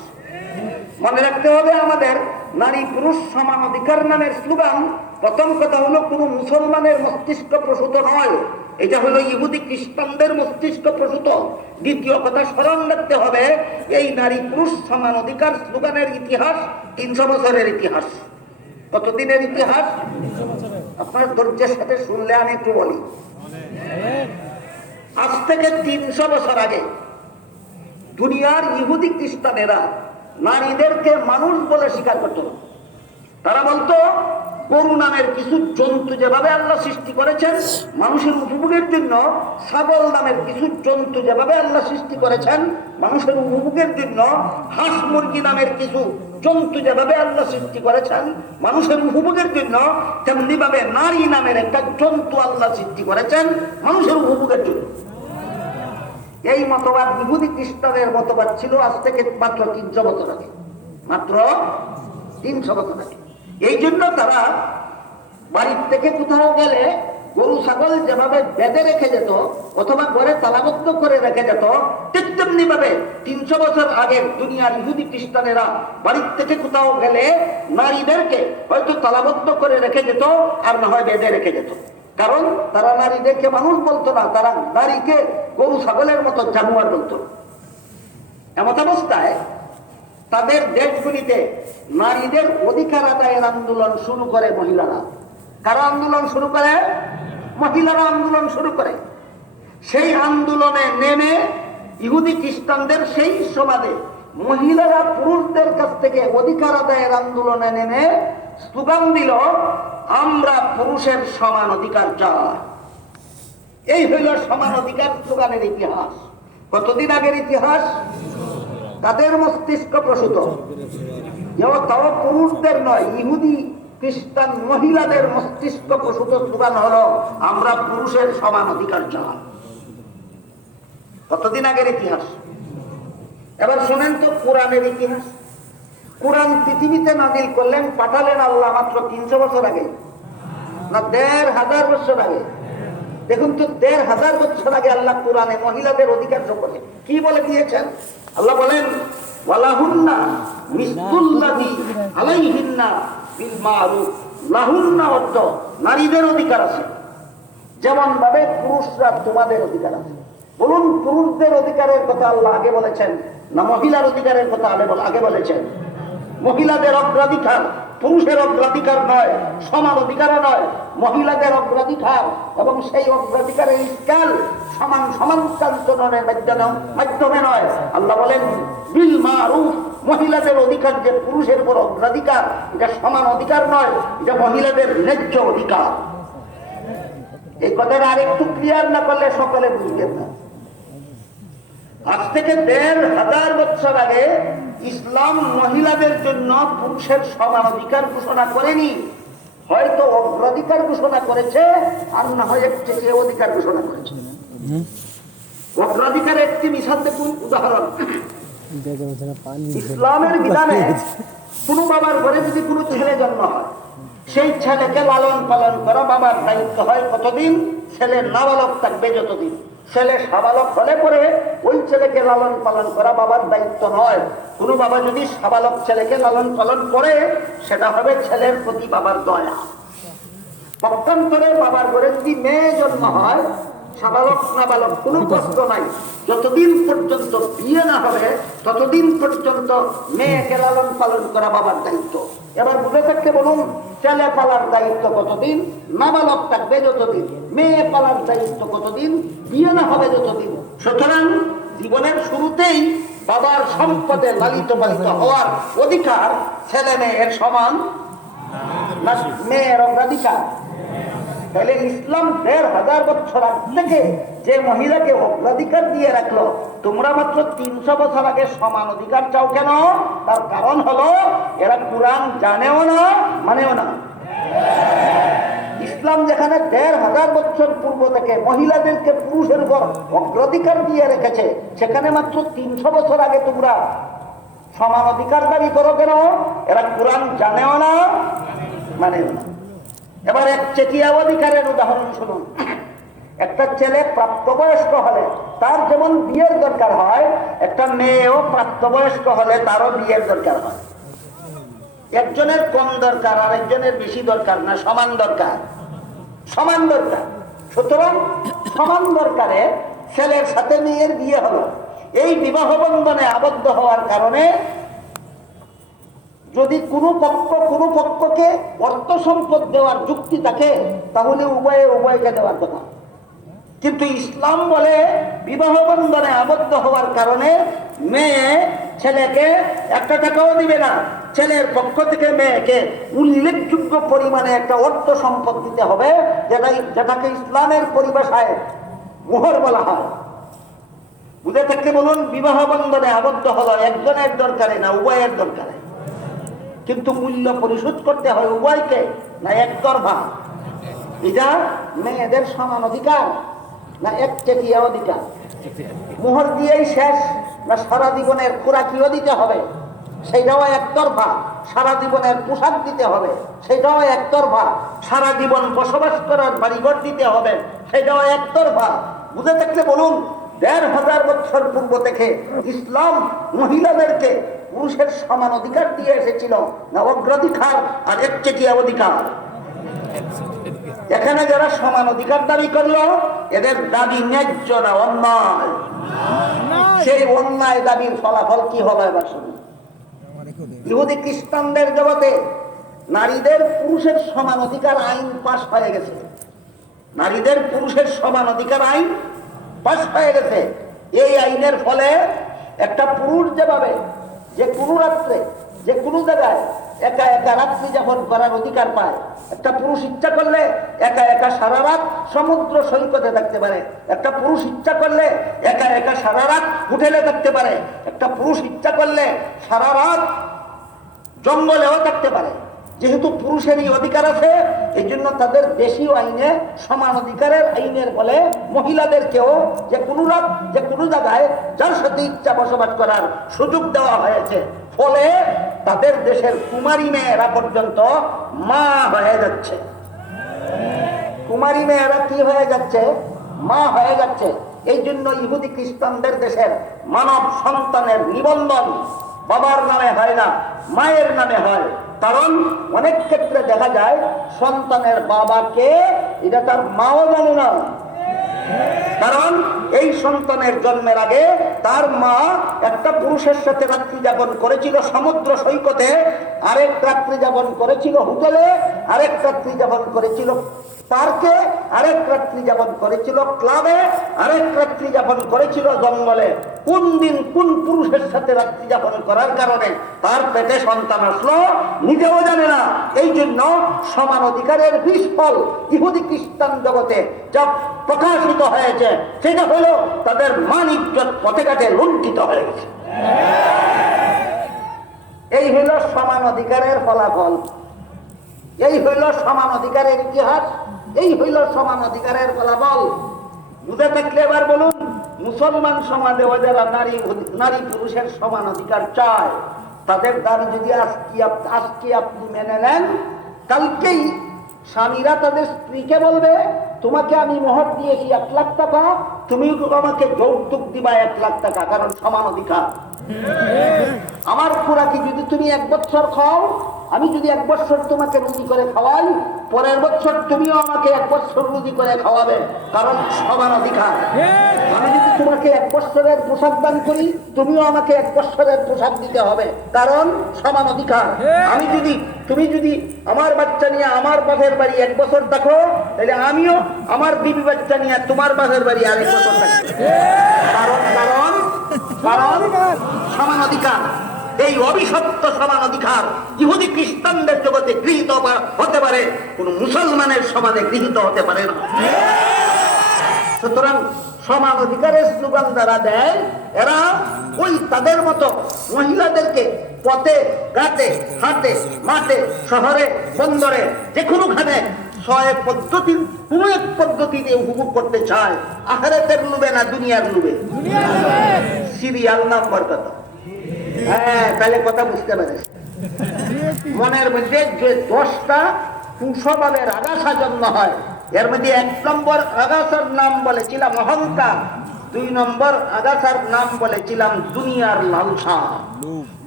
মনে রাখতে হবে, আমাদের নারী পুরুষ সমান অধিকার নামের স্লোগান প্রথম কথা হলো কোনো মুসলমানের মস্তিষ্ক প্রসূত নয়, এটা হলো ইহুদি খ্রিস্টানদের মস্তিষ্ক প্রসূত। দ্বিতীয় কথা স্মরণ রাখতে হবে, এই নারী পুরুষ সমান অধিকার স্লোগানের ইতিহাস 300 বছরের ইতিহাস। কতদিনের ইতিহাস? আপনার ধৈর্যের সাথে শুনলে আমি একটু বলি। আজ থেকে 300 বছর আগে দুনিয়ার ইহুদি খ্রিস্টানেরা নারীদেরকে মানুষ বলে স্বীকার করত না। তারা বলতো গরু নামের কিছু জন্তু যেভাবে আল্লাহ সৃষ্টি করেছেন মানুষের উপভোগের জন্য, ছাগল নামের কিছু জন্তু যেভাবে আল্লাহ সৃষ্টি করেছেন মানুষের উপভোগের জন্য, হাঁস মুরগি নামের কিছু জন্তু যেভাবে আল্লাহ সৃষ্টি করেছেন মানুষের উপভোগের জন্য, তেমনি ভাবে নারী নামের একটা জন্তু আল্লাহ সৃষ্টি করেছেন মানুষের উপভোগের জন্য। এই মতবাদ ইহুদি খ্রিস্টানের মতবাদ ছিল আজ থেকে মাত্র 300 বছর আগে, মাত্র 300 বছর আগে। এই জন্য তারা বাড়ির থেকে কোথাও গেলে গরু ছাগল যেভাবে বেঁধে রেখে যেত অথবা ঘরে তালাবদ্ধ করে রেখে যেত, ঠিক তেমনি ভাবে 300 বছর আগে দুনিয়ার ইহুদি খ্রিস্টানেরা বাড়ির থেকে কোথাও গেলে নারীদেরকে হয়তো তালাবদ্ধ করে রেখে যেত, আর না হয় বেঁধে রেখে যেত। কারণ তারা নারীদেরকে মানুষ বলতো না, তারা নারীকে গরু ছাগলের মতো জানোয়ার বলতো। এমত অবস্থায় তাদের দেশগুলিতে নারীদের অধিকার আদায়ের আন্দোলন শুরু করে মহিলারা। কারা আন্দোলন শুরু করে? মহিলারা আন্দোলন শুরু করে। সেই আন্দোলনে নেমে ইহুদি খ্রিস্টানদের সেই সমাজে মহিলারা পুরুষদের কাছ থেকে অধিকার আদায়ের আন্দোলনে নেমে স্লোগান দিল, আমরা পুরুষের সমান অধিকার চাই। এই হইল সমান অধিকার স্লোগানের ইতিহাস। কতদিন আগের ইতিহাস? তাদের মস্তিষ্ক প্রসূত, তাও পুরুষদের নয়, ইহুদি খ্রিস্টান মহিলাদের মস্তিষ্ক প্রসূত স্লোগান হলো আমরা পুরুষের সমান অধিকার চাই। কতদিন আগের ইতিহাস? এবার শোনেন তো কোরআনের ইতিহাস। কোরআন পৃথিবীতে নাজিল করলেন, পাঠালেন আল্লাহ মাত্র 300 বছর আগে, না 1500 বছর আগে। দেখুন তো, 1500 বছর আগে আল্লাহ কোরআনে মহিলাদের অধিকার সম্পর্কে কি বলে দিয়েছেন। আল্লাহ বলেন ওয়ালাহুন্না মিসলুল্লাযী আলাইহিন্না বিল মারুফ। লাহুন্না অর্থ নারীদের অধিকার আছে, যেমন ভাবে পুরুষরা তোমাদের অধিকার আছে। বলুন, পুরুষদের অধিকারের কথা আল্লাহ আগে বলেছেন না মহিলার অধিকারের কথা আগে বলেছেন? মহিলাদের অগ্রাধিকার, পুরুষের অগ্রাধিকার নয়, সমান অধিকারও নয়, মহিলাদের অগ্রাধিকার। এবং সেই অগ্রাধিকারের স্কেল সমান সমান্তরালের মাধ্যমে নয়। আল্লাহ বলেন বিল মারুফ, মহিলাদের অধিকার যে পুরুষের উপর অগ্রাধিকার, এটা সমান অধিকার নয়, এটা মহিলাদের ন্যায্য অধিকার। এই কথাটা আরেকটু ক্লিয়ার না করলে সকলে বুঝবেন না। আজ থেকে ১৫০০ বছর আগে ইসলাম মহিলাদের জন্য পুরুষের সমান অধিকার ঘোষণা করেনি, হয়তো অগ্রাধিকার ঘোষণা করেছে, আর না হয় একটি অধিকার ঘোষণা করেছে। অগ্রাধিকার একটি মিশাল দেখুন, উদাহরণ ইসলামের বিধানে কোন বাবার ঘরে যদি কোনো ছেলে জন্ম হয়, সেই ছেলেকে লালন পালন করা বাবার দায়িত্ব হয় কতদিন? ছেলে নাবালক থাকবে যতদিন। ছেলে সাবালক হলে পরে ওই ছেলেকে লালন পালন করা বাবার দায়িত্ব নয়। কোনো বাবা যদি সাবালক ছেলেকে লালন পালন করে, সেটা হবে ছেলের প্রতি বাবার দয়া। পক্ষান্তরে বাবার ঘরে যদি মেয়ে জন্ম হয়, সাবালক নাবালক কোনো কষ্ট নাই, যতদিন পর্যন্ত বিয়ে না হবে ততদিন পর্যন্ত মেয়েকে লালন পালন করা বাবার দায়িত্ব। এবার বুঝে থাকতে বলুন, ছেলে পালার দায়িত্ব কতদিন? নাবালক থাকবে যতদিন। মেয়ে পালার দায়িত্ব কতদিন? বিয়ে না হবে যতদিন। সুতরাং জীবনের শুরুতেই বাবার সম্পদে লালিত পালিত হওয়ার অধিকার ছেলে মেয়ের সমান না মেয়ের অগ্রাধিকার? তাহলে ইসলাম ১৫০০ বছর আগ থেকে যে মহিলাকে অগ্রাধিকার দিয়ে রাখলো, তোমরা মাত্র ৩০০ বছর আগে সমান অধিকার চাও কেন? তার কারণ হলো এরা কোরআন জানেও না, মানেও না। ইসলাম যেখানে ১৫০০ বছর পূর্ব থেকে মহিলাদেরকে পুরুষের উপর অগ্রাধিকার দিয়ে রেখেছে, সেখানে মাত্র ৩০০ বছর আগে তোমরা সমান অধিকার দাবি করো কেন? এরা কোরআন জানেও না, মানেও না। এবার এক চেটিয়া অধিকারের উদাহরণ শুনুন। একটা ছেলে প্রাপ্তবয়স্ক হলে তার যেমন বিয়ের দরকার হয়, একটা মেয়েও প্রাপ্তবয়স্ক হলে তারও বিয়ের দরকার হয়। একজনের কম দরকার, আর একজনের বেশি দরকার না, সমান দরকার, সমান দরকার। সুতরাং সমান দরকারে ছেলের সাথে মেয়ের বিয়ে হলো। এই বিবাহ বন্ধনে আবদ্ধ হওয়ার কারণে যদি কোনো পক্ষকে অর্থ সম্পদ দেওয়ার যুক্তি থাকে, তাহলে উভয়কে দেওয়ার কথা। কিন্তু ইসলাম বলে বিবাহ বন্ধনে আবদ্ধ হওয়ার কারণে মেয়ে ছেলেকে ১ টাকাও দিবে না। ছেলের পক্ষ থেকে মেয়েকে উল্লেখযোগ্য পরিমাণে একটা অর্থ সম্পদ দিতে হবে, যেটাকে ইসলামের পরিভাষায় মোহর বলা হয়। বুঝে থাকতে বলুন, বিবাহ বন্ধনে আবদ্ধ হলো একজনের দরকারে না উভয়ের দরকারে, কিন্তু মূল্য পরিশোধ করতে হয় উভয়কে, না একতরফা। এটা মেয়েদের সমান অধিকার না একচেটিয়া অধিকার? মোহর দিয়েই শেষ, না সারা জীবনের খোরাকিও দিতে হবে, সেটাও একতরফা। সারা জীবনের পোশাক দিতে হবে, সেটাও একতরফা। সারা জীবন বসবাস করার বাড়িঘর দিতে হবে, সেটাও একতরফা। বুঝে থাকলে বলুন, ১৫০০ বছর পূর্ব থেকে ইসলাম মহিলাদেরকে পুরুষের সমান অধিকার দিয়ে এসেছিল, না অগ্রাধিকার আর একচেটিয়া অধিকার? এখানে যারা সমান অধিকার দাবি করলো, এদের দাবি ন্যায্য না অন্যায়। সেই অন্যায় দাবির ফলাফল কি হবে এবার শুনুন। ইহুদি খ্রিস্টানদের জগতে নারীদের পুরুষের সমান অধিকার আইন পাস হয়ে গেছে। নারীদের পুরুষের সমান অধিকার আইন পাস হয়ে গেছে। এই আইনের ফলে একটা পুরুষ যেভাবে যে কোনো রাত্রে যে কোনো জায়গায় একা একা রাত্রি যাপন করার অধিকার পায়, একটা পুরুষ ইচ্ছা করলে একা একা সারা রাত সমুদ্র সৈকতে থাকতে পারে, একটা পুরুষ ইচ্ছা করলে একা একা সারা রাত হোটেলে থাকতে পারে, একটা পুরুষ ইচ্ছা করলে সারা রাত জঙ্গলেও থাকতে পারে। যেহেতু পুরুষেরই অধিকার আছে, এই জন্য তাদের দেশীয় আইনে সমান অধিকারের আইনের ফলে মহিলাদেরকেও যে কোনো রাত যে কোনো জায়গায় যার সাথে ইচ্ছা বসবাস করার সুযোগ দেওয়া হয়েছে। ফলে তাদের দেশের কুমারী মেয়েরা পর্যন্ত মা হয়ে যাচ্ছে। কুমারী মেয়েরা কি হয়ে যাচ্ছে? মা হয়ে যাচ্ছে। এই জন্য ইহুদি খ্রিস্টানদের দেশের মানব সন্তানের নিবন্ধন বাবার নামে হয় না, মায়ের নামে হয়। কারণ অনেক ক্ষেত্রে দেখা যায় সন্তানের বাবাকে এটা তার মাও জানে না। কারণ এই সন্তানের জন্মের আগে তার মা একটা পুরুষের সাথে রাত্রি যাপন করেছিল সমুদ্র সৈকতে, আরেক রাত্রি যাপন করেছিল হোটেলে, আরেক রাত্রি যাপন করেছিল পার্কে, আরেক রাত্রি যাপন করেছিল ক্লাবে, আরেক রাত্রি যাপন করেছিল জঙ্গলে। কোন দিন কোন পুরুষের সাথে রাত্রি যাপন করার কারণে তার পেটে সন্তান আসলো নিজেও জানে না। এই জন্য সমান অধিকারের বিস্ফল ইহুদি খ্রিস্টান জগতে যা প্রকাশিত হয়েছে সেটা হলো তাদের মান ইজ্জত পথে ঘাটে লুণ্ঠিত হয়ে গেছে। এই হইল সমান অধিকারের ফলাফল, এই হইল সমান অধিকারের ইতিহাস, এই হইল সমান অধিকারের ফলাফল। বুঝে থাকলে এবার বলুন, মুসলমান সমাজে যারা নারী পুরুষের সমান অধিকার চায়, তাদের দাবি যদি আজকে আপনি মেনে নেন, কালকেই স্বামীরা তাদের স্ত্রীকে বলবে তোমাকে আমি মোহর দিয়েছি 1 লাখ টাকা, তুমি আমাকে যৌতুক দিবা 1 লাখ টাকা, কারণ সমান অধিকার। আমার খোরাকি যদি তুমি 1 বছর খাও, আমি যদি 1 বছর তোমাকে রুজি করে খাওয়াই, পরের বছর তুমিও আমাকে 1 বছর রুজি করে খাওয়াবে, কারণ সমান অধিকার। আমি যদি তোমাকে 1 বছরের পোশাক দান করি, তুমিও আমাকে 1 বছরের পোশাক দিতে হবে, কারণ সমান অধিকার। তুমি যদি আমার বাচ্চা নিয়ে আমার বাপের বাড়ি 1 বছর থাকো, তাহলে আমিও আমার বিবি বাচ্চা নিয়ে তোমার বাপের বাড়ি 1 বছর থাকবো, কারণ সমান অধিকার। এই অভিশপ্ত সমান অধিকার ইহুদি খ্রিস্টানদের জগতে গৃহীত হতে পারে, কোন মুসলমানের সমাজে গৃহীত হতে পারে না। সুতরাং সমান অধিকারের স্লোগান যারা দেয়, এরা ওই তাদের মতো মহিলাদেরকে পথে ঘাটে হাটে মাঠে শহরে বন্দরে যে কোনোখানে পদ্ধতির কোন এক পদ্ধতি দিয়ে উপভোগ করতে চায়, আখিরাতের লোভে না দুনিয়ার লোভে। সিরিয়াল নাম্বার কত? হ্যাঁ, তাহলে কথা বুঝতে পারিস। মনের মধ্যে যে 10টা কুস্বভাবের আগাছা জন্ম হয়, এর মধ্যে 1 নম্বর আগাছার নাম বলেছিলাম অহংকার, 2 নম্বর আগাছার নাম বলেছিলাম দুনিয়ার লালসা।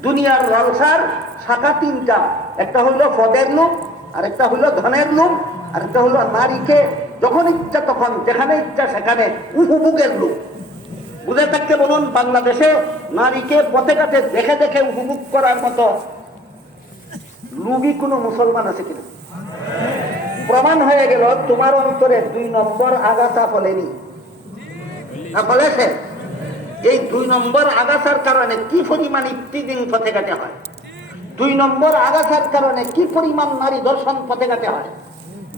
দুনিয়ার লালসার শাখা 3টা, একটা হইল পদের লোভ, আরেকটা হইল ধনের লোভ, আরেকটা হইল নারীকে যখন ইচ্ছা তখন যেখানে ইচ্ছা সেখানে উপভোগের লোভ। বুঝে থাকতে বলুন, বাংলাদেশে নারীকে পথে ঘাটে দেখে দেখে উপভোগ করার মতো লোভী কোন মুসলমান আছে কিনা? প্রমাণ হয়ে গেল তোমার অন্তরে 2 নম্বর আগাছা ফলেনি, ফলেছে। এই 2 নম্বর আগাছার কারণে কি পরিমাণ ইফতিদিন পথে ঘাটে হয়, 2 নম্বর আগাছার কারণে কি পরিমাণ নারী দর্শন পথে ঘাটে হয়,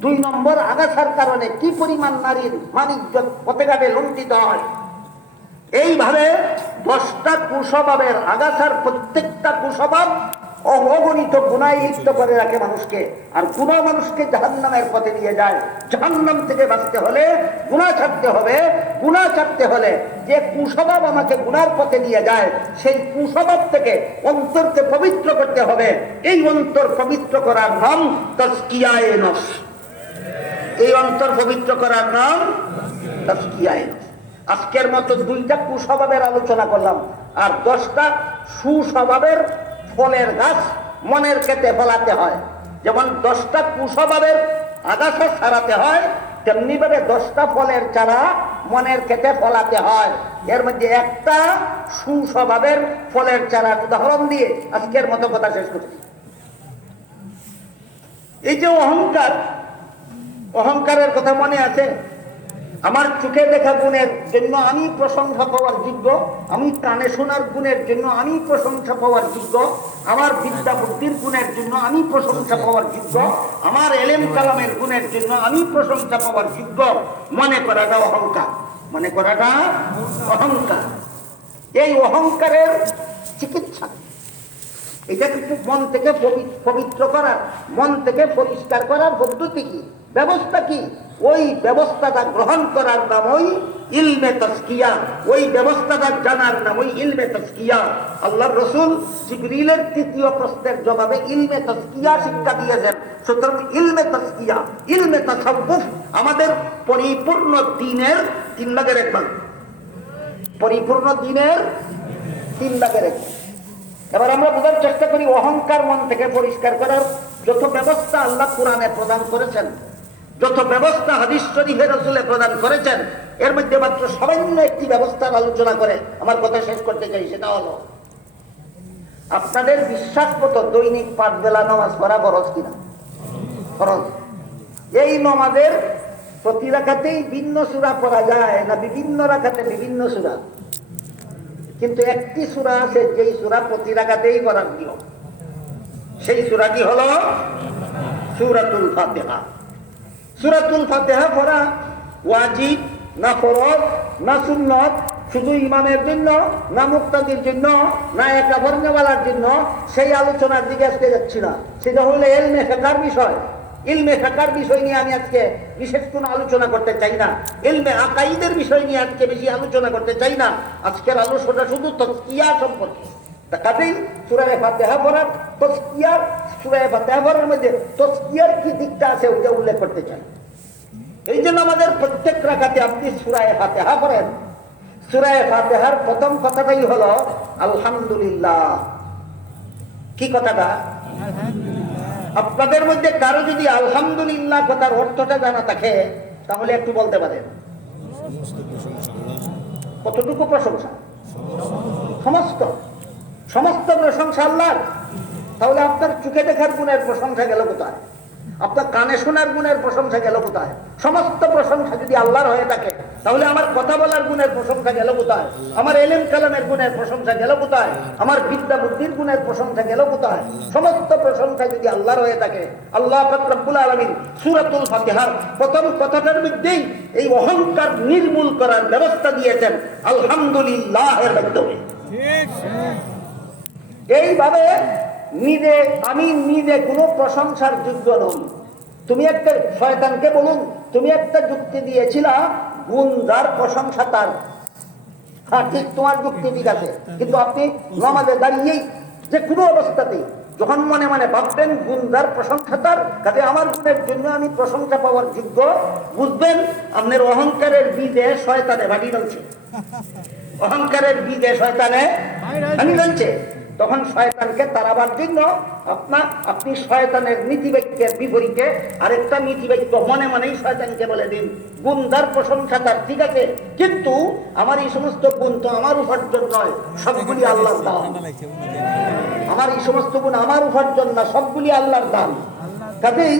2 নম্বর আগাছার কারণে কি পরিমাণ নারীর মানিজ্য পথে ঘাটে লুণ্ঠিত হয়। এইভাবে 10টা কুস্বভাবের আগাছার প্রত্যেকটা কুস্বভাব অগণিত গুনায় লিপ্ত করে রাখে মানুষকে, আর গুনাহ মানুষকে জাহান্নামের পথে নিয়ে যায়। জাহান্নাম থেকে বাঁচতে হলে গুনাহ ছাড়তে হবে, গুনাহ ছাড়তে হলে যে কুস্বভাব আমাকে গুনার পথে নিয়ে যায়, সেই কুস্বভাব থেকে অন্তরকে পবিত্র করতে হবে। এই অন্তর পবিত্র করার নাম তাজকিয়ায়ে নফস। এই অন্তর পবিত্র করার নাম তাজকিয়ায়ে নফস। আজকের মতো 2টা কুস্বভাবের আলোচনা করলাম, আর 10টা সুস্বভাবের ফলের গাছ মনের ক্ষেতে ফলাতে হয়। যেমন 10টা কুস্বভাবের আগাছা ছাড়াতে হয়, তেমনি ভাবে 10টা ফলের চারা মনের ক্ষেতে ফলাতে হয়। এর মধ্যে একটা সুস্বভাবের ফলের চারার উদাহরণ দিয়ে আজকের মতো কথা শেষ করছি। এই যে অহংকারের কথা মনে আছে? আমার চোখে দেখা গুণের জন্য আমি প্রশংসা পাওয়ার যোগ্য, আমি কানে শোনার গুণের জন্য আমি প্রশংসা পাওয়ার যোগ্য, আমার বিদ্যা বুদ্ধির গুণের জন্য আমি প্রশংসা পাওয়ার যোগ্য, আমার এলেম কালামের গুণের জন্য আমি প্রশংসা পাওয়ার যোগ্য মনে করাটা অহংকার। মনে করাটা অহংকার। এই অহংকারের চিকিৎসা, এটা কিন্তু মন থেকে পবিত্র করার, মন থেকে পরিষ্কার করার পদ্ধতি কি, ব্যবস্থা কি? ওই ব্যবস্থাটা গ্রহণ করার নাম ওই ইলমে তাজকিয়া, ওই ব্যবস্থাটা জানার নাম ওই ইলমে তাজকিয়া। আল্লাহর রাসূল জিবরিলের 3য় প্রশ্নের জবাবে ইলমে তাজকিয়া শিক্ষা দিয়েছেন। সুতরাং ইলমে তাজকিয়া, ইলমে তাসাউফ আমাদের পরিপূর্ণ দ্বীনের 3 ভাগের 1 ভাগ, পরিপূর্ণ দ্বীনের 3 ভাগের 1 ভাগ। এবার আমরা বোঝার চেষ্টা করি অহংকার মন থেকে পরিষ্কার করার যত ব্যবস্থা আল্লাহ কোরআনে প্রদান করেছেন, যত ব্যবস্থা হাদিস শরীফে রাসূলে প্রদান করেছেন, এর মধ্যে মাত্র সামান্য একটি ব্যবস্থার আলোচনা করে আমার কথা শেষ করতে চাই। সেটা হলো আপনাদের বিশ্বাস মতো দৈনিক 5 বেলা নামাজ পড়া ফরজ কিনা? ফরজ। এই নামাজের প্রতি রাকাতেই ভিন্ন সূরা পড়া যায় না বিভিন্ন রাকাতে বিভিন্ন সূরা? কিন্তু একটি সূরা আছে যেই সূরা প্রতি রাকাতেই পড়ার নিয়ম। সেই সূরাটি হলো সূরাতুল ফাতিহা। সূরাতুল ফাতিহা পড়া ওয়াজিব না ফরজ না সুন্নত, শুধু ইমামের জন্য না মুক্তাদির জন্য না একা বর্ণওয়ালার জন্য, সেই আলোচনার দিকে আজকে যাচ্ছি না। সেটা হলো ইলমে ফিকহের বিষয়। ইলমে ফিকহের বিষয় নিয়ে আমি আজকে বিশেষ কোনো আলোচনা করতে চাই না। ইলমে আকাইদের বিষয় নিয়ে আজকে বেশি আলোচনা করতে চাই না। আজকের আলোচনা শুধু তাজকিয়া সম্পর্কে। তা কাজেই সূরা ফাতিহা পড়ার তাজকিয়ার, সূরা ফাতিহা পড়ার মধ্যে তাজকিয়ার কি দিকটা আছে ওইটা উল্লেখ করতে চাই। এই জন্য আমাদের প্রত্যেক রাকাতে আপনি সূরা ফাতিহা পড়েন, সূরা ফাতিহার প্রথম কথাটাই হলো আলহামদুলিল্লাহ। কি কথাটা? আপনাদের মধ্যে কারো যদি আলহামদুলিল্লাহ কথার অর্থটা জানা থাকে তাহলে একটু বলতে পারেন। কতটুকু প্রশংসা? সমস্ত সমস্ত প্রশংসা আল্লাহর। তাহলে আপনার চোখে দেখার গুণের প্রশংসা গেল কোথায়? আপনার কানে শোনার গুণের প্রশংসা গেল কোথায়? সমস্ত প্রশংসা যদি আল্লাহর হয়ে থাকে তাহলে আমার কথা বলার গুণের প্রশংসা গেল কোথায়? আমার ইলম কালামের গুণের প্রশংসা গেল কোথায়? আমার বিদ্যা বুদ্ধির গুণের প্রশংসা গেল কোথায়? সমস্ত প্রশংসা যদি আল্লাহর হয়ে থাকে, আল্লাহ পাক রব্বুল আলামিন সূরাতুল ফাতিহার প্রথম কথাটার মধ্যেই এই অহংকার নির্মূল করার ব্যবস্থা দিয়েছেন আলহামদুলিল্লাহের মাধ্যমে। এইভাবে আমি নিজে কোনো প্রশংসার যোগ্য নই। তুমি একটা শয়তানকে বলুন, তুমি একটা যুক্তি দিয়েছিলা গুণ যার প্রশংসা তার। হ্যাঁ ঠিক, তোমার যুক্তি ঠিক আছে, কিন্তু আপনি নামাজে দাঁড়িয়েই যে কোনো অবস্থাতেই যখন মনে মনে ভাববেন গুণ যার প্রশংসা তার, কাজে আমার গুণের জন্য আমি প্রশংসা পাওয়ার যোগ্য, বুঝবেন আপনার অহংকারের বীজে শয়তানে ভাগি ফেলছে। অহংকারের বীজে শয়তানে ভাগি ফেলছে। তখন শয়তানকে তাড়াবার জন্য আপনি শয়তানের নীতিবাক্যের বিপরীতে আরেকটা নীতিবাক্য মনে মনেই শয়তানকে বলে দিন, গুণদার প্রশংসা তার, ঠিক আছে, কিন্তু আমার এই সমস্ত গুণ তো আমার উপার্জন নয়, সবগুলি আল্লাহর দান। আমার এই সমস্ত গুণ আমার উপার্জন না, সবগুলি আল্লাহর দান। কাজেই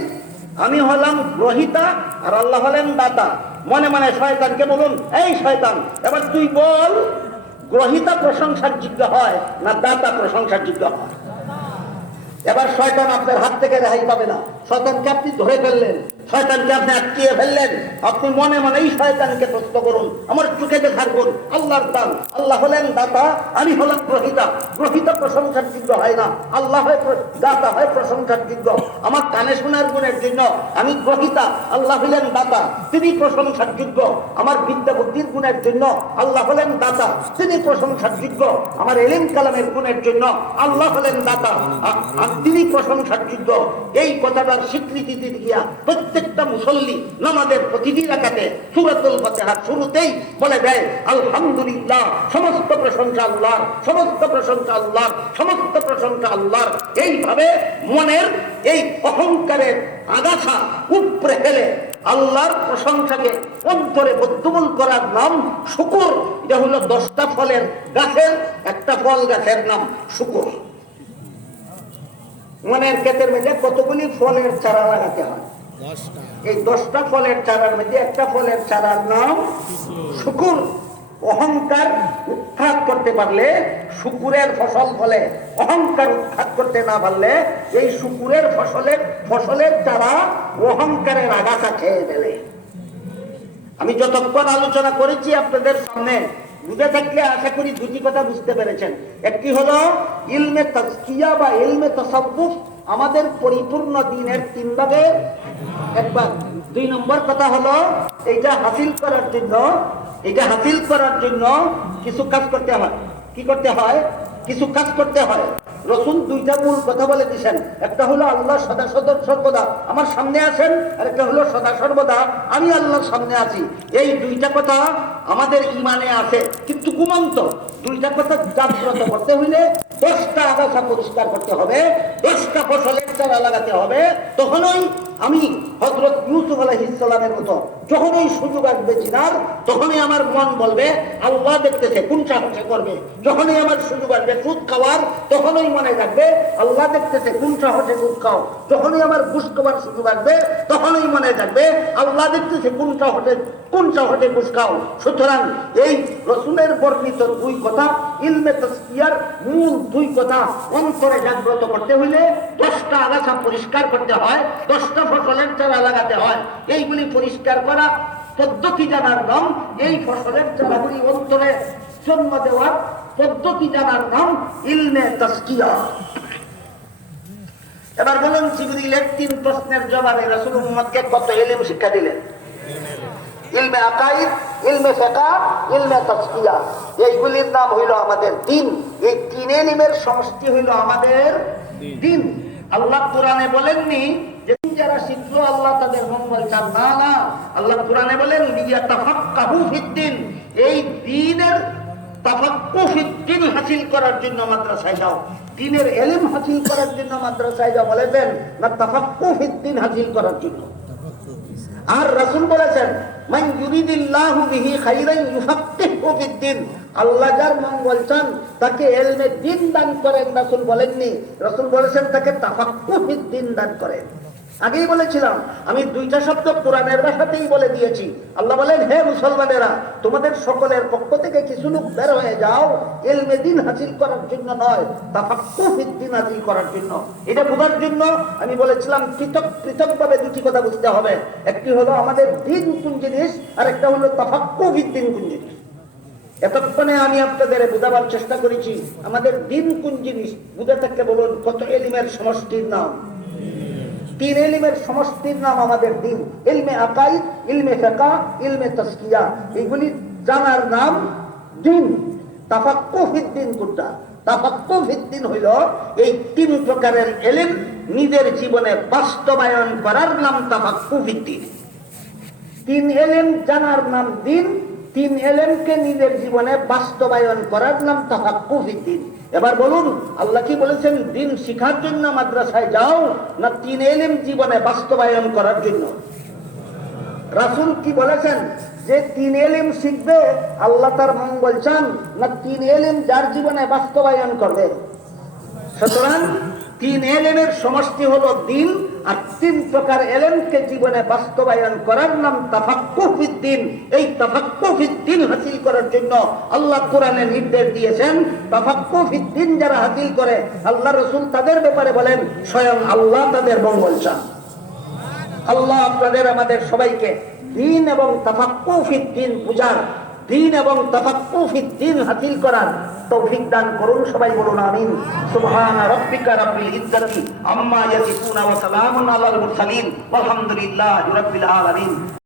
আমি হলাম গ্রহিতা আর আল্লাহ হলেন দাতা। মনে মনে শয়তানকে বলুন, এই শয়তান এবার তুই বল, গ্রহিতা প্রশংসার যোগ্য হয় না দাতা প্রশংসার যোগ্য হয়? এবার শয়তান আপনার হাত থেকে রেহাই পাবে না। শয়তানকে আপনি ধরে ফেললেন, শয়তানকে আপনি আটকিয়ে ফেললেন। আপনি মনে মনেই শয়তানকে প্রশ্ন করুন, আমার চোখে দেখার গুণ আল্লাহর দান, আল্লাহ হলেন দাতা, আমি হলাম গ্রহিতা। গ্রহিতা প্রশংসার যোগ্য হয় না, আল্লাহ হয় দাতা, হয় প্রশংসার যোগ্য। আমার কানে শোনার গুণের জন্য আমি গ্রহিতা, আল্লাহ হলেন দাতা, তিনি প্রশংসার যোগ্য। আমার বিদ্যা বুদ্ধির গুণের জন্য আল্লাহ হলেন দাতা, তিনি প্রশংসার যোগ্য। আমার ইলম কালামের গুণের জন্য আল্লাহ হলেন দাতা, তিনি প্রশংসার যোগ্য। এই কথাটার স্বীকৃতি দিয়া প্রত্যেকটা মুসল্লি নামাজের প্রতিটি রাকাতে সূরাতুল ফাতিহার শুরুতেই বলে দেয় আলহামদুলিল্লাহ, সমস্ত প্রশংসা আল্লাহর, সমস্ত প্রশংসা আল্লাহর, সমস্ত প্রশংসা আল্লাহর। এইভাবে মনের এই অহংকারের আগাছা উপরে ফেলে আল্লাহর প্রশংসাকে অন্তরে বদ্ধমূল করার নাম শুকর। এটা হলো 10টা ফলের গাছের একটা ফল গাছের নাম শুকর। মনের ক্ষেতের মধ্যে কতগুলি ফলের চারা লাগাতে হয়? এই 10টা ফলের চারার মধ্যে একটা ফলের চারার নাম শুকুর। অহংকার উৎখাত করতে পারলে শুকুরের ফসল ফলে, অহংকার উৎখাত করতে না পারলে এই শুকুরের ফসলের চারা অহংকারের আগাছা খেয়ে ফেলে। আমি যতক্ষণ আলোচনা করেছি আপনাদের সামনে বুঝে থাকলে আশা করি দুটি কথা বুঝতে পেরেছেন। একটি হলো ইলমে তাজকিয়া বা ইলমে তাসাব্বুফ আমাদের পরিপূর্ণ দিনের 3 ভাগে এক ভাগ। 2 নম্বর কথা হলো এইটা হাসিল করার জন্য কিছু কাজ করতে হয়। কি করতে হয়? কিছু কাজ করতে হয়। রাসূল 2টা মূল কথা বলে দিয়েছেন, একটা হলো আল্লাহ সদা সর্বদা আমার সামনে আছেন, আর একটা হলো সদা সর্বদা আমি আল্লাহর সামনে আছি। এই 2টা কথা আমাদের ইমানে আছে, কিন্তু ঘুমন্ত। 2টা কথা জাগ্রত করতে হইলে 10টা আগাছা পরিষ্কার করতে হবে, 10টা ফসলের চারা লাগাতে হবে, তখনই আমি হযরত ইউসুফ আলাইহিস সালামের মতো যখনই সুযোগ আসবে চিনার, তখনই আমার মন বলবে আল্লাহ দেখতেছে, কোন সাহসে করবে। যখনই আমার সুযোগ আসবে সুদ খাওয়ার, তখনই মনে রাখবে আল্লাহ দেখতেছে, কোন সাহসে সুদ খাও। যখনই আমার ঘুষ খাওয়ার সুযোগ আসবে, তখনই মনে রাখবে আল্লাহ দেখতেছে, কোন সাহসে ঘুষ খাও। সুতরাং এই রাসূলের বর্ণিত দুই কথা, ইলমে তাসকিয়ার মূল দুই কথা অন্তরে জাগ্রত করতে হইলে 10টা আগাছা পরিষ্কার করতে হয়, 10টা ফসলের চারা লাগাতে হয়। এইগুলি পরিষ্কার করা পদ্ধতি জানার নাম, এই ফসলের চারাগুলি অন্তরে জন্ম দেওয়ার পদ্ধতি জানার নাম ইলমে তাসকিয়া। এবার বলুন, জিবরিলের 3 প্রশ্নের জবাবে রাসূল উম্মতকে কত ইলম শিক্ষা দিলেন? ইলমে আকাইদ, ইলমে ফিকহ, ইলমে তাসকিয়া। এইগুলির নাম হইল আমাদের দ্বীন। এই 3 ইলমের সমষ্টি হইল আমাদের দ্বীন। আল্লাহ কোরআনে বলেননি যে যারা শিখলো আল্লাহ তাদের মঙ্গল চান, না না। আল্লাহ কোরআনে বলেন লিয়াতাফাক্কাহু ফিদ্দীন, এই দ্বীনের তাফাক্কুহ ফিদ্দীন হাসিল করার জন্য মাদ্রাসায় যাও। দ্বীনের ইলম হাসিল করার জন্য মাদ্রাসায় যাও বলেছেন, না তাফাক্কুহ ফিদ্দীন হাসিল করার জন্য। আর রাসূল বলেছেন মান ইউরিদিল্লাহু বিহি খাইরান ইউফাক্কিহু ফিদ্দীন, আল্লাহ যার মঙ্গল চান তাকে ইলমে দ্বীন দান করেন। রাসূল বলেননি, রাসূল বলেছেন তাকে তাফাক্কুহ ফিদ্দীন দান করেন। আগেই বলেছিলাম, আমি 2টা শব্দ কোরআনের ভাষাতেই বলে দিয়েছি। আল্লাহ বলেন, হে মুসলমানেরা, তোমাদের সকলের পক্ষ থেকে কিছু লোক বের হয়ে যাও ইলমে দ্বীন হাসিল করার জন্য নয়, তাফাক্কুহ ফিদ্দীন হাসিল করার জন্য। এটা বোঝার জন্য আমি বলেছিলাম পৃথকভাবে 2টি কথা বুঝতে হবে। একটি হলো আমাদের দ্বীন কোন জিনিস, আর একটা হলো তাফাক্কুহ ফিদ্দীন কোন জিনিস। এতক্ষণে আমি আপনাদের বোঝাবার চেষ্টা করেছি আমাদের দ্বীন কোন জিনিস। বুঝে থাকলে বলুন, কত ইলমের সমষ্টির নাম? 3 ইলমের সমষ্টির নাম আমাদের দ্বীন। ইলমে আকাইদ, ইলমে ফিকহ, ইলমে তাসকিয়া, এগুলি জানার নাম দ্বীন। তাফাক্কুহ ফিদ্দীন কোনটা? তাফাক্কুহ ফিদ্দীন হইল এই 3 প্রকারের ইলম নিজের জীবনে বাস্তবায়ন করার নাম তাফাক্কুহ ফিদ্দীন। 3 ইলম জানার নাম দ্বীন, 3 ইলমকে নিজের জীবনে বাস্তবায়ন করার নাম তাফাক্কুহ ফিদ্দীন। এবার বলুন, আল্লাহ কি বলেছেন দ্বীন শিখার জন্য মাদ্রাসায় যাও, না 3 ইলম জীবনে বাস্তবায়ন করার জন্য? রাসূল কি বলেছেন যে 3 ইলম শিখবে আল্লাহ তার মঙ্গল চান, না 3 ইলম যার জীবনে বাস্তবায়ন করবে? সুতরাং 3 ইলমের সমষ্টি হলো দ্বীন, আর 3 প্রকার ইলমকে জীবনে বাস্তবায়ন করার নাম তাফাক্কুহ ফিদ্দীন। এই তাফাক্কুহ ফিদ্দীন হাসিল করার জন্য আল্লাহ কোরআনে নির্দেশ দিয়েছেন। তাফাক্কুহ ফিদ্দীন যারা হাসিল করে, আল্লাহ রাসূল তাদের ব্যাপারে বলেন স্বয়ং আল্লাহ তাদের মঙ্গল চান। আল্লাহ আপনাদের আমাদের সবাইকে দ্বীন এবং তাফাক্কুহ ফিদ্দীন বুঝার, দ্বীন এবং তাফাক্কুহ ফিদ্দীন হাসিল করার তৌফিক দান করুন। সবাই বলুন আমিন। সুবহানা রাব্বিকা রাব্বিল ইজ্জাতি আম্মা ইয়াসিফুন ওয়া সালামুন আলাল মুরসালিন ওয়ালহামদুলিল্লাহি রাব্বিল আলামিন।